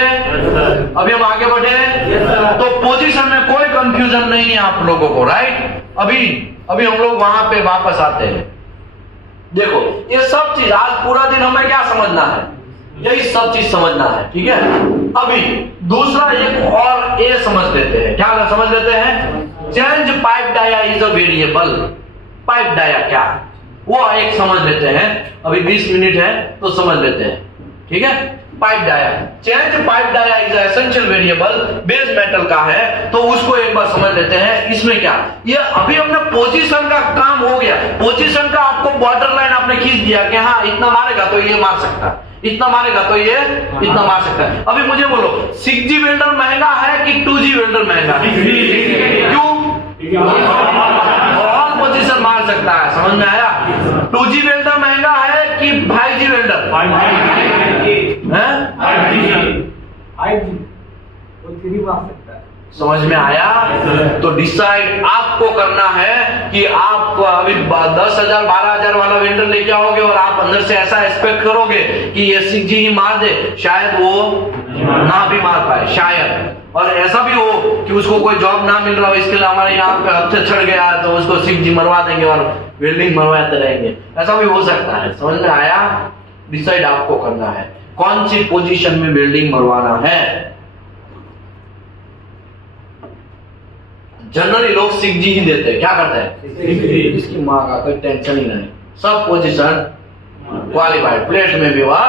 तो पोजीशन में कोई कंफ्यूजन नहीं है आप लोगों को, राइट? अभी हम लोग वहां पे वापस आते हैं। देखो ये सब चीज आज पूरा दिन हमें क्या समझना है? यही सब चीज समझना है, ठीक है? अभी दूसरा एक और ये समझ लेते हैं, क्या समझ लेते हैं? Change pipe dia is a variable. Pipe dia क्या, वो एक समझ लेते हैं। अभी 20 मिनट है तो समझ लेते हैं, ठीक है? Pipe dia, change pipe dia is essential variable, base metal का है, तो उसको एक बार समझ लेते हैं। इसमें क्या, ये अभी हमने पोजीशन का काम हो गया। पोजीशन का आपको बॉर्डर लाइन आपने खींच दिया कि हाँ इतना मारेगा तो ये मार सकता है, इतना मारेगा तो ये इतना मार सकता है। अभी मुझे बोलो 6G वेल्डर महंगा है कि 2G वेल्डर महंगा है? क्यों? ऑल पोजीशन मार सकता है, समझ में आया? 2G वेल्डर महंगा है कि 5G वेल्डर? 5G वो 3 मार सकता है। समझ में आया? तो डिसाइड आपको करना है कि आप अभी 10,000 12,000 वाला वेल्डर लेके आओगे और आप अंदर से ऐसा एक्सपेक्ट करोगे कि ये 6G ही मार दे, शायद वो ना भी मार पाए, शायद। और ऐसा भी हो कि उसको कोई जॉब ना मिल रहा हो, इसके लिए हमारे यहाँ पे हफ्ते चढ़ गया तो उसको 6G मरवा देंगे और वेल्डिंग मरवाते रहेंगे, ऐसा भी हो सकता है। समझ में आया? डिसाइड आपको करना है कौन सी पोजीशन में वेल्डिंग मरवाना है। जनरली लोग 6G ही देते हैं, क्या करते हैं? इसकी माँ का कोई टेंशन ही नहीं, सब पोजीशन क्वालिफाइड, प्लेट में भी और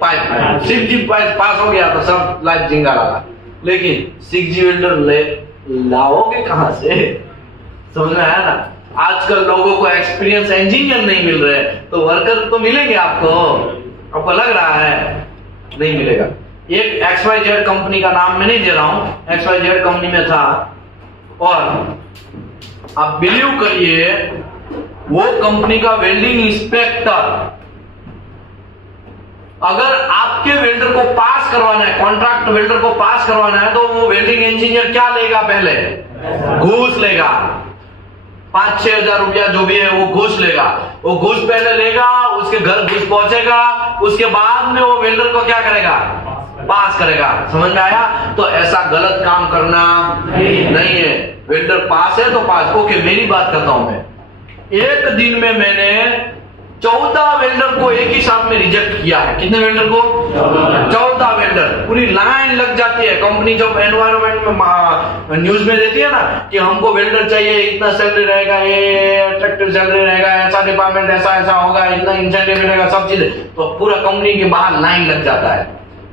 पाइप में। 6G पास हो गया तो सब लाइफ जिंगा लगा, लेकिन 6G वेल्डर लाओगे कहां से? समझ में आया ना? आजकल लोगों को एक्सपीरियंस इंजीनियर नहीं मिल रहे, तो वर्कर तो मिलेंगे आपको लग रहा है? नहीं मिलेगा। एक XYZ कंपनी का नाम मैं नहीं दे रहा हूं, XYZ कंपनी में था, और आप बिलीव करिए वो कंपनी का वेल्डिंग इंस्पेक्टर अगर आपके वेल्डर को पास करवाना है, कॉन्ट्रैक्ट वेल्डर को पास करवाना है, तो वो वेल्डिंग इंजीनियर क्या लेगा? पहले घूस लेगा, 5-6 हजार रुपया जो भी है वो घूस लेगा। वो घूस पहले लेगा, उसके घर घूस पहुंचेगा, उसके बाद में वो वेल्डर को क्या करेगा? पास करेगा। समझ में आया? तो ऐसा गलत काम करना नहीं है। वेल्डर पास है तो पास। ओके, मेरी बात करता हूं मैं। एक दिन में मैंने 14 वेल्डर को एक ही साथ में रिजेक्ट किया है। कितने वेल्डर को? 14 वेल्डर। पूरी लाइन लग जाती है। कंपनी जब एनवायरमेंट में न्यूज में देती है ना कि हमको वेल्डर चाहिए, इतना सैलरी रहेगा, ये अट्रैक्टिव सैलरी रहेगा, ऐसा डिपार्टमेंट ऐसा ऐसा होगा, इतना इंसेंटिव मिलेगा, सब चीजें, तो पूरा कंपनी के बाहर लाइन लग जाता है।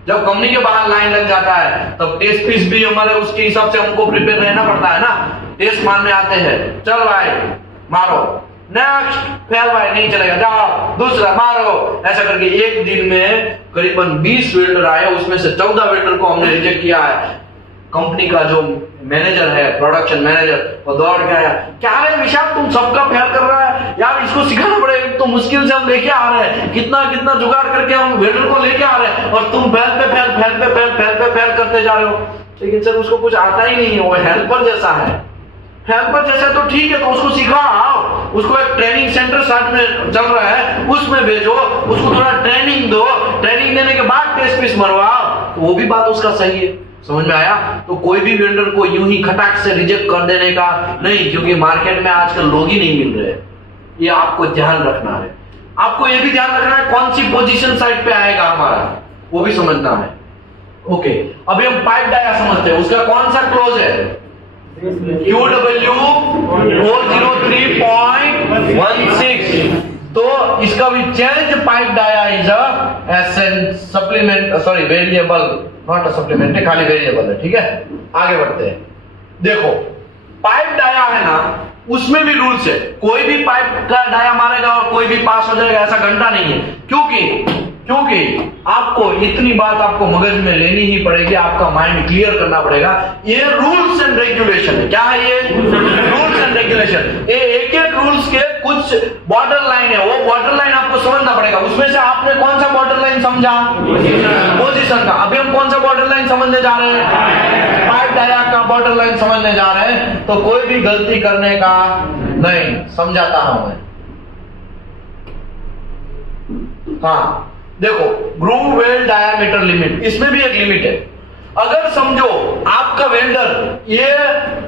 जब कंपनी के बाहर लाइन लग जाता है तब टेस्ट फीस भी हमारे उसके हिसाब से हमको प्रिपेयर रहना पड़ता है ना। टेस्ट मारने आते हैं, चल भाई मारो, नेक्स्ट फेल भाई, नहीं चलेगा, जाओ दूसरा मारो, ऐसा करके एक दिन में करीबन 20 वेल्डर आए, उसमें से 14 वेल्डर को हमने रिजेक्ट किया है। कंपनी का जो मैनेजर है, प्रोडक्शन मैनेजर, वो दौड़ के आया, क्या है विशाल तुम सबका फेल कर रहा है यार, इसको सिखाना पड़ेगा, तो मुश्किल से हम लेके आ रहे हैं, कितना कितना जुगाड़ करके हम वेल्डर को लेके आ रहे हैं, और तुम फेल पे फेल फेल पे फेल फेल पे फेल करते जा रहे हो। लेकिन सर उसको कुछ आता ही नहीं है, वो हेल्पर जैसा है। हेल्पर जैसा तो ठीक है, तो उसको सिखाओ, उसको एक ट्रेनिंग सेंटर साथ में चल रहा है, उसमें भेजो, उसको थोड़ा ट्रेनिंग दो, ट्रेनिंग देने के बाद टेस्ट पीस मरवाओ, तो वो भी बात उसका सही है। समझ में आया? तो कोई भी वेंडर को यूं ही खटाक से रिजेक्ट कर देने का नहीं, क्योंकि मार्केट में आजकल लोग ही नहीं मिल रहे। ये आपको ध्यान रखना है। आपको ये भी ध्यान रखना है कौन सी पोजीशन साइड पे आएगा हमारा, वो भी समझना है। ओके, अभी हम पाइप डाया समझते हैं, उसका कौन सा क्लोज है? QW 403.16। तो इसका भी change pipe dia is supplement, sorry variable, not a supplement, खाली वेरिएबल है। ठीक है, आगे बढ़ते हैं। देखो पाइप डाया है ना, उसमें भी रूल्स है। कोई भी पाइप का डाया मारेगा और कोई भी पास हो जाएगा, ऐसा घंटा नहीं है। क्योंकि आपको इतनी बात आपको मगज में लेनी ही पड़ेगी, आपका माइंड क्लियर करना पड़ेगा। ये रूल्स एंड रेगुलेशन है। क्या है ये? Rules and regulation. ये एक एक रूल्स के कुछ बॉर्डर लाइन है, वो बॉर्डर लाइन आपको समझना पड़ेगा। उसमें से आपने कौन सा बॉर्डर लाइन समझा? पोजीशन का। अभी हम कौन सा बॉर्डर लाइन समझने जा रहे हैं? पाइप डाया का बॉर्डर लाइन समझने जा रहे हैं। तो कोई भी गलती करने का नहीं, समझाता हूं मैं। हाँ देखो, ग्रूव वेल्ड डायामीटर लिमिट, इसमें भी एक लिमिट है। अगर समझो आपका वेल्डर ये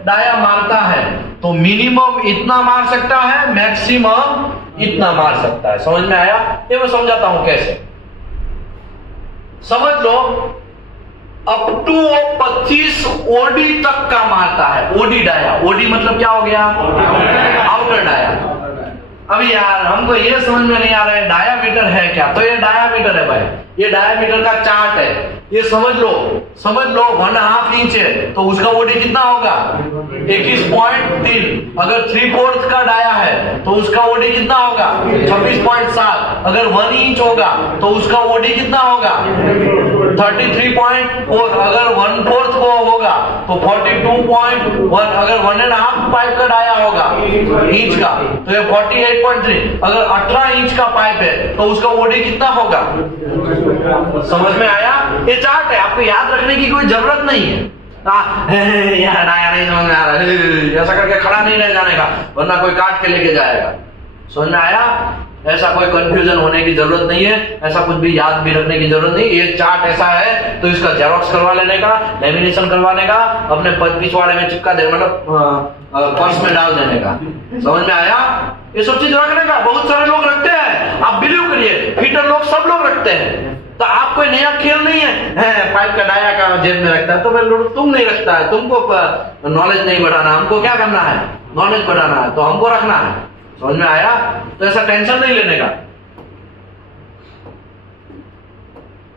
डाया मारता है तो मिनिमम इतना मार सकता है, मैक्सिमम इतना मार सकता है। समझ में आया? ये मैं समझाता हूं कैसे। समझ लो अप टू 25 ओडी तक का मारता है। ओडी डाया, ओडी मतलब क्या हो गया? Outer dia. अभी यार हमको ये समझ में नहीं आ रहा है डायामीटर है क्या? तो ये डायामीटर है भाई, ये डायामीटर का चार्ट है। ये समझ लो 1.5 इंच है, तो उसका ओडी कितना होगा? 21.3। अगर 3/4 का डाया है तो उसका ओडी कितना होगा? 26.7। अगर 1 इंच होगा तो उसका ओडी कितना होगा? 33.4। अगर 1/4 को होगा तो 42.1। अगर 1.5 पाइप का डाया होगा इंच का तो ये 48.3। अगर 18 इंच का पाइप है तो उसका ओडी कितना होगा? समझ में आया? ये चार्ट है, आपको याद रखने की कोई जरूरत नहीं है। यार डाया नहीं समझ में आ रहा है, ऐसा करके खड़ा नहीं रह जाने का, वरना कोई काट के लेके जाएगा। समझ में आया? ऐसा कोई कंफ्यूजन होने की जरूरत नहीं है, ऐसा कुछ भी याद भी रखने की जरूरत नहीं। ये चार्ट ऐसा है तो इसका जेरॉक्स करवा लेने का, लेमिनेशन करवाने का, अपने पिछवाड़े में चिपका दे, मतलब पर्स में डाल देने का। समझ में आया? ये सब चीज रखने का बहुत सारे लोग रखते हैं, आप बिलीव करिए, फिटर लोग सब लोग रखते हैं। तो आप कोई नया खेल नहीं है, पाइप का डाया का जेब में रखता है, तो मैं तुम नहीं रखता है, तुमको नॉलेज नहीं बढ़ाना, हमको क्या करना है? नॉलेज बढ़ाना है, तो हमको रखना है। समझ में आया? तो ऐसा टेंशन नहीं लेने का।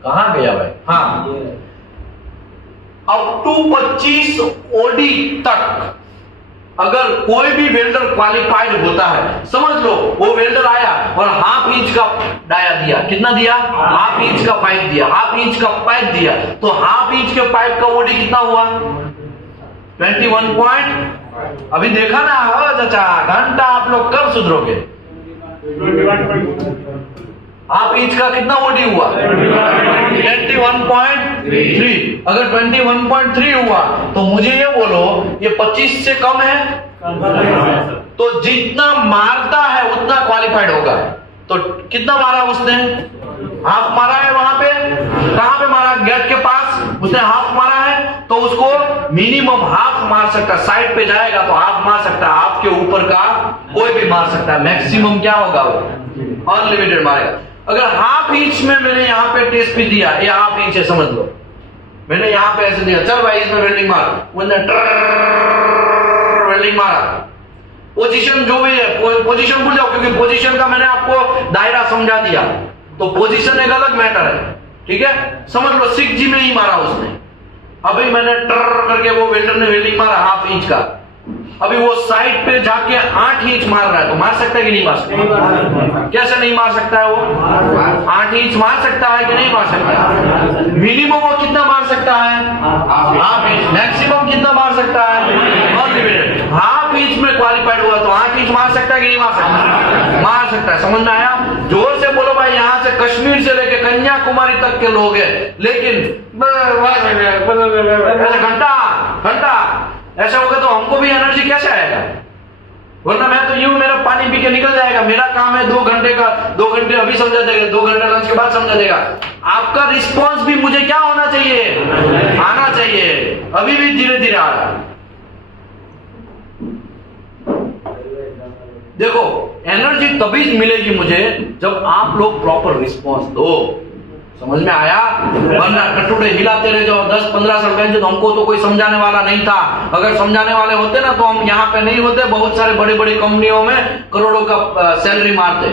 कहां गया भाई? हाँ, अप टू 25 ओडी तक अगर कोई भी वेल्डर क्वालिफाइड होता है, समझ लो वो वेल्डर आया और 1/2 इंच का डाया दिया, कितना दिया? 1/2 इंच का पाइप दिया, 1/2 इंच का पाइप दिया, तो 1/2 इंच के पाइप का ओडी कितना हुआ? 21 पॉइंट। अभी देखा ना चाचा, घंटा आप लोग कब सुधरोगे? हाफ इंच का कितना ओडी हुआ? 21.3। अगर 21.3 हुआ तो मुझे ये बोलो ये 25 से कम है, तो जितना मारता है उतना क्वालिफाइड होगा। तो कितना मारा उसने? हाफ मारा है। वहां पे कहां पे मारा? गेट के पास उसने हाफ मारा है, तो उसको मिनिमम हाफ मार सकता है। साइड पे जाएगा तो हाफ मार सकता है, हाफ के ऊपर का कोई भी मार सकता है। मैक्सिमम क्या होगा? वो अनलिमिटेड मारेगा। अगर हाफ इंच में मैंने यहाँ पे टेस्ट भी दिया, ये हाफ इंच है समझ लो, मैंने यहाँ पे ऐसे दिया, चल भाई इसमें वेल्डिंग मार, वेल्डिंग मारा। पोजीशन जो भी है, पोजीशन भूल जाओ, क्योंकि पोजीशन का मैंने आपको दायरा समझा दिया। तो पोजीशन एक अलग मैटर है, ठीक है? समझ लो 6G में ही मारा उसने। अभी मैंने ट्र करके वो वेल्डर ने वेल्डिंग मारा हाफ इंच का। अभी वो साइड पे जाके 8 इंच मार रहा है, तो मार सकता है कि नहीं मार सकता? कैसे नहीं मार सकता है? वो 8 इंच मार सकता है कि नहीं मार सकता? मिनिमम वो कितना मार सकता है? Half inch. मैक्सिमम कितना मार सकता है? अनलिमिटेड। हाफ इंच में क्वालिफाइड हुआ तो 8 इंच मार सकता है कि नहीं मार सकता? मार सकता है। समझ में आया? जोर से बोलो भाई। यहाँ से कश्मीर से लेके कन्याकुमारी तक के लोग हैं, लेकिन घंटा घंटा ऐसा होगा तो हमको भी एनर्जी कैसे आएगा? वरना मैं तो यूं मेरा पानी पी के निकल जाएगा। मेरा काम है 2 घंटे का, 2 घंटे अभी समझा देगा, 2 घंटे लंच के बाद समझा देगा। आपका रिस्पॉन्स भी मुझे क्या होना चाहिए? आना चाहिए। अभी भी धीरे धीरे आ रहा है। देखो एनर्जी तभी मिलेगी मुझे जब आप लोग प्रॉपर रिस्पॉन्स दो। समझ में आया? वरना टटुडे हिलाते रह जाओ 10-15 साल पहले, तो हमको तो कोई समझाने वाला नहीं था। अगर समझाने वाले होते ना तो हम यहाँ पे नहीं होते। बहुत सारे बड़ी बड़ी कंपनियों में करोड़ों का सैलरी मारते।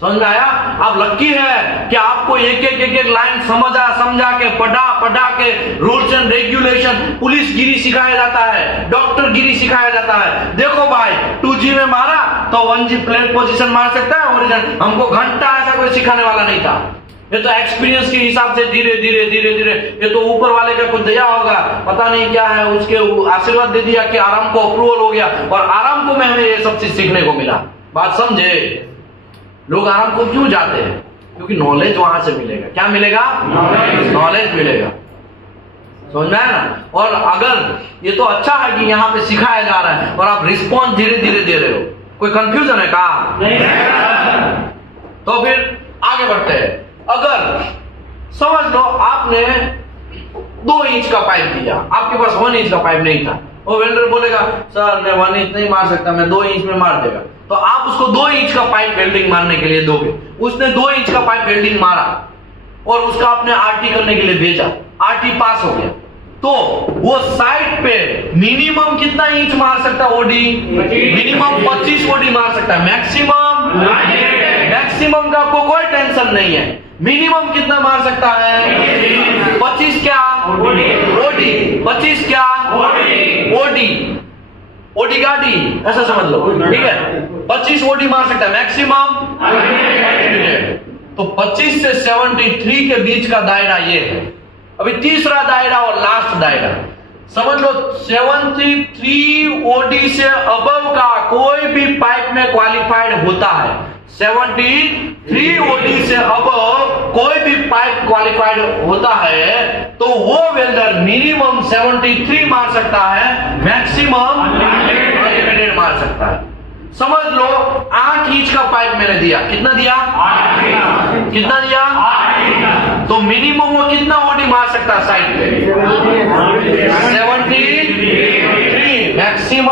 समझ में आया? आप लक्की है कि आपको एक लाइन समझा के पढ़ा के रूल्स एंड रेगुलेशन, पुलिस गिरी सिखाया जाता है, डॉक्टर गिरी सिखाया जाता है। देखो भाई 2G में मारा तो 1G प्लेट पोजीशन मार सकता है ओरिजिनल। हमको घंटा ऐसा कोई सिखाने वाला नहीं था। ये तो एक्सपीरियंस के हिसाब से धीरे धीरे ये तो ऊपर वाले का कुछ दया होगा, पता नहीं क्या है, उसके आशीर्वाद दे दिया कि आराम को अप्रूवल हो गया, और आराम को में हमें ये सब चीज सीखने को मिला। बात समझे? लोग आराम को क्यों जाते हैं? क्योंकि नॉलेज वहां से मिलेगा। क्या मिलेगा? नॉलेज मिलेगा। समझ में आया ना? और अगर ये तो अच्छा है कि यहाँ पे सिखाया जा रहा है और आप रिस्पॉन्स धीरे धीरे दे रहे हो। कोई कंफ्यूजन है का? तो फिर आगे बढ़ते हैं। अगर समझ लो आपने 2 इंच का पाइप दिया, आपके पास 1 इंच का पाइप नहीं था, वो वेल्डर बोलेगा सर मैं 1 इंच नहीं मार सकता, मैं 2 इंच में मार देगा। तो आप उसको 2 इंच का पाइप वेल्डिंग मारने के लिए दोगे। उसने 2 इंच का पाइप वेल्डिंग मारा और उसका आपने आरटी करने के लिए भेजा, आरटी पास हो गया, तो वो साइड पे मिनिमम कितना इंच मार सकता है? ओडी मिनिमम 25 ओडी मार सकता है। मैक्सिमम का आपको कोई टेंशन नहीं है। मिनिमम कितना मार सकता है? 25 क्या? ओडी 25 क्या? ओडी गाड़ी ऐसा समझ लो, ठीक है? 25 ओडी मार सकता है मैक्सिमम। तो 25 से 73 के बीच का दायरा ये है। अभी तीसरा दायरा और लास्ट दायरा समझ लो। 73 ओडी से अबव का कोई भी पाइप में क्वालिफाइड होता है। 73 ओडी से अबव कोई भी पाइप क्वालिफाइड होता है तो वो वेल्डर मिनिमम 73 मार सकता है, मैक्सिमम अनलिमिटेड मार सकता है। समझ लो 8 इंच का पाइप मैंने दिया। कितना दिया? 8 कितना दिया? 8 तो मिनिमम वो कितना ओडी मार सकता है साइड पे? 73, मैक्सिमम।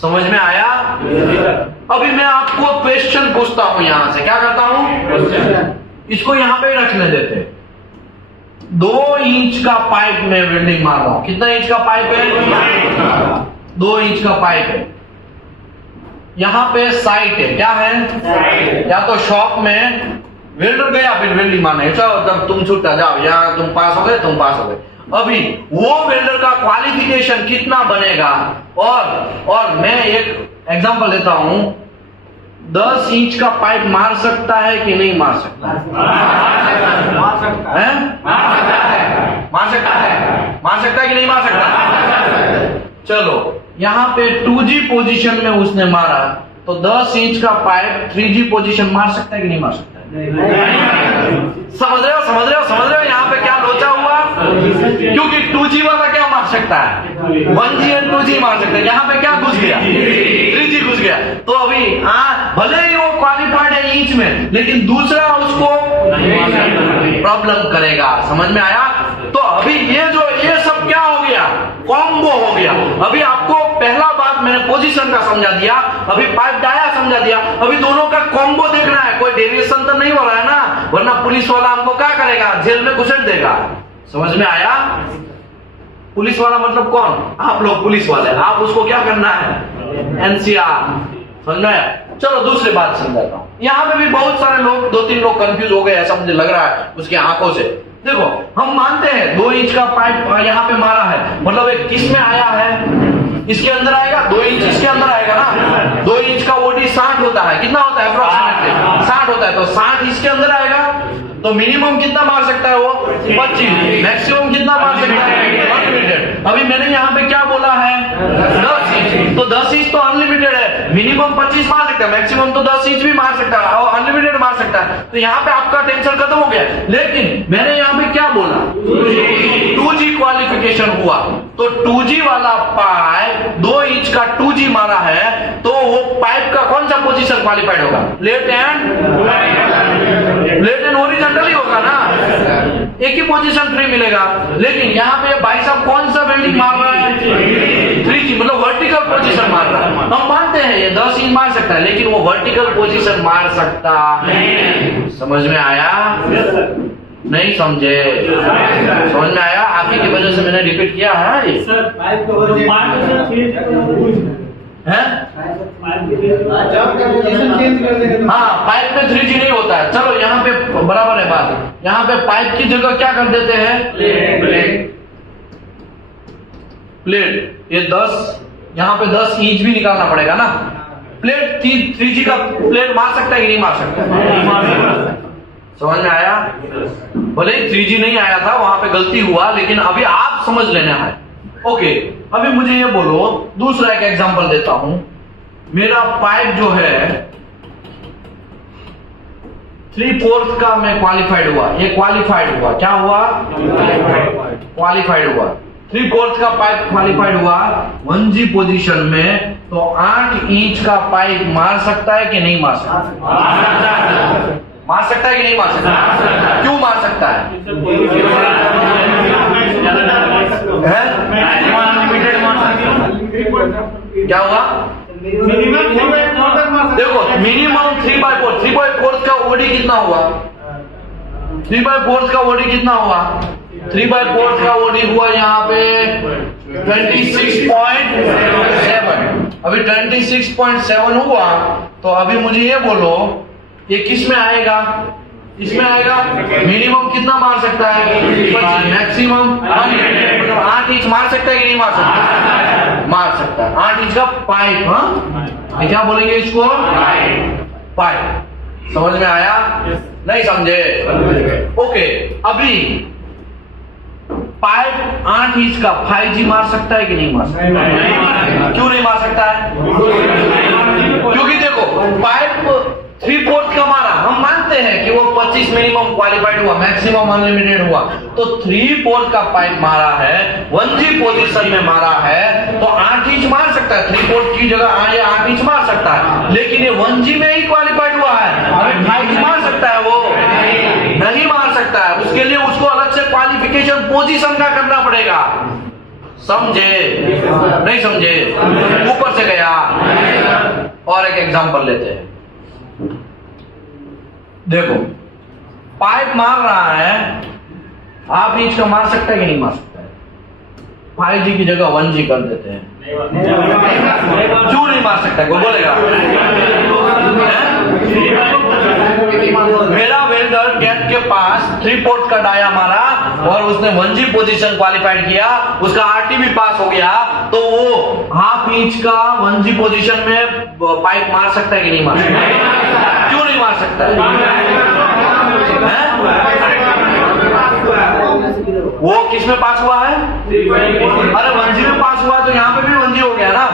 समझ में आया? अभी मैं आपको क्वेश्चन पूछता हूं। यहां से क्या करता हूं? इसको यहां पे रखने देते। 2 इंच का पाइप में वेल्डिंग मार रहा हूं। कितना इंच का पाइप है? 2 इंच का पाइप है। यहां पे साइट है। क्या है? या तो शॉप में वेल्डर गया फिर वेल्डिंग मारने, तब तुम छूटा जाओ, या तुम पास हो गए, तुम पास हो गए। अभी वो वेल्डर का क्वालिफिकेशन कितना बनेगा? और मैं एक एग्जांपल देता हूं। 10 इंच का पाइप मार सकता है कि नहीं मार सकता है? मार सकता है। मार सकता है कि नहीं मार सकता? चलो यहां पे 2G पोजीशन में उसने मारा तो 10 इंच का पाइप 3G पोजीशन मार सकता है कि नहीं मार सकता है? समझ रहे हो यहाँ पे क्या लोचा हुआ? क्योंकि 2G वाला क्या मार सकता है? 1G एंड 2G मार सकता है। यहाँ पे क्या घुस गया? 3G घुस गया। तो अभी भले ही वो क्वालिफाइड है इंच में, लेकिन दूसरा उसको प्रॉब्लम करेगा। समझ में आया? तो अभी ये सब क्या हो गया? कॉम्बो हो गया। अभी आपको पहला बात मैंने पोजीशन का समझा दिया, अभी पाइप डाया समझा दिया, अभी दोनों का कॉम्बो देखना है। कोई डेविएशन तो नहीं हो रहा है ना, वरना पुलिस वाला हमको क्या करेगा? जेल में घुसेड़ देगा। समझ में आया? पुलिस वाला मतलब कौन? आप लोग पुलिस वाले, आप उसको क्या करना है? NCR। समझ में आया? चलो दूसरी बात समझाता हूँ। यहाँ पे भी बहुत सारे लोग, 2-3 लोग कंफ्यूज हो गए ऐसा मुझे लग रहा है उसकी आंखों से। देखो, हम मानते हैं 2 इंच का पाइप यहाँ पे मारा है, मतलब एक किस में आया है? इसके अंदर आएगा। 2 इंच इसके अंदर आएगा ना। 2 इंच का ओडी 60 होता है। कितना होता है अप्रोक्सीमेटली? 60 होता है। तो 60 इसके अंदर आएगा। तो मिनिमम कितना मार सकता है वो? 25। मैक्सिमम कितना मार सकता है? अनलिमिटेड। अभी मैंने यहाँ पे क्या बोला है? 10 इंच। तो 10 इंच तो अनलिमिटेड है। मिनिमम 25 मार सकता है, मैक्सिमम तो 10 इंच भी मार सकता है और अनलिमिटेड मार सकता है। तो यहाँ पे आपका टेंशन खत्म हो गया। लेकिन मैंने यहाँ पे क्या बोला? 2G क्वालिफिकेशन हुआ। तो 2G वाला पाइप 2 इंच का 2G मारा है, तो वो पाइप का कौन सा पोजीशन क्वालिफाइड होगा? प्लेट एंड हॉरिजॉन्टल ही होगा ना। एक ही पोजीशन फ्री मिलेगा। लेकिन यहाँ पे भाई साहब कौन सा वेल्डिंग मार रहा है? 3G, मतलब वर्टिकल पोजीशन मार रहा है। हम मानते हैं ये 10 इंच मार सकता है, लेकिन वो वर्टिकल पोजीशन मार सकता है। समझ में आया? नहीं समझे? समझ में आया? आप ही की वजह से मैंने रिपीट किया है ये। हाँ, पाइप में 3G नहीं होता है। चलो यहाँ पे बराबर है बात। यहाँ पे पाइप की जगह क्या कर देते हैं? प्लेट। ये 10, यहाँ पे 10 इंच भी निकालना पड़ेगा ना। प्लेट 3G का प्लेट मार सकता है कि नहीं मार सकता? समझ में आया? भले ही 3G नहीं आया था, वहां पे गलती हुआ, लेकिन अभी आप समझ लेना है। ओके, अभी मुझे ये बोलो, दूसरा एक एग्जांपल देता हूं। मेरा पाइप जो है 3/4 का मैं क्वालिफाइड हुआ। ये क्वालिफाइड हुआ, क्या हुआ? क्वालिफाइड हुआ। 3/4 का पाइप क्वालिफाइड हुआ 1G पोजीशन में। तो 8 इंच का पाइप मार सकता है कि नहीं मार सकता? मार सकता है कि नहीं मार सकता? क्यों मार सकता है? क्या हुआ? देखो, मिनिमम 3/4। 3/4 का ओडी कितना हुआ? 3/4 का ओडी कितना हुआ? 3/4 का ओडी हुआ यहाँ पे 26.7। अभी 26.7 हुआ। तो अभी मुझे ये बोलो, ये किस में आएगा? इसमें आएगा। मिनिमम कितना मार सकता है? 25। मैक्सिमम मतलब 8 इंच मार सकता है कि नहीं मार सकता? मार सकता है। 8 इंच का पाइप। हाँ, क्या बोलेंगे इसको? पाइप। समझ में आया? नहीं समझे? ओके, अभी पाइप 8 इंच का 5G मार सकता है कि नहीं मार सकता? क्यों नहीं मार सकता है? क्योंकि देखो, पाइप 3/4 का मारा, हम मानते हैं कि वो 25 मिनिमम क्वालिफाइड हुआ, मैक्सिमम अनलिमिटेड हुआ। तो 3/4 का पाइप मारा है, 1G पोजीशन में मारा है, तो 8 इंच मार सकता है। 3/4 की जगह ये 8 इंच मार सकता है। लेकिन ये 1G में ही क्वालिफाइड हुआ है। अभी 5G मार सकता है? वो नहीं मार सकता है। उसके लिए उसको अलग से क्वालिफिकेशन पोजीशन का करना पड़ेगा। समझे? नहीं समझे? ऊपर से गया। और एक एग्जांपल लेते हैं। देखो, पाइप मार रहा है, 8 इंच का मार सकता है कि नहीं मार सकता है? 5G की जगह 1G कर देते हैं। क्यों नहीं मार सकता? कोई बोलेगा? मेरा वेल्डर गेट के पास 3/4 का डाया मारा और उसने 1G पोजीशन क्वालिफाइड किया, उसका RT भी पास हो गया। तो वो 1/2 इंच का 1G पोजीशन में पाइप मार सकता है कि नहीं मार सकता? क्यों नहीं मार सकता है? वो किस में पास हुआ है? अरे 1G में पास हुआ तो यहाँ पे भी 1G हो गया ना।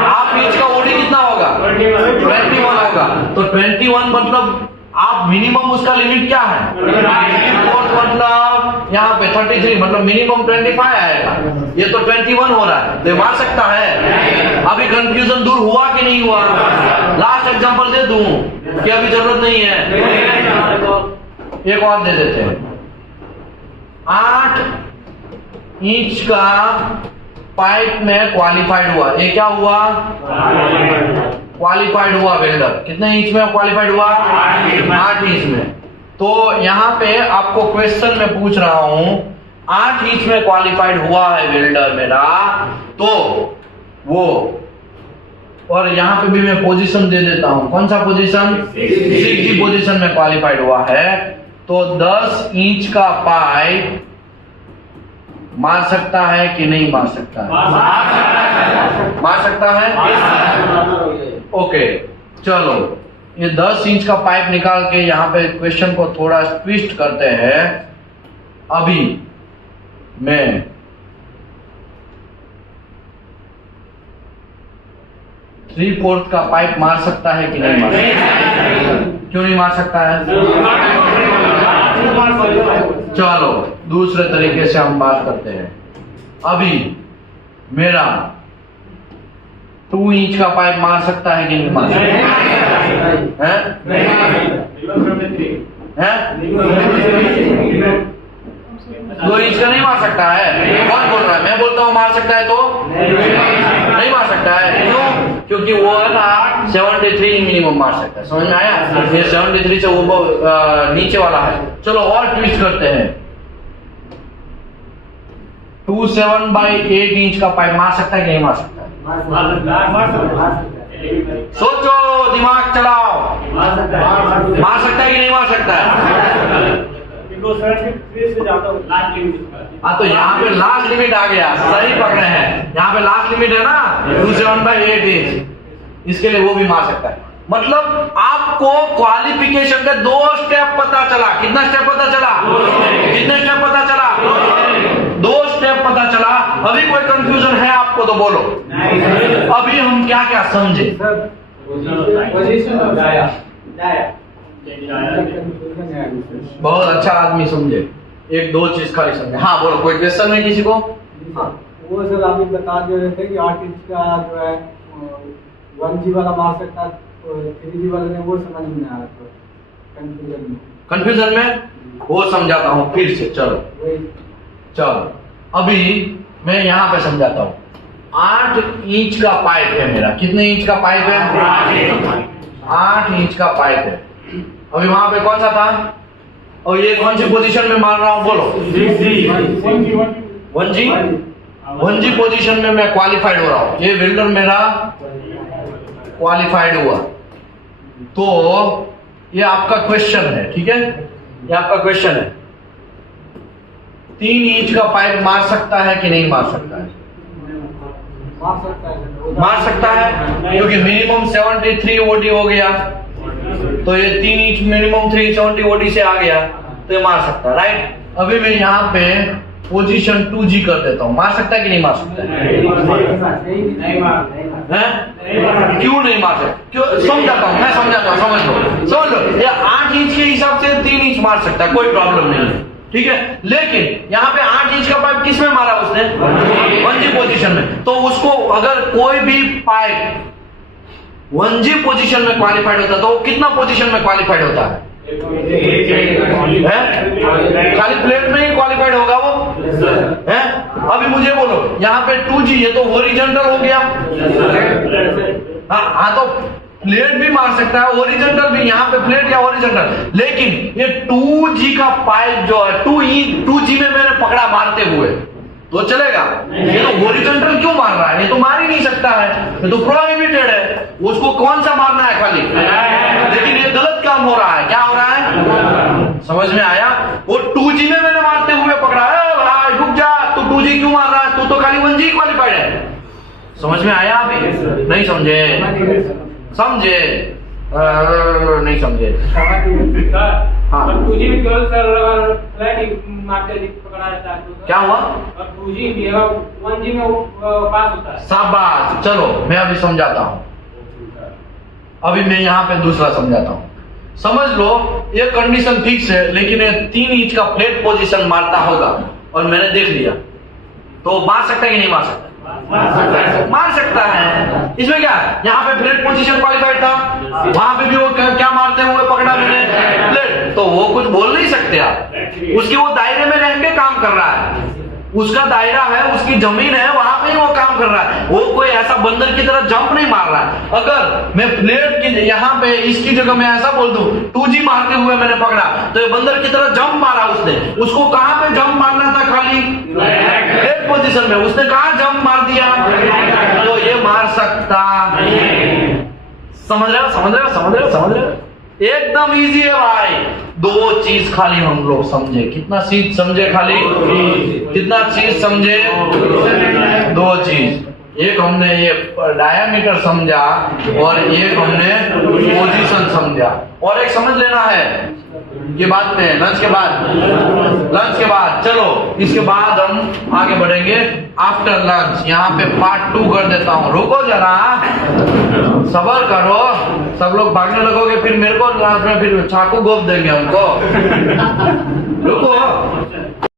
हाफ इंच का ओडी कितना होगा? 21 होगा। तो 21 मतलब आप मिनिमम उसका लिमिट क्या है? मतलब यहाँ पे 33 मतलब मिनिमम 25 आएगा। ये तो 21 हो रहा है, तो मार सकता है। अभी कंफ्यूजन दूर हुआ कि नहीं हुआ? लास्ट एग्जांपल दे दूं कि अभी जरूरत नहीं है? एक और दे देते हैं। 8 इंच का पाइप में क्वालिफाइड हुआ। ये क्या हुआ? क्वालिफाइड हुआ वेल्डर। कितने इंच में क्वालिफाइड हुआ? 8 इंच में। तो यहाँ पे आपको क्वेश्चन में पूछ रहा हूं 8 इंच में क्वालिफाइड हुआ है वेल्डर मेरा, तो वो, और यहाँ पे भी मैं पोजीशन दे देता हूं। कौन सा पोजीशन? 6G पोजीशन में क्वालिफाइड हुआ है। तो 10 इंच का पाइप मार सकता है कि नहीं मार सकता है? मार सकता है। ओके, चलो ये 10 इंच का पाइप निकाल के यहाँ पे क्वेश्चन को थोड़ा ट्विस्ट करते हैं। अभी मैं 3/4 का पाइप मार सकता है कि नहीं मार सकता? क्यों नहीं मार सकता है? चलो दूसरे तरीके से हम बात करते हैं। अभी मेरा 2 इंच का पाइप मार सकता है कि नहीं मार सकता है? 2 इंच का नहीं मार सकता है? कौन बोल रहा है? मैं बोलता हूँ मार सकता है तो नहीं मार सकता है। क्यों? क्योंकि वो है ना 73 मिनिमम मार सकता है। समझ में आया? ये 73 से वो नीचे वाला है। चलो और ट्विस्ट करते हैं। 27/8 इंच का पाइप मार सकता है कि नहीं मार सकता है? सोचो, दिमाग चलाओ। मार सकता है कि नहीं मार सकता है? हाँ, तो यहाँ पे लास्ट लिमिट आ गया। सही पकड़े हैं, यहाँ पे लास्ट लिमिट है ना 27/8 इंच। इसके लिए वो भी मार सकता है। मतलब आपको क्वालिफिकेशन के 2 स्टेप पता चला। कितना स्टेप पता चला? कितने स्टेप पता चला? 2 स्टेप पता चला। अभी कोई कंफ्यूजन है आपको तो बोलो। अभी हम क्या क्या समझे? बहुत अच्छा आदमी समझे। 1-2 चीज खाली समझे। हाँ बोलो, कोई क्वेश्चन है किसी को? हाँ। वो सर आप बता दे रहे थे कि 8 इंच का जो है 1G वाला मार सकता है, 3G वाला ने, वो समझ में आ रहा था कंफ्यूजन में। वो समझाता हूँ फिर से। चलो अभी मैं यहाँ पे समझाता हूँ। 8 इंच का पाइप है मेरा। कितने इंच का पाइप है? 8 इंच का पाइप है। अभी वहां पे कौन सा था? और ये कौन सी पोजीशन में मार रहा हूं? बोलो। 1G पोजीशन में मैं क्वालिफाइड हो रहा हूं। ये वेल्डर मेरा क्वालिफाइड हुआ। तो ये आपका क्वेश्चन है, ठीक है? ये आपका क्वेश्चन है। 3 इंच का पाइप मार सकता है कि नहीं मार सकता है? मार सकता है, क्योंकि मिनिमम 73 ओडी हो गया। तो ये 3 इंच मिनिमम 370 ओडी से आ गया, तो ये मार सकता है, राइट? अभी मैं यहाँ पे पोजीशन 2G कर देता हूँ। मार सकता है कि नहीं मार सकता है? क्यों नहीं मार सकता? क्यों? समझाता हूँ, मैं समझाता हूँ, समझ लो। ये 8 इंच के हिसाब से 3 इंच मार सकता है, कोई प्रॉब्लम नहीं है, ठीक है? लेकिन यहाँ पे 8 इंच का पाइप किस में मारा उसने? 1G पोजीशन में। तो उसको अगर कोई भी पाइप 1G पोजीशन में क्वालिफाइड होता है, तो वो कितना पोजीशन में क्वालिफाइड होता है? खाली प्लेट में ही क्वालिफाइड होगा वो है। अभी मुझे बोलो, यहाँ पे 2G ये तो हॉरिजॉन्टल हो गया। हाँ, तो प्लेट भी मार सकता है, हॉरिजॉन्टल भी। यहाँ पे प्लेट या हॉरिजॉन्टल। लेकिन ये 2G का पाइप जो है 2G में मैंने पकड़ा मारते हुए, तो चलेगा? ये तो हॉरिजॉन्टल क्यों मार रहा है? ये तो मार ही नहीं सकता है, ये तो प्रोहिबिटेड है। उसको कौन सा मारना है खाली? लेकिन ये गलत काम हो रहा है। क्या हो रहा है? समझ में आया? वो 2G में मैंने मारते हुए पकड़ा है। भाई रुक जा, तू 2G क्यों मार रहा है? तू तो खाली 1G क्वालिफाइड है। समझ में आया? अभी नहीं समझे? समझे? नहीं समझे? हाँ। 2G में केवल सर अगर फ्लैट ही मारते ही पकड़ा जाता है तो क्या हुआ? और 2G भी अगर 1G में वो पास होता है। शाबाश, चलो मैं अभी समझाता हूँ। अभी मैं यहाँ पे दूसरा समझाता हूँ। समझ लो ये कंडीशन फिक्स है, लेकिन ये 3 इंच का फ्लैट पोजीशन मारता होगा और मैंने देख लिया, तो मार सकता है कि नहीं मार सकता? मार सकता है। इसमें क्या है, यहाँ पे फ्लैट पोजीशन क्वालिफाइड था, वहां पे भी वो क्या मारते हुए पकड़ा मैंने, फ्लैट, तो वो कुछ बोल नहीं सकते आप। उसकी वो दायरे में रह के काम कर रहा है, उसका दायरा है, उसकी जमीन है, वहां पे ही वो काम कर रहा है। वो कोई ऐसा बंदर की तरह जंप नहीं मार रहा है। अगर मैं फ्लैट की यहाँ पे इसकी जगह मैं ऐसा बोल दूं 2G मारते हुए मैंने पकड़ा, तो ये बंदर की तरह जंप मारा उसने। उसको कहां पे जंप मारना था? खाली फ्लैट पोजीशन में। उसने कहां जंप मार दिया, तो ये मार सकता। समझ रहे हो, समझ रहे हो, समझ रहे हो, समझ रहे हो? एकदम इजी है भाई। 2 चीज खाली हम लोग समझे। कितना चीज समझे? खाली कितना चीज समझे? 2 चीज। एक हमने ये डायमीटर समझा और एक हमने पोजीशन समझा। और एक समझ लेना है ये बात में लंच के बाद चलो इसके बाद हम आगे बढ़ेंगे आफ्टर लंच। यहाँ पे पार्ट 2 कर देता हूँ। रुको जरा, सबर करो। सब लोग भागने लगोगे, फिर मेरे को लास्ट में फिर चाकू गोप देंगे हमको। रुको।